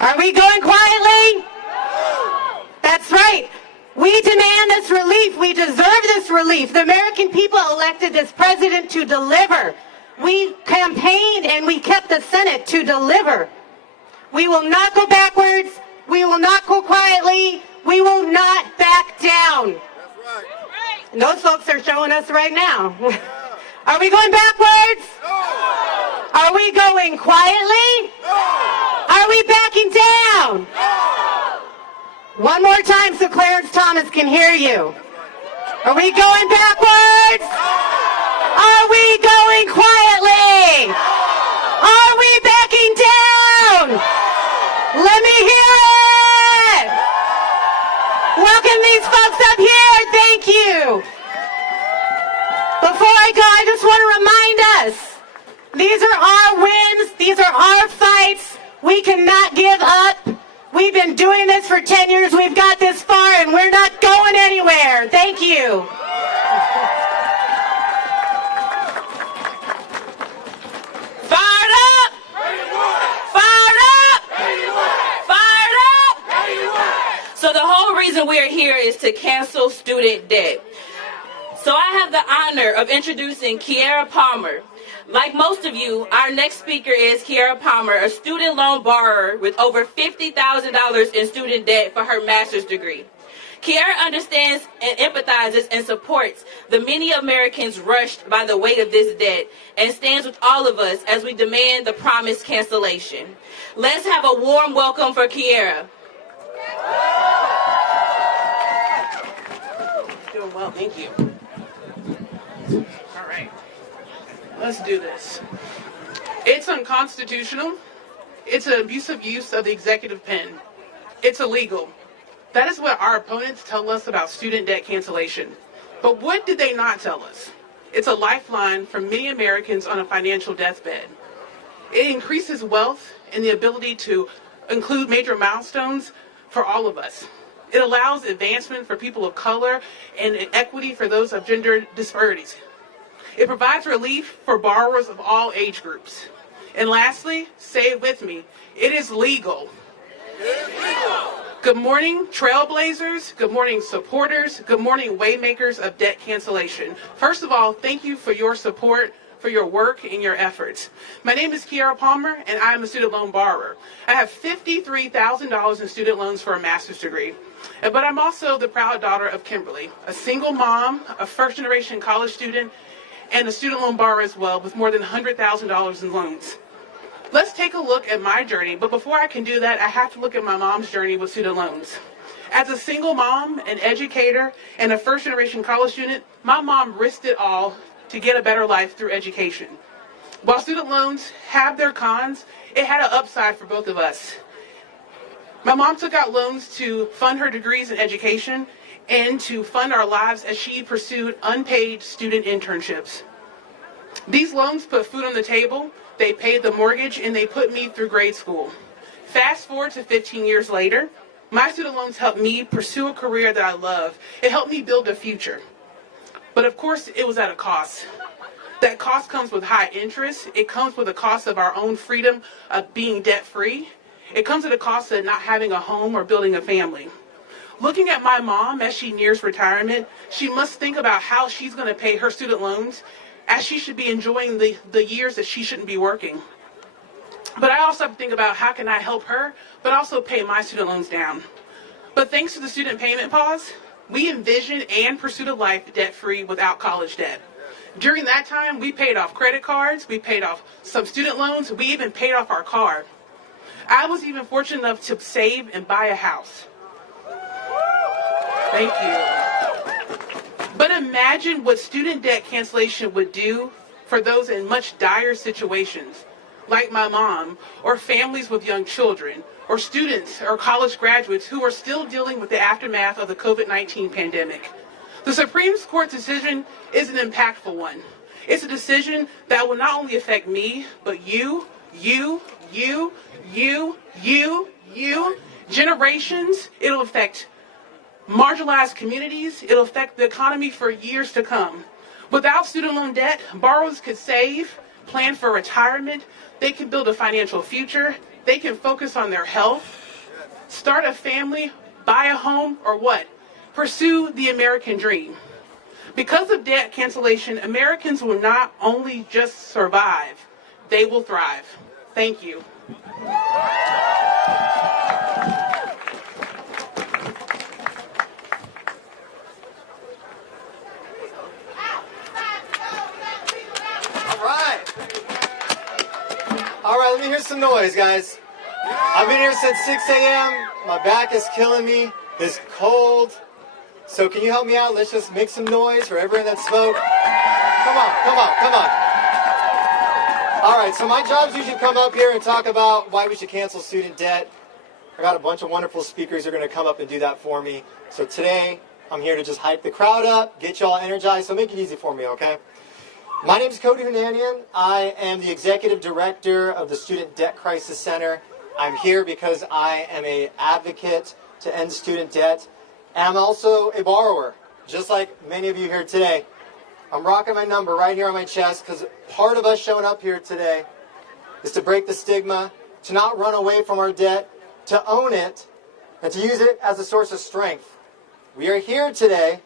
Are we going quietly? No. That's right. We demand this relief. We deserve this relief. The American people elected this president to deliver. We campaigned and we kept the Senate to deliver. We will not go backwards. We will not go quietly. We will not back down. That's right. And those folks are showing us right now. Are we going backwards? No. Are we going quietly? No. Are we backing down? No. One more time so Clarence Thomas can hear you. Are we going backwards? No. Are we going quietly? No. Are we backing down? No. Let me hear it. Welcome these folks up here. Thank you. Before I go, I just want to remind us, these are our wins. These are our fights. We cannot give up. We've been doing this for 10 years. We've got this far, and we're not going anywhere. Thank you. Fired up! Fired up! Fired up! So the whole reason we're here is to cancel student debt. So I have the honor of introducing Kiara Palmer. Like most of you, our next speaker is Kiara Palmer, a student loan borrower with over $50,000 in student debt for her master's degree. Kiara understands and empathizes and supports the many Americans rushed by the weight of this debt and stands with all of us as we demand the promised cancellation. Let's have a warm welcome for Kiara. Doing well, thank you. All right, let's do this. It's unconstitutional. It's an abusive use of the executive pen. It's illegal. That is what our opponents tell us about student debt cancellation. But what did they not tell us? It's a lifeline for many Americans on a financial deathbed. It increases wealth and the ability to include major milestones for all of us. It allows advancement for people of color and equity for those of gender disparities. It provides relief for borrowers of all age groups. And lastly, say it with me, it is legal. It is legal. Good morning, trailblazers. Good morning, supporters. Good morning, waymakers of debt cancellation. First of all, thank you for your support, for your work and your efforts. My name is Kiara Palmer, and I am a student loan borrower. I have $53,000 in student loans for a master's degree. But I'm also the proud daughter of Kimberly, a single mom, a first-generation college student, and a student loan borrower as well, with more than $100,000 in loans. Let's take a look at my journey, but before I can do that, I have to look at my mom's journey with student loans. As a single mom, an educator, and a first-generation college student, my mom risked it all to get a better life through education. While student loans have their cons, it had an upside for both of us. My mom took out loans to fund her degrees in education and to fund our lives as she pursued unpaid student internships. These loans put food on the table, they paid the mortgage, and they put me through grade school. Fast forward to 15 years later, my student loans helped me pursue a career that I love. It helped me build a future. But of course, it was at a cost. That cost comes with high interest. It comes with a cost of our own freedom of being debt-free. It comes at a cost of not having a home or building a family. Looking at my mom as she nears retirement, she must think about how she's going to pay her student loans as she should be enjoying the years that she shouldn't be working. But I also have to think about how can I help her, but also pay my student loans down. But thanks to the student payment pause, we envisioned and pursued a life debt-free without college debt. During that time, we paid off credit cards, we paid off some student loans, we even paid off our car. I was even fortunate enough to save and buy a house. Thank you. But imagine what student debt cancellation would do for those in much dire situations, like my mom, or families with young children, or students or college graduates who are still dealing with the aftermath of the COVID-19 pandemic. The Supreme Court's decision is an impactful one. It's a decision that will not only affect me, but you, generations. It'll affect marginalized communities. It'll affect the economy for years to come. Without student loan debt, borrowers could save, plan for retirement, they can build a financial future, they can focus on their health, start a family, buy a home, or what? Pursue the American dream. Because of debt cancellation, Americans will not only just survive, they will thrive. Thank you. All right, let me hear some noise, guys. I've been here since 6 a.m. My back is killing me. It's cold. So can you help me out? Let's just make some noise for everyone that spoke. Come on. All right, so my job is usually to come up here and talk about why we should cancel student debt. I got a bunch of wonderful speakers who are going to come up and do that for me. So today, I'm here to just hype the crowd up, get y'all energized, so make it easy for me, okay? My name is Cody Hunanian. I am the Executive Director of the Student Debt Crisis Center I'm here because I am an advocate to end student debt, and I'm also a borrower, just like many of you here today. I'm rocking my number right here on my chest because part of us showing up here today is to break the stigma, to not run away from our debt, to own it, and to use it as a source of strength. We are here today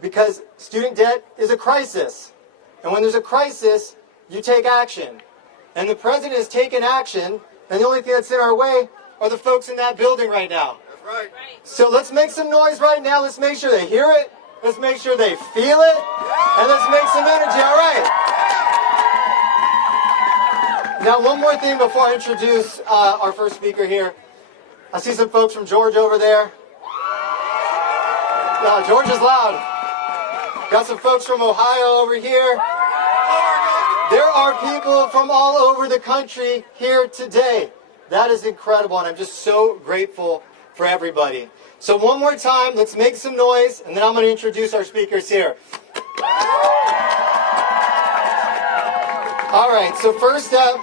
because student debt is a crisis. And when there's a crisis, you take action. And the president has taken action, and the only thing that's in our way are the folks in that building right now. That's right. So let's make some noise right now. Let's make sure they hear it. Let's make sure they feel it. And let's make some energy, all right? Now, one more thing before I introduce our first speaker here. I see some folks from Georgia over there. No, Georgia's loud. Got some folks from Ohio over here. There are people from all over the country here today. That is incredible, and I'm just so grateful for everybody. So one more time, let's make some noise, and then I'm going to introduce our speakers here. All right, so first up,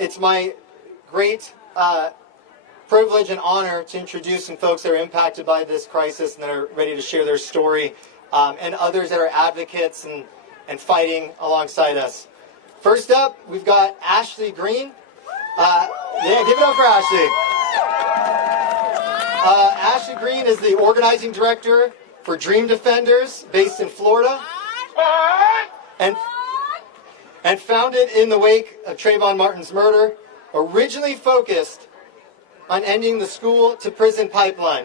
it's my great privilege and honor to introduce some folks that are impacted by this crisis and that are ready to share their story, and others that are advocates and fighting alongside us. First up, we've got Ashley Green. Yeah, give it up for Ashley. Ashley Green is the organizing director for Dream Defenders, based in Florida, and founded in the wake of Trayvon Martin's murder, originally focused on ending the school-to-prison pipeline.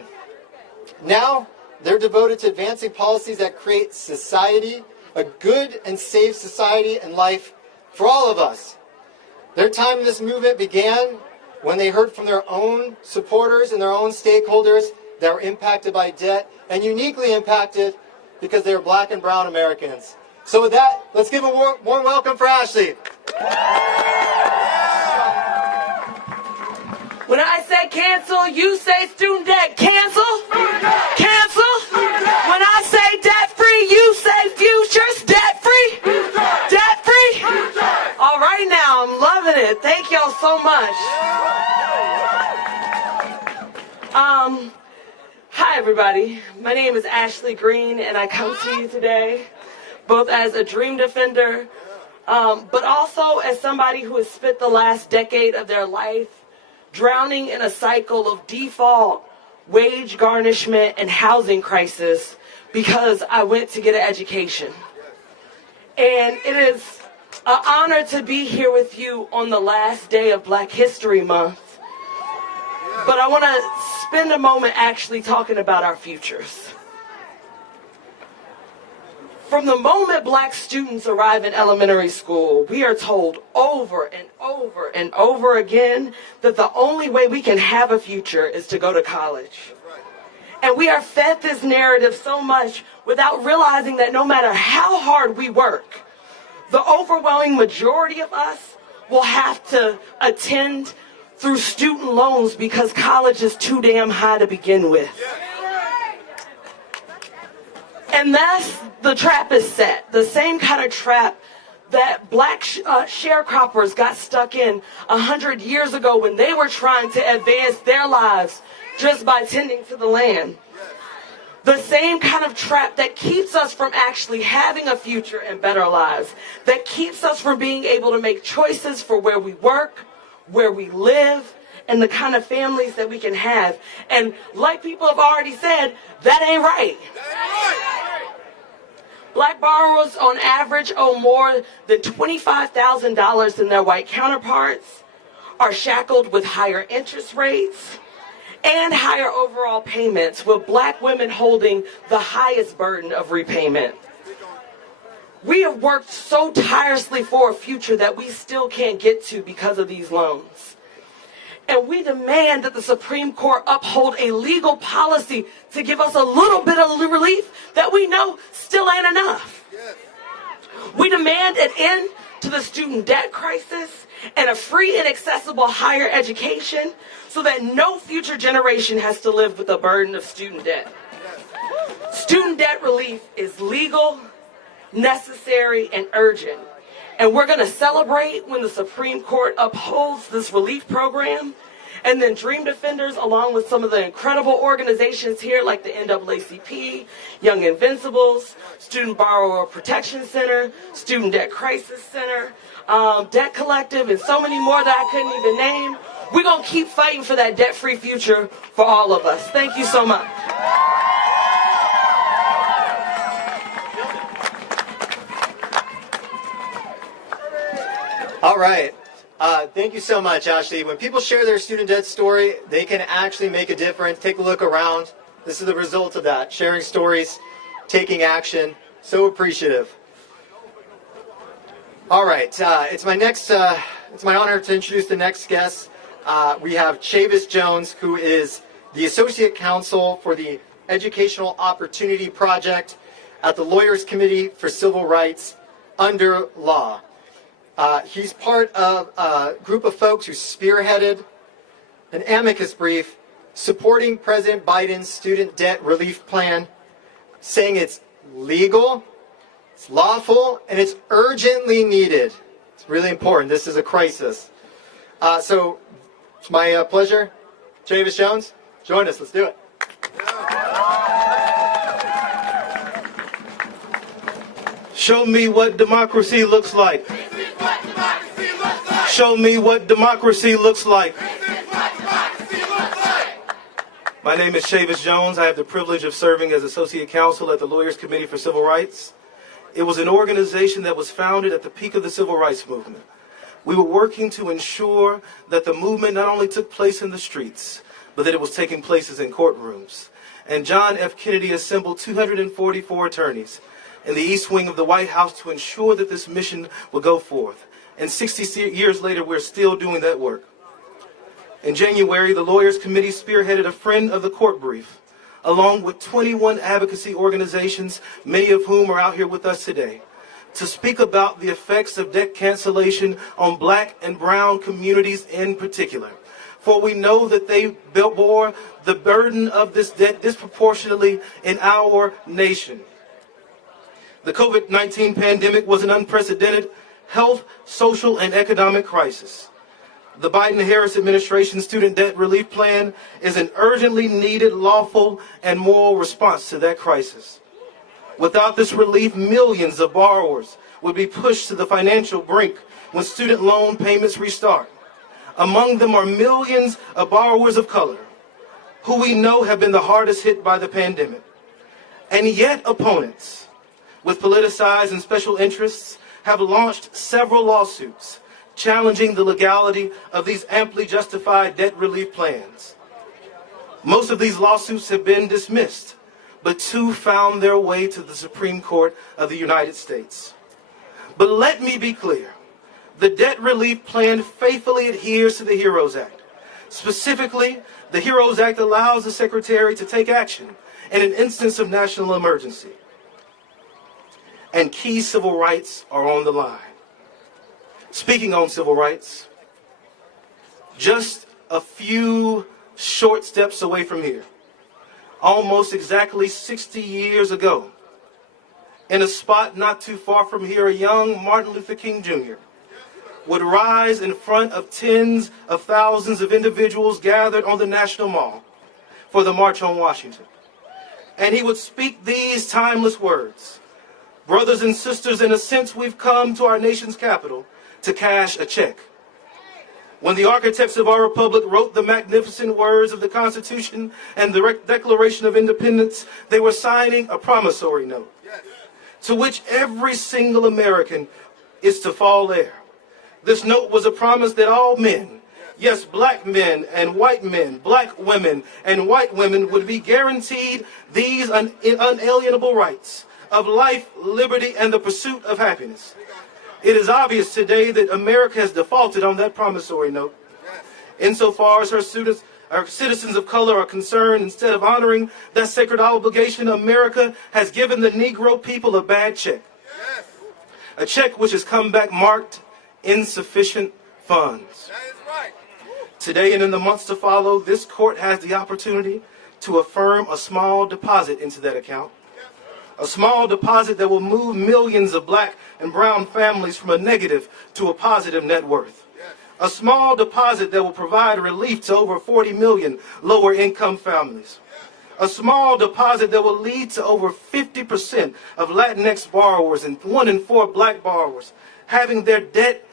Now, they're devoted to advancing policies that create society, a good and safe society and life for all of us. Their time in this movement began when they heard from their own supporters and their own stakeholders that were impacted by debt, and uniquely impacted because they were Black and brown Americans. So with that, let's give a warm welcome for Ashley. When I say cancel, you say student debt. Cancel? Cancel? When I say debt-free, you say futures debt-free? Debt-free? All right now, I'm loving it. Thank y'all so much. Hi everybody. My name is Ashley Green, and I come to you today both as a dream defender, but also as somebody who has spent the last decade of their life drowning in a cycle of default, wage garnishment, and housing crisis because I went to get an education. And it is an honor to be here with you on the last day of Black History Month. But I want to spend a moment actually talking about our futures. From the moment Black students arrive in elementary school, we are told over and over and over again that the only way we can have a future is to go to college. And we are fed this narrative so much without realizing that no matter how hard we work, the overwhelming majority of us will have to attend through student loans because college is too damn high to begin with. And that's the trap is set. The same kind of trap that Black sharecroppers got stuck in 100 years ago when they were trying to advance their lives just by tending to the land. The same kind of trap that keeps us from actually having a future and better lives. That keeps us from being able to make choices for where we work, where we live, and the kind of families that we can have. And like people have already said, that ain't right. Black borrowers on average owe more than $25,000 than their white counterparts, are shackled with higher interest rates and higher overall payments, with Black women holding the highest burden of repayment. We have worked so tirelessly for a future that we still can't get to because of these loans. And we demand that the Supreme Court uphold a legal policy to give us a little bit of relief that we know still ain't enough. We demand an end to the student debt crisis and a free and accessible higher education so that no future generation has to live with the burden of student debt. Student debt relief is legal, necessary, and urgent. And we're going to celebrate when the Supreme Court upholds this relief program. And then Dream Defenders, along with some of the incredible organizations here like the NAACP, Young Invincibles, Student Borrower Protection Center, Student Debt Crisis Center, Debt Collective, and so many more that I couldn't even name. We're going to keep fighting for that debt-free future for all of us. Thank you so much. All right. Thank you so much, Ashley. When people share their student debt story, they can actually make a difference. Take a look around. This is the result of that. Sharing stories, taking action. So appreciative. All right. It's my honor to introduce the next guest. We have Chavis Jones, who is the Associate Counsel for the Educational Opportunity Project at the Lawyers Committee for Civil Rights under Law. He's part of a group of folks who spearheaded an amicus brief supporting President Biden's student debt relief plan, saying it's legal, it's lawful, and it's urgently needed. It's really important. This is a crisis. So it's my pleasure. Chavis Jones, join us. Let's do it. Show me what democracy looks like. Show me what democracy looks like. My name is Chavis Jones. I have the privilege of serving as Associate Counsel at the Lawyers Committee for Civil Rights. It was an organization that was founded at the peak of the Civil Rights Movement. We were working to ensure that the movement not only took place in the streets, but that it was taking places in courtrooms. And John F. Kennedy assembled 244 attorneys in the East Wing of the White House to ensure that this mission would go forth. And 60 years later, we're still doing that work. In January, the Lawyers Committee spearheaded a Friend of the Court brief, along with 21 advocacy organizations, many of whom are out here with us today, to speak about the effects of debt cancellation on Black and brown communities in particular. For we know that they bore the burden of this debt disproportionately in our nation. The COVID-19 pandemic was an unprecedented health, social, and economic crisis. The Biden-Harris administration's student debt relief plan is an urgently needed, lawful, and moral response to that crisis. Without this relief, millions of borrowers would be pushed to the financial brink when student loan payments restart. Among them are millions of borrowers of color, who we know have been the hardest hit by the pandemic. And yet opponents with politicized and special interests have launched several lawsuits challenging the legality of these amply justified debt relief plans. Most of these lawsuits have been dismissed, but two found their way to the Supreme Court of the United States. But let me be clear, the debt relief plan faithfully adheres to the HEROES Act. Specifically, the HEROES Act allows the Secretary to take action in an instance of national emergency. And key civil rights are on the line. Speaking on civil rights, just a few short steps away from here, almost exactly 60 years ago, in a spot not too far from here, a young Martin Luther King Jr. would rise in front of tens of thousands of individuals gathered on the National Mall for the March on Washington. And he would speak these timeless words: brothers and sisters, in a sense, we've come to our nation's capital to cash a check. When the architects of our republic wrote the magnificent words of the Constitution and the Declaration of Independence, they were signing a promissory note to which every single American is to fall heir. This note was a promise that all men, yes, black men and white men, black women and white women, would be guaranteed these unalienable rights of life, liberty, and the pursuit of happiness. It is obvious today that America has defaulted on that promissory note. Insofar as our citizens of color are concerned, instead of honoring that sacred obligation, America has given the Negro people a bad check. A check which has come back marked insufficient funds. Today and in the months to follow, this court has the opportunity to affirm a small deposit into that account, A small deposit that will move millions of black and brown families from a negative to a positive net worth. A small deposit that will provide relief to over 40 million lower income families. A small deposit that will lead to over 50% of Latinx borrowers and 1 in 4 black borrowers having their debt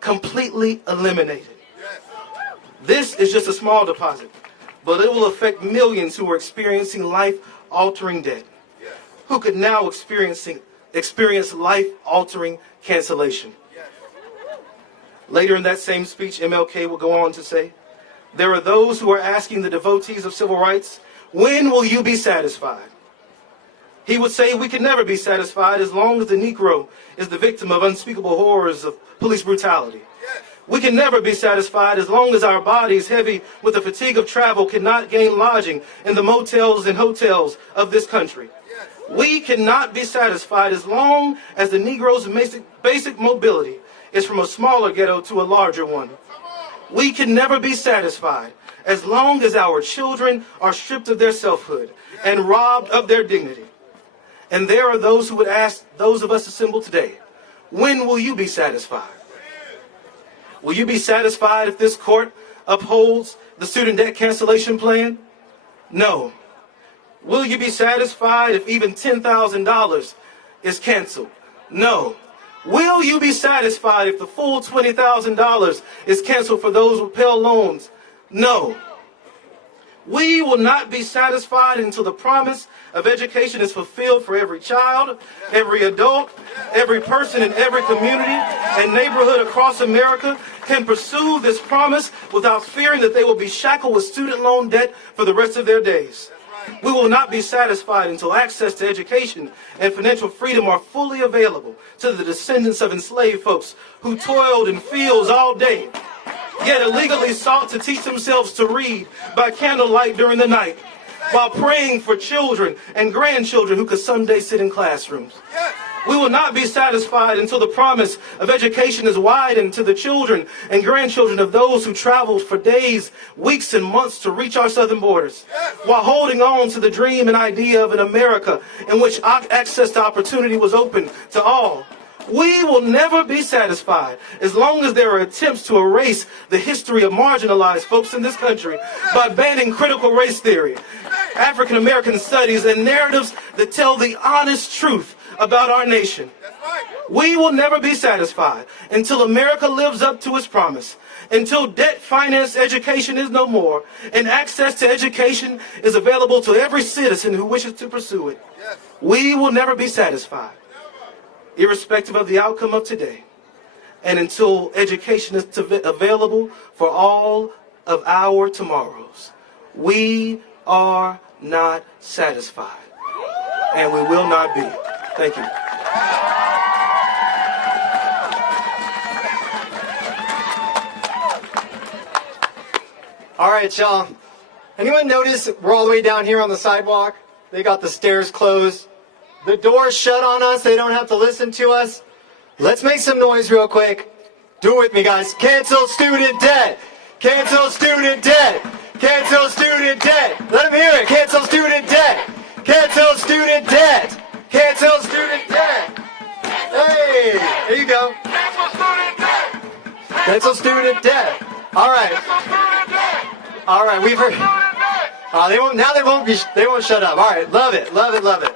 completely eliminated. This is just a small deposit, but it will affect millions who are experiencing life-altering debt, who could now experience life-altering cancellation. Later in that same speech, MLK will go on to say, there are those who are asking the devotees of civil rights, when will you be satisfied? He would say we can never be satisfied as long as the Negro is the victim of unspeakable horrors of police brutality. We can never be satisfied as long as our bodies, heavy with the fatigue of travel, cannot gain lodging in the motels and hotels of this country. We cannot be satisfied as long as the Negro's basic mobility is from a smaller ghetto to a larger one. We can never be satisfied as long as our children are stripped of their selfhood and robbed of their dignity. And there are those who would ask those of us assembled today, when will you be satisfied? Will you be satisfied if this court upholds the student debt cancellation plan? No. Will you be satisfied if even $10,000 is canceled? No. Will you be satisfied if the full $20,000 is canceled for those with Pell loans? No. We will not be satisfied until the promise of education is fulfilled for every child, every adult, every person in every community and neighborhood across America can pursue this promise without fearing that they will be shackled with student loan debt for the rest of their days. We will not be satisfied until access to education and financial freedom are fully available to the descendants of enslaved folks who toiled in fields all day, yet illegally sought to teach themselves to read by candlelight during the night, while praying for children and grandchildren who could someday sit in classrooms. We will not be satisfied until the promise of education is widened to the children and grandchildren of those who traveled for days, weeks, and months to reach our southern borders, while holding on to the dream and idea of an America in which access to opportunity was open to all. We will never be satisfied as long as there are attempts to erase the history of marginalized folks in this country by banning critical race theory, African American studies, and narratives that tell the honest truth about our nation. We will never be satisfied until America lives up to its promise, until debt-financed education is no more, and access to education is available to every citizen who wishes to pursue it. We will never be satisfied, irrespective of the outcome of today, and until education is available for all of our tomorrows. We are not satisfied, and we will not be. Thank you. All right, y'all. Anyone notice we're all the way down here on the sidewalk? They got the stairs closed. The doors shut on us. They don't have to listen to us. Let's make some noise real quick. Do it with me, guys. Cancel student debt. Cancel student debt. Cancel student debt. Let them hear it. Cancel student debt. Cancel student debt. Cancel student debt. Hey, there you go. Cancel student debt. All right. All right, we've heard. They won't shut up. All right, love it, love it, love it.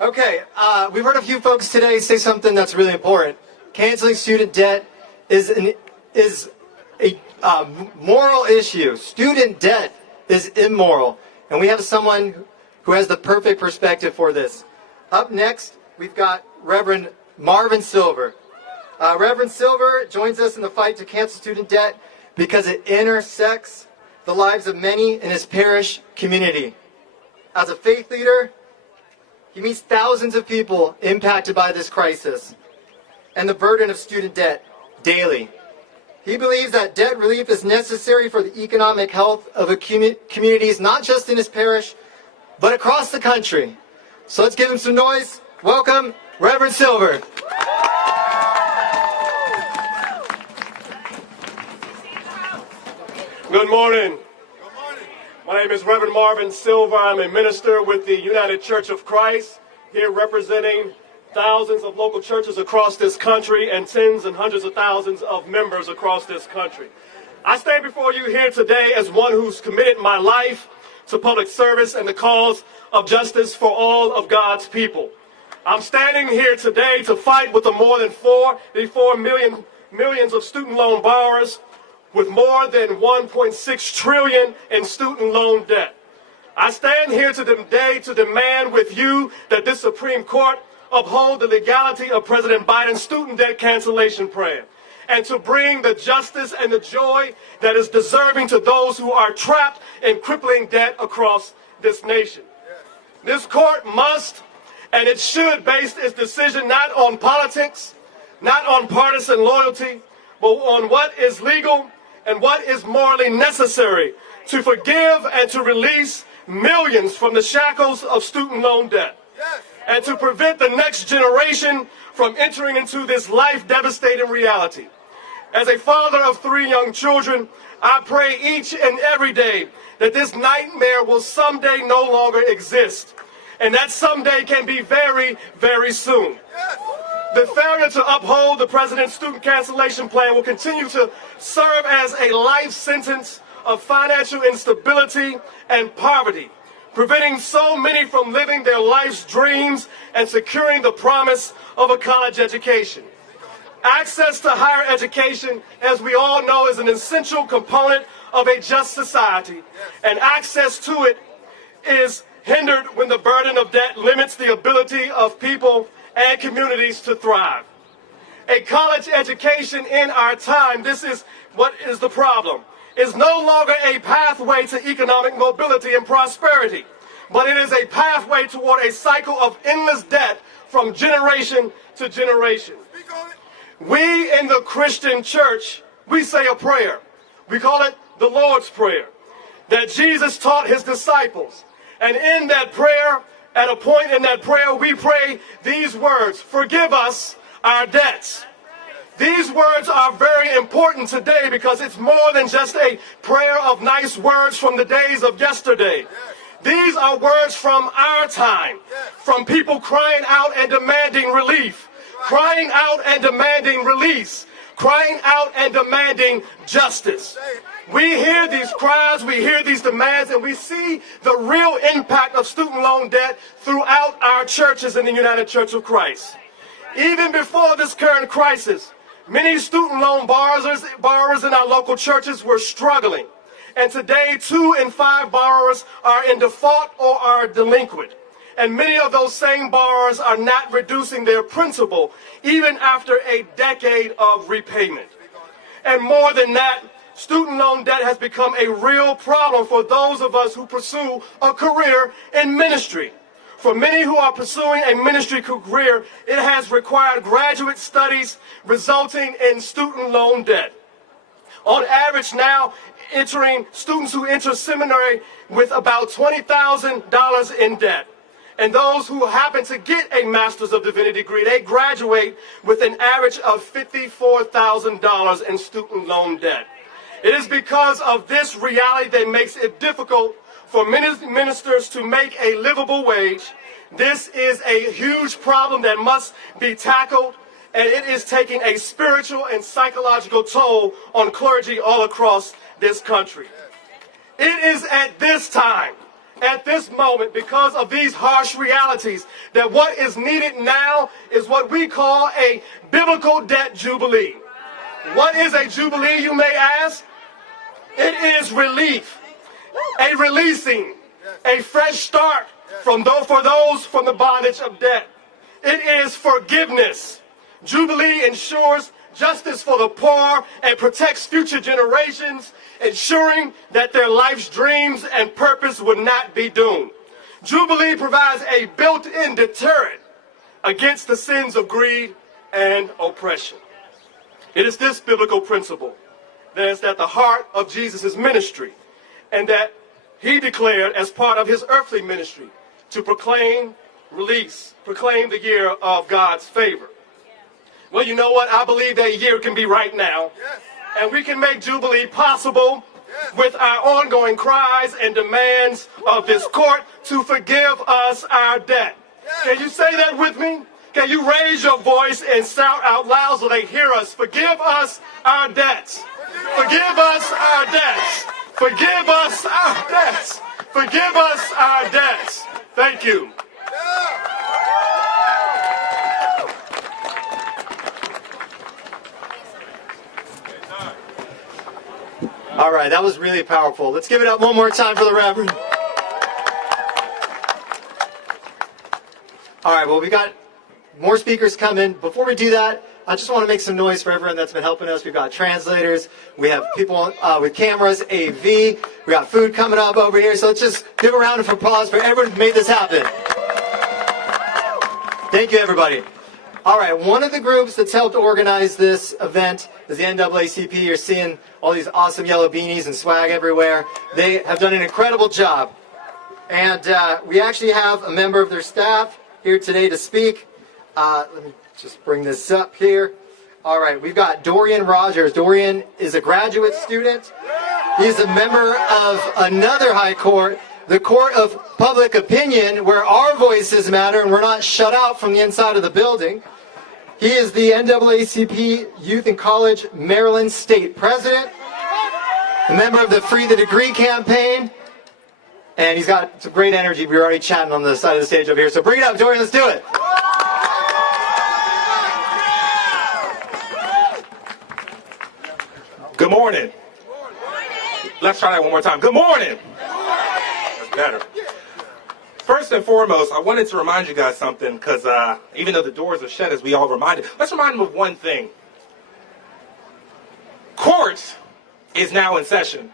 Okay, we've heard a few folks today say something that's really important. Canceling student debt is a moral issue. Student debt is immoral, and we have someone who has the perfect perspective for this. Up next, we've got Reverend Marvin Silver. Reverend Silver joins us in the fight to cancel student debt because it intersects the lives of many in his parish community. As a faith leader, he meets thousands of people impacted by this crisis and the burden of student debt daily. He believes that debt relief is necessary for the economic health of communities, not just in his parish, but across the country. So let's give him some noise. Welcome, Reverend Silver. Good morning. My name is Reverend Marvin Silver. I'm a minister with the United Church of Christ here representing thousands of local churches across this country and tens and hundreds of thousands of members across this country. I stand before you here today as one who's committed my life to public service and the cause of justice for all of God's people. I'm standing here today to fight with the more than 44 millions of student loan borrowers with more than 1.6 trillion in student loan debt. I stand here today to demand with you that this Supreme Court uphold the legality of President Biden's student debt cancellation plan, and to bring the justice and the joy that is deserving to those who are trapped in crippling debt across this nation. This court must, and it should, base its decision not on politics, not on partisan loyalty, but on what is legal and what is morally necessary to forgive and to release millions from the shackles of student loan debt, and to prevent the next generation from entering into this life-devastating reality. As a father of 3 young children, I pray each and every day that this nightmare will someday no longer exist, and that someday can be very, very soon. The failure to uphold the president's student cancellation plan will continue to serve as a life sentence of financial instability and poverty, preventing so many from living their life's dreams and securing the promise of a college education. Access to higher education, as we all know, is an essential component of a just society, and access to it is hindered when the burden of debt limits the ability of people and communities to thrive. A college education in our time, this is what is the problem, is no longer a pathway to economic mobility and prosperity, but it is a pathway toward a cycle of endless debt from generation to generation. We in the Christian church, we say a prayer. We call it the Lord's Prayer, that Jesus taught his disciples. And in that prayer, at a point in that prayer, we pray these words: forgive us our debts. These words are very important today because it's more than just a prayer of nice words from the days of yesterday. These are words from our time, from people crying out and demanding relief, crying out and demanding release, crying out and demanding justice. We hear these cries, we hear these demands, and we see the real impact of student loan debt throughout our churches in the United Church of Christ. Even before this current crisis, many student loan borrowers in our local churches were struggling. And today, 2 in 5 borrowers are in default or are delinquent. And many of those same borrowers are not reducing their principal, even after a decade of repayment. And more than that, student loan debt has become a real problem for those of us who pursue a career in ministry. For many who are pursuing a ministry career, it has required graduate studies resulting in student loan debt. On average now, students who enter seminary with about $20,000 in debt. And those who happen to get a Master's of Divinity degree, they graduate with an average of $54,000 in student loan debt. It is because of this reality that makes it difficult for ministers to make a livable wage. This is a huge problem that must be tackled, and it is taking a spiritual and psychological toll on clergy all across this country. It is at this time, at this moment, because of these harsh realities, that what is needed now is what we call a biblical debt jubilee. What is a jubilee, you may ask? It is relief, a releasing, a fresh start for those from the bondage of debt. It is forgiveness. Jubilee ensures justice for the poor and protects future generations, ensuring that their life's dreams and purpose would not be doomed. Jubilee provides a built-in deterrent against the sins of greed and oppression. It is this biblical principle that is at the heart of Jesus' ministry, and that he declared as part of his earthly ministry to proclaim the year of God's favor. Well, you know what? I believe that year can be right now, and we can make Jubilee possible with our ongoing cries and demands of this court to forgive us our debt. Can you say that with me? Can you raise your voice and shout out loud so they hear us? Forgive us our debts. Forgive us our debts. Forgive us our debts. Forgive us our debts. Thank you. All right, that was really powerful. Let's give it up one more time for the Reverend. All right, well, we got more speakers coming. Before we do that, I just want to make some noise for everyone that's been helping us. We've got translators. We have people with cameras, AV. We got food coming up over here. So let's just give a round of applause for everyone who made this happen. Thank you, everybody. All right, one of the groups that's helped organize this event is the NAACP. You're seeing all these awesome yellow beanies and swag everywhere. They have done an incredible job. And we actually have a member of their staff here today to speak. Let me just bring this up here. All right, we've got Dorian Rogers. Dorian is a graduate student. He's a member of another high court, the Court of Public Opinion, where our voices matter and we're not shut out from the inside of the building. He is the NAACP Youth and College Maryland State President, a member of the Free the Degree campaign, and he's got some great energy. We were already chatting on the side of the stage over here, so bring it up, Dorian, let's do it. Good morning. Let's try that one more time. Good morning. That's better. First and foremost, I wanted to remind you guys something, because even though the doors are shut, as we all reminded, let's remind them of one thing. Court is now in session.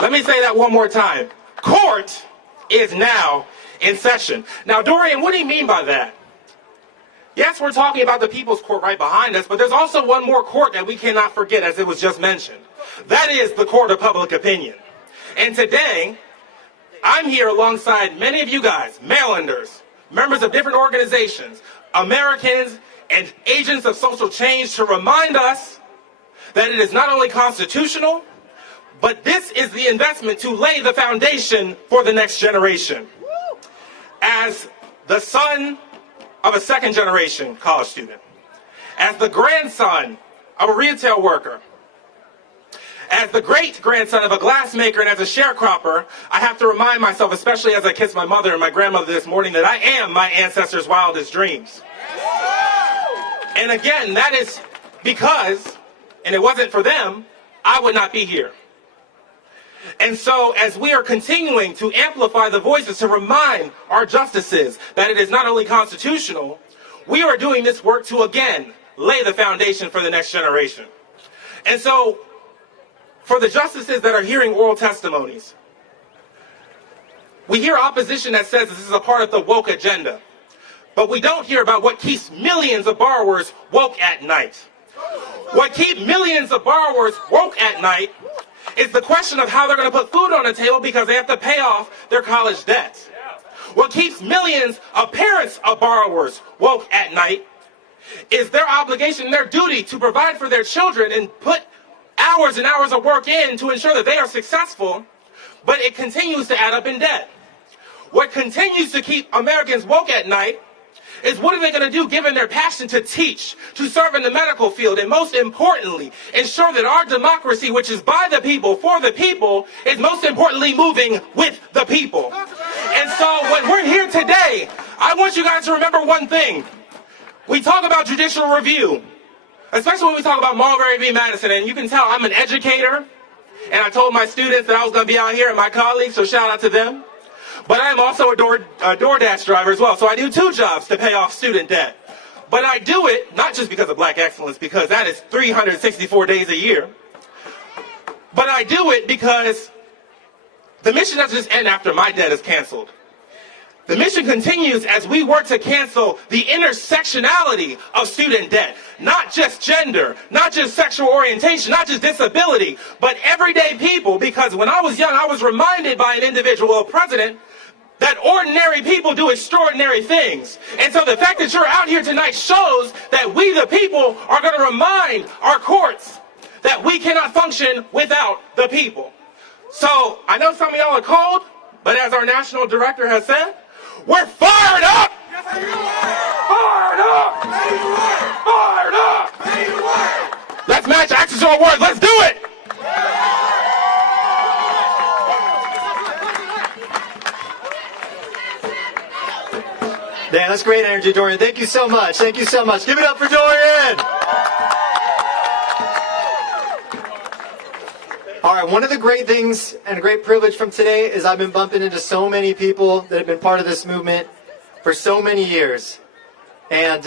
Let me say that one more time. Court is now in session. Now, Dorian, what do you mean by that? Yes, we're talking about the People's Court right behind us, but there's also one more court that we cannot forget, as it was just mentioned. That is the Court of Public Opinion. And today, I'm here alongside many of you guys, Marylanders, members of different organizations, Americans, and agents of social change, to remind us that it is not only constitutional, but this is the investment to lay the foundation for the next generation. As the son of a second-generation college student, as the grandson of a retail worker, as the great-grandson of a glassmaker, and as a sharecropper, I have to remind myself, especially as I kissed my mother and my grandmother this morning, that I am my ancestors' wildest dreams. And again, that is because, and it wasn't for them, I would not be here. And so, as we are continuing to amplify the voices to remind our justices that it is not only constitutional, we are doing this work to, again, lay the foundation for the next generation. And so, for the justices that are hearing oral testimonies, we hear opposition that says this is a part of the woke agenda. But we don't hear about what keeps millions of borrowers woke at night. What keeps millions of borrowers woke at night is the question of how they're going to put food on the table because they have to pay off their college debts. What keeps millions of parents of borrowers woke at night is their obligation, their duty to provide for their children and put hours and hours of work in to ensure that they are successful, but it continues to add up in debt. What continues to keep Americans woke at night is what are they going to do given their passion to teach, to serve in the medical field, and most importantly, ensure that our democracy, which is by the people, for the people, is most importantly moving with the people. And so when we're here today, I want you guys to remember one thing. We talk about judicial review, especially when we talk about Marbury v. Madison, and you can tell I'm an educator, and I told my students that I was going to be out here and my colleagues, so shout out to them. But I am also a DoorDash driver as well, so I do two jobs to pay off student debt. But I do it not just because of black excellence, because that is 364 days a year, but I do it because the mission doesn't just end after my debt is canceled. The mission continues as we work to cancel the intersectionality of student debt. Not just gender, not just sexual orientation, not just disability, but everyday people. Because when I was young, I was reminded by an individual, a president, that ordinary people do extraordinary things. And so the fact that you're out here tonight shows that we, the people, are going to remind our courts that we cannot function without the people. So I know some of y'all are cold, but as our national director has said, we're fired up Fired up! Fired up! Let's match actions or words. Let's do it! Yeah, that's great energy, Dorian. Thank you so much. Thank you so much. Give it up for Dorian! All right, one of the great things and a great privilege from today is I've been bumping into so many people that have been part of this movement for so many years. And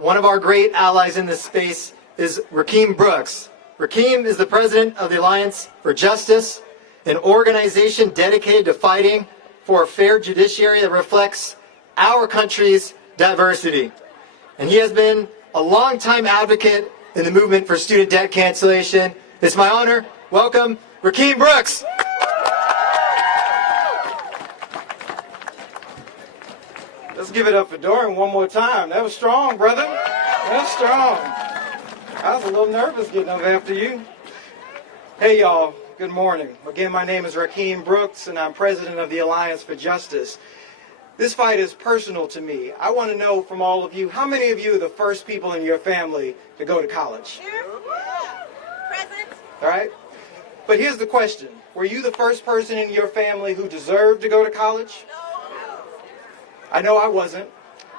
one of our great allies in this space is Rakeem Brooks. Rakeem is the president of the Alliance for Justice, an organization dedicated to fighting for a fair judiciary that reflects our country's diversity. And he has been a longtime advocate in the movement for student debt cancellation. It's my honor. Welcome, Rakeem Brooks. Let's give it up for Dorian one more time. That was strong, brother. That was strong. I was a little nervous getting up after you. Hey, y'all. Good morning. Again, my name is Rakeem Brooks, and I'm president of the Alliance for Justice. This fight is personal to me. I want to know from all of you, how many of you are the first people in your family to go to college? Present. All right? But here's the question. Were you the first person in your family who deserved to go to college? No. I know I wasn't.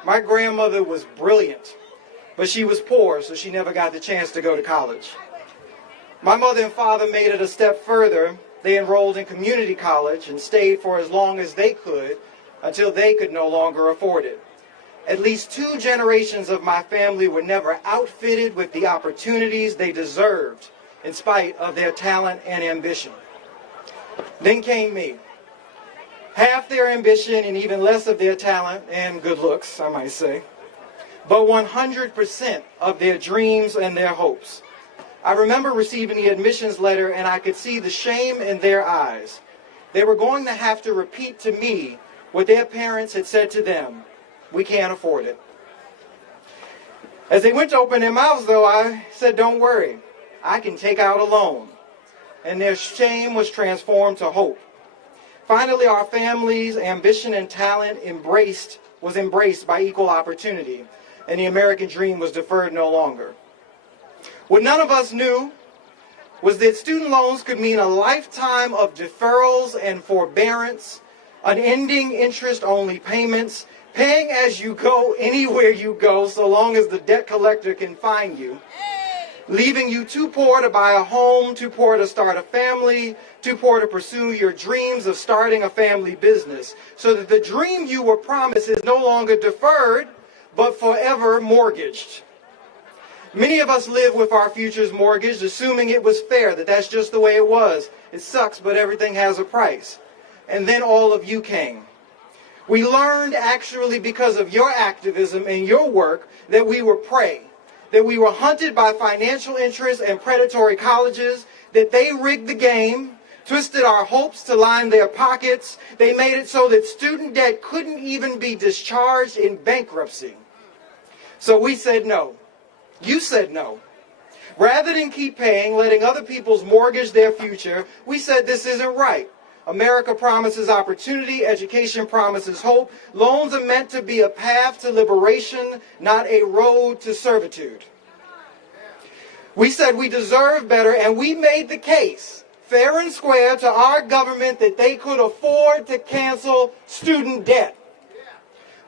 My grandmother was brilliant, but she was poor, so she never got the chance to go to college. My mother and father made it a step further. They enrolled in community college and stayed for as long as they could until they could no longer afford it. At least 2 generations of my family were never outfitted with the opportunities they deserved in spite of their talent and ambition. Then came me. Half their ambition and even less of their talent and good looks, I might say, but 100% of their dreams and their hopes. I remember receiving the admissions letter and I could see the shame in their eyes. They were going to have to repeat to me what their parents had said to them. We can't afford it. As they went to open their mouths, though, I said, don't worry. I can take out a loan. And their shame was transformed to hope. Finally, our family's ambition and talent was embraced by equal opportunity, and the American dream was deferred no longer. What none of us knew was that student loans could mean a lifetime of deferrals and forbearance, unending interest-only payments, paying as you go anywhere you go so long as the debt collector can find you, leaving you too poor to buy a home, too poor to start a family, too poor to pursue your dreams of starting a family business, so that the dream you were promised is no longer deferred, but forever mortgaged. Many of us live with our futures mortgaged, assuming it was fair, that that's just the way it was. It sucks, but everything has a price. And then all of you came. We learned actually because of your activism and your work that we were prey, that we were hunted by financial interests and predatory colleges, that they rigged the game, twisted our hopes to line their pockets. They made it so that student debt couldn't even be discharged in bankruptcy. So we said no. You said no. Rather than keep paying, letting other people's mortgage their future, we said this isn't right. America promises opportunity, education promises hope. Loans are meant to be a path to liberation, not a road to servitude. We said we deserve better, and we made the case, fair and square, to our government that they could afford to cancel student debt.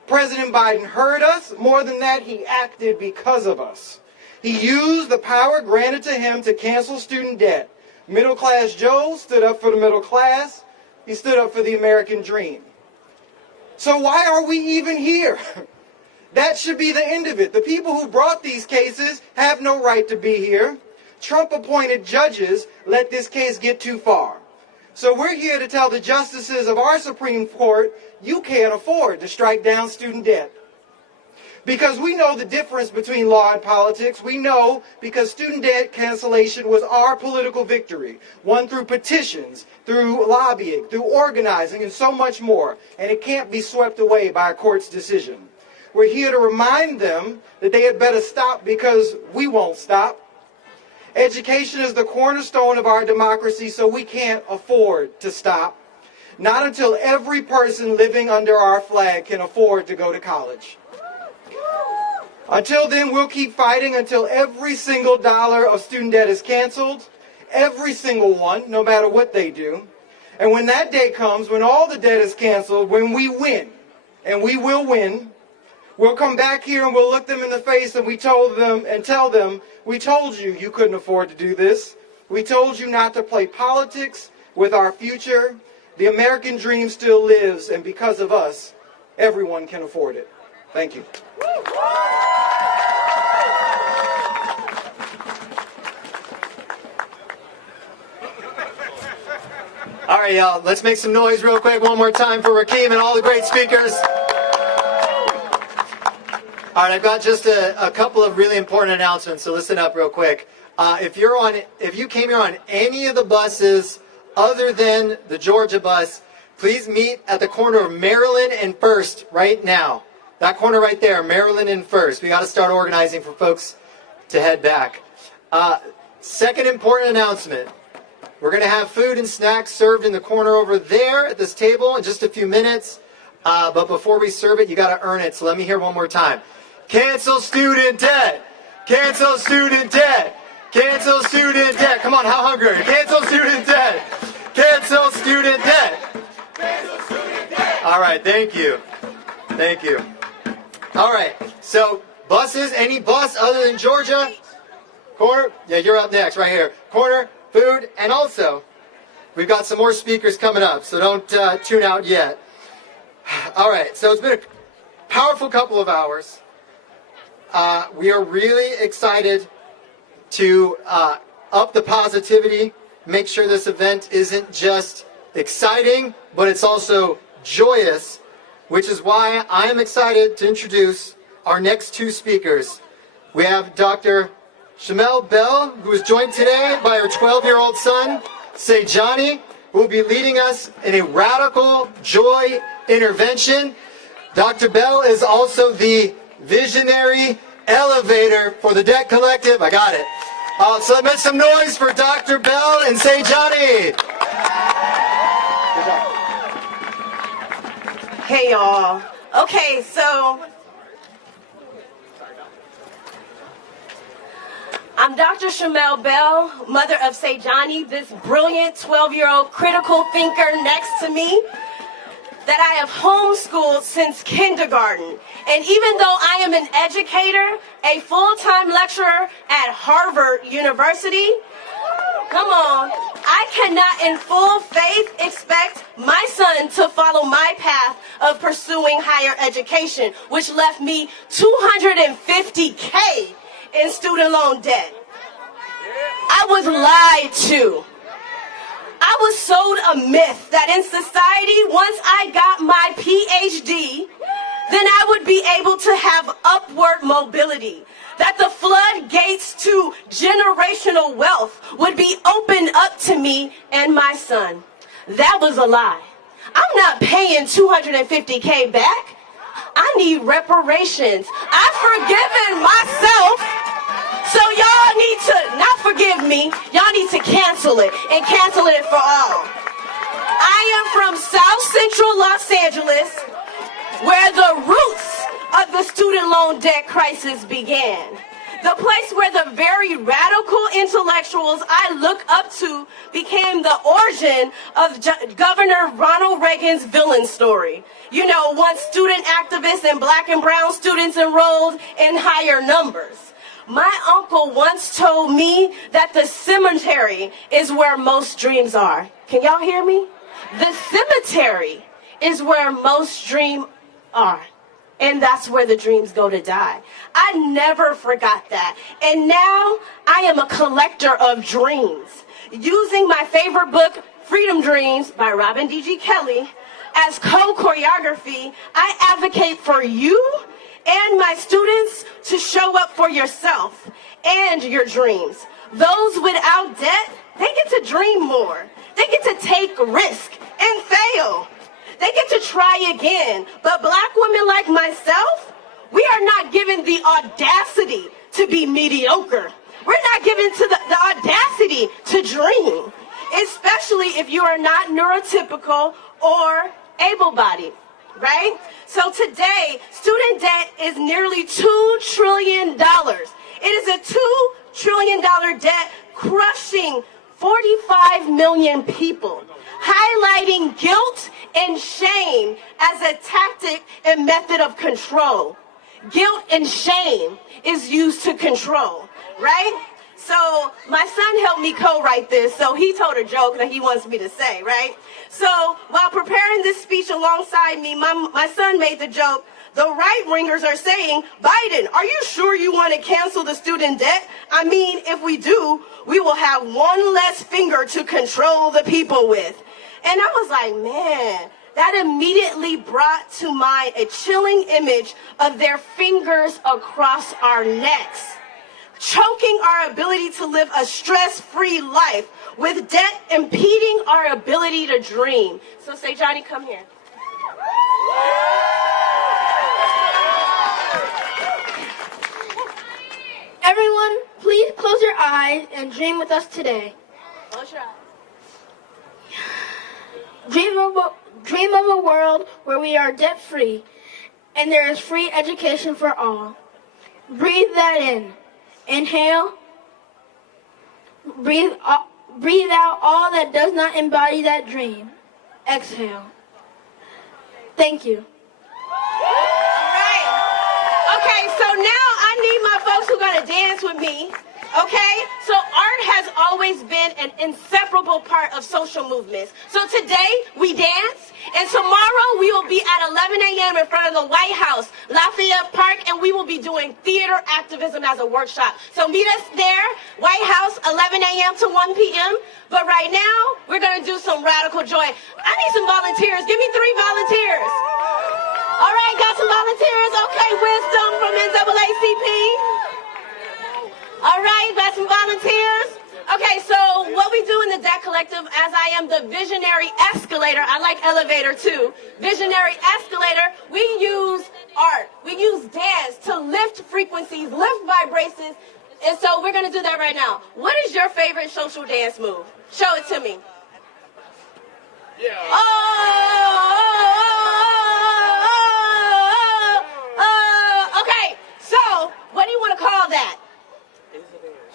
President Biden heard us. More than that, he acted because of us. He used the power granted to him to cancel student debt. Middle-class Joe stood up for the middle class. He stood up for the American dream. So why are we even here? That should be the end of it. The people who brought these cases have no right to be here. Trump-appointed judges let this case get too far. So we're here to tell the justices of our Supreme Court, you can't afford to strike down student debt. Because we know the difference between law and politics. We know because student debt cancellation was our political victory, won through petitions, through lobbying, through organizing, and so much more. And it can't be swept away by a court's decision. We're here to remind them that they had better stop because we won't stop. Education is the cornerstone of our democracy, so we can't afford to stop. not until every person living under our flag can afford to go to college. Until then, we'll keep fighting until every single dollar of student debt is canceled, every single one, no matter what they do. And when that day comes, when all the debt is canceled, when we win, and we will win, we'll come back here and we'll look them in the face and tell them, we told you you couldn't afford to do this. We told you not to play politics with our future. The American dream still lives, and because of us, everyone can afford it. Thank you. All right, y'all, let's make some noise real quick one more time for Rakeem and all the great speakers. All right, I've got just a couple of really important announcements, so listen up real quick. If you came here on any of the buses other than the Georgia bus, please meet at the corner of Maryland and First right now. That corner right there, Maryland and First. We got to start organizing for folks to head back. Second important announcement. We're going to have food and snacks served in the corner over there at this table in just a few minutes. But before we serve it, you got to earn it. So let me hear one more time. Cancel student debt. Cancel student debt. Cancel student debt. Come on, how hungry are you? Cancel student debt. Cancel student debt. All right, thank you. Thank you. All right, so buses, any bus other than Georgia? Corner? Yeah, you're up next, right here. Corner, food, and also, we've got some more speakers coming up, so don't tune out yet. All right, so it's been a powerful couple of hours. We are really excited to up the positivity, make sure this event isn't just exciting, but it's also joyous, which is why I am excited to introduce our next two speakers. We have Dr. Shamel Bell, who is joined today by her 12-year-old son, Sejani, who will be leading us in a radical joy intervention. Dr. Bell is also the visionary elevator for the Debt Collective. I got it. So let's make some noise for Dr. Bell and Sejani. Hey y'all. Okay, so I'm Dr. Shamel Bell, mother of Sejani, this brilliant 12-year-old critical thinker next to me that I have homeschooled since kindergarten. And even though I am an educator, a full-time lecturer at Harvard University, come on, I cannot in full faith expect my son to follow my path of pursuing higher education, which left me $250K in student loan debt. I was lied to. I was sold a myth that in society, once I got my PhD, then I would be able to have upward mobility, that the floodgates to generational wealth would be opened up to me and my son. That was a lie. I'm not paying $250K back. I need reparations. I've forgiven myself. So y'all need to not forgive me, y'all need to cancel it, and cancel it for all. I am from South Central Los Angeles, where the roots of the student loan debt crisis began. The place where the very radical intellectuals I look up to became the origin of Governor Ronald Reagan's villain story. You know, once student activists and black and brown students enrolled in higher numbers. My uncle once told me that the cemetery is where most dreams are. Can y'all hear me? The cemetery is where most dreams are. And that's where the dreams go to die. I never forgot that. And now I am a collector of dreams. Using my favorite book, Freedom Dreams by Robin D.G. Kelley, as co-choreography, I advocate for you and my students to show up for yourself and your dreams. Those without debt, they get to dream more. They get to take risk and fail. They get to try again. But black women like myself, we are not given the audacity to be mediocre. We're not given the audacity to dream. especially if you are not neurotypical or able-bodied, right? So today, student debt is nearly $2 trillion. It is a $2 trillion debt crushing 45 million people, highlighting guilt and shame as a tactic and method of control. Guilt and shame is used to control, right? So my son helped me co-write this, so he told a joke that he wants me to say, right? So while preparing this speech alongside me, my son made the joke, the right-wingers are saying, Biden, are you sure you want to cancel the student debt? I mean, if we do, we will have one less finger to control the people with. And I was like, man, that immediately brought to mind a chilling image of their fingers across our necks, choking our ability to live a stress-free life, with debt impeding our ability to dream. So say, Johnny, come here. Everyone, please close your eyes and dream with us today. Close your eyes. Dream of a world where we are debt-free and there is free education for all. Breathe that in. Inhale. Breathe out all that does not embody that dream. Exhale. Thank you. All right. Okay, so now I need my folks who are going to dance with me. Okay? So art has always been an inseparable part of social movements. So today we dance, and tomorrow we will be at 11 a.m. in front of the White House, Lafayette Park, and we will be doing theater activism as a workshop. So meet us there, White House, 11 a.m. to 1 p.m. But right now, we're going to do some radical joy. I need some volunteers. Give me 3 volunteers. All right, got some volunteers? Okay, Wisdom from NAACP. All right, got some volunteers? Okay, so what we do in the Debt Collective, as I am the visionary escalator, I like elevator too, visionary escalator, we use art, we use dance to lift frequencies, lift vibrations, and so we're going to do that right now. What is your favorite social dance move? Show it to me. Yeah. Okay, so what do you want to call that?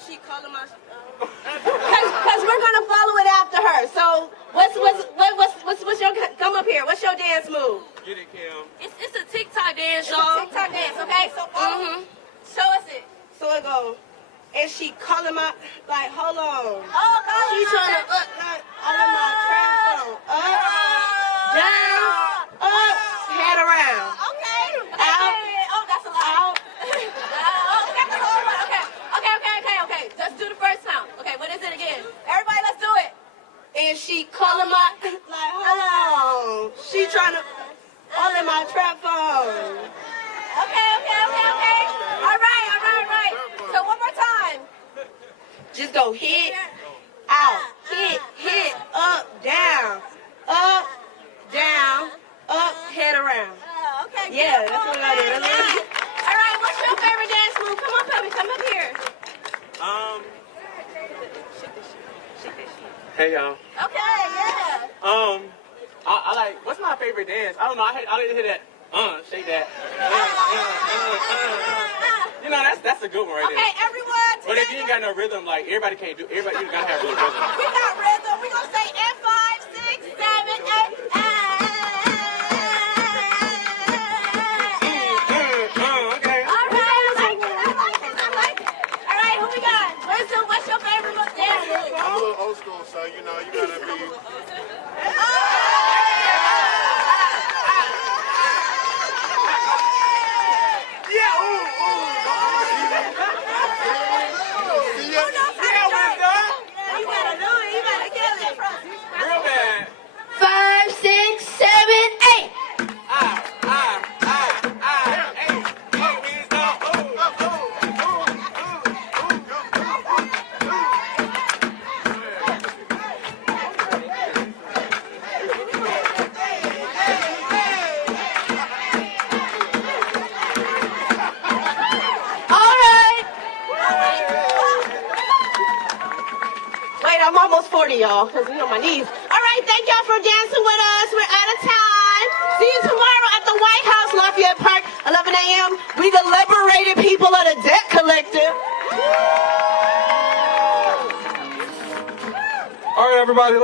She calling my, cause we're gonna follow it after her. So what's your, come up here? What's your dance move? Get it, Kim. It's a TikTok dance, y'all. It's a TikTok dance, okay? So show us it. So it goes. And she calling my, like, hold on. Oh, she trying to all of my trap phone. Up, down, up, head around. Okay. Out. Oh, that's a lot. Out. Okay. Let's do the first time. Okay, what is it again? Everybody, let's do it. And she calling my, like, hold on. She trying to, all in my trap phone. Okay. All right. So one more time. Just go hit, out, hit, up, down, head around. Okay. Yeah, that's what I did. All right, what's your favorite dance move? Come on, baby, come up here. Hey y'all. Okay, yeah. I like. What's my favorite dance? I don't know. I didn't hear that. Shake that. You know, that's a good one right there. Okay, everyone. But if you ain't got no rhythm, like everybody can't do. Everybody, you gotta have real rhythm. We got rhythm. We gonna say in 5, 6, 7, 8. Okay. All right, I like it. All right, who we got? What's your favorite dance move? I'm a little old school, so you know you gotta be. You gotta do it. 40, y'all, because you know my knees. All right, thank y'all for dancing with us. We're out of time. See you tomorrow at the White House, Lafayette Park, 11 a.m. We the liberated people of the debt collective. All right, everybody.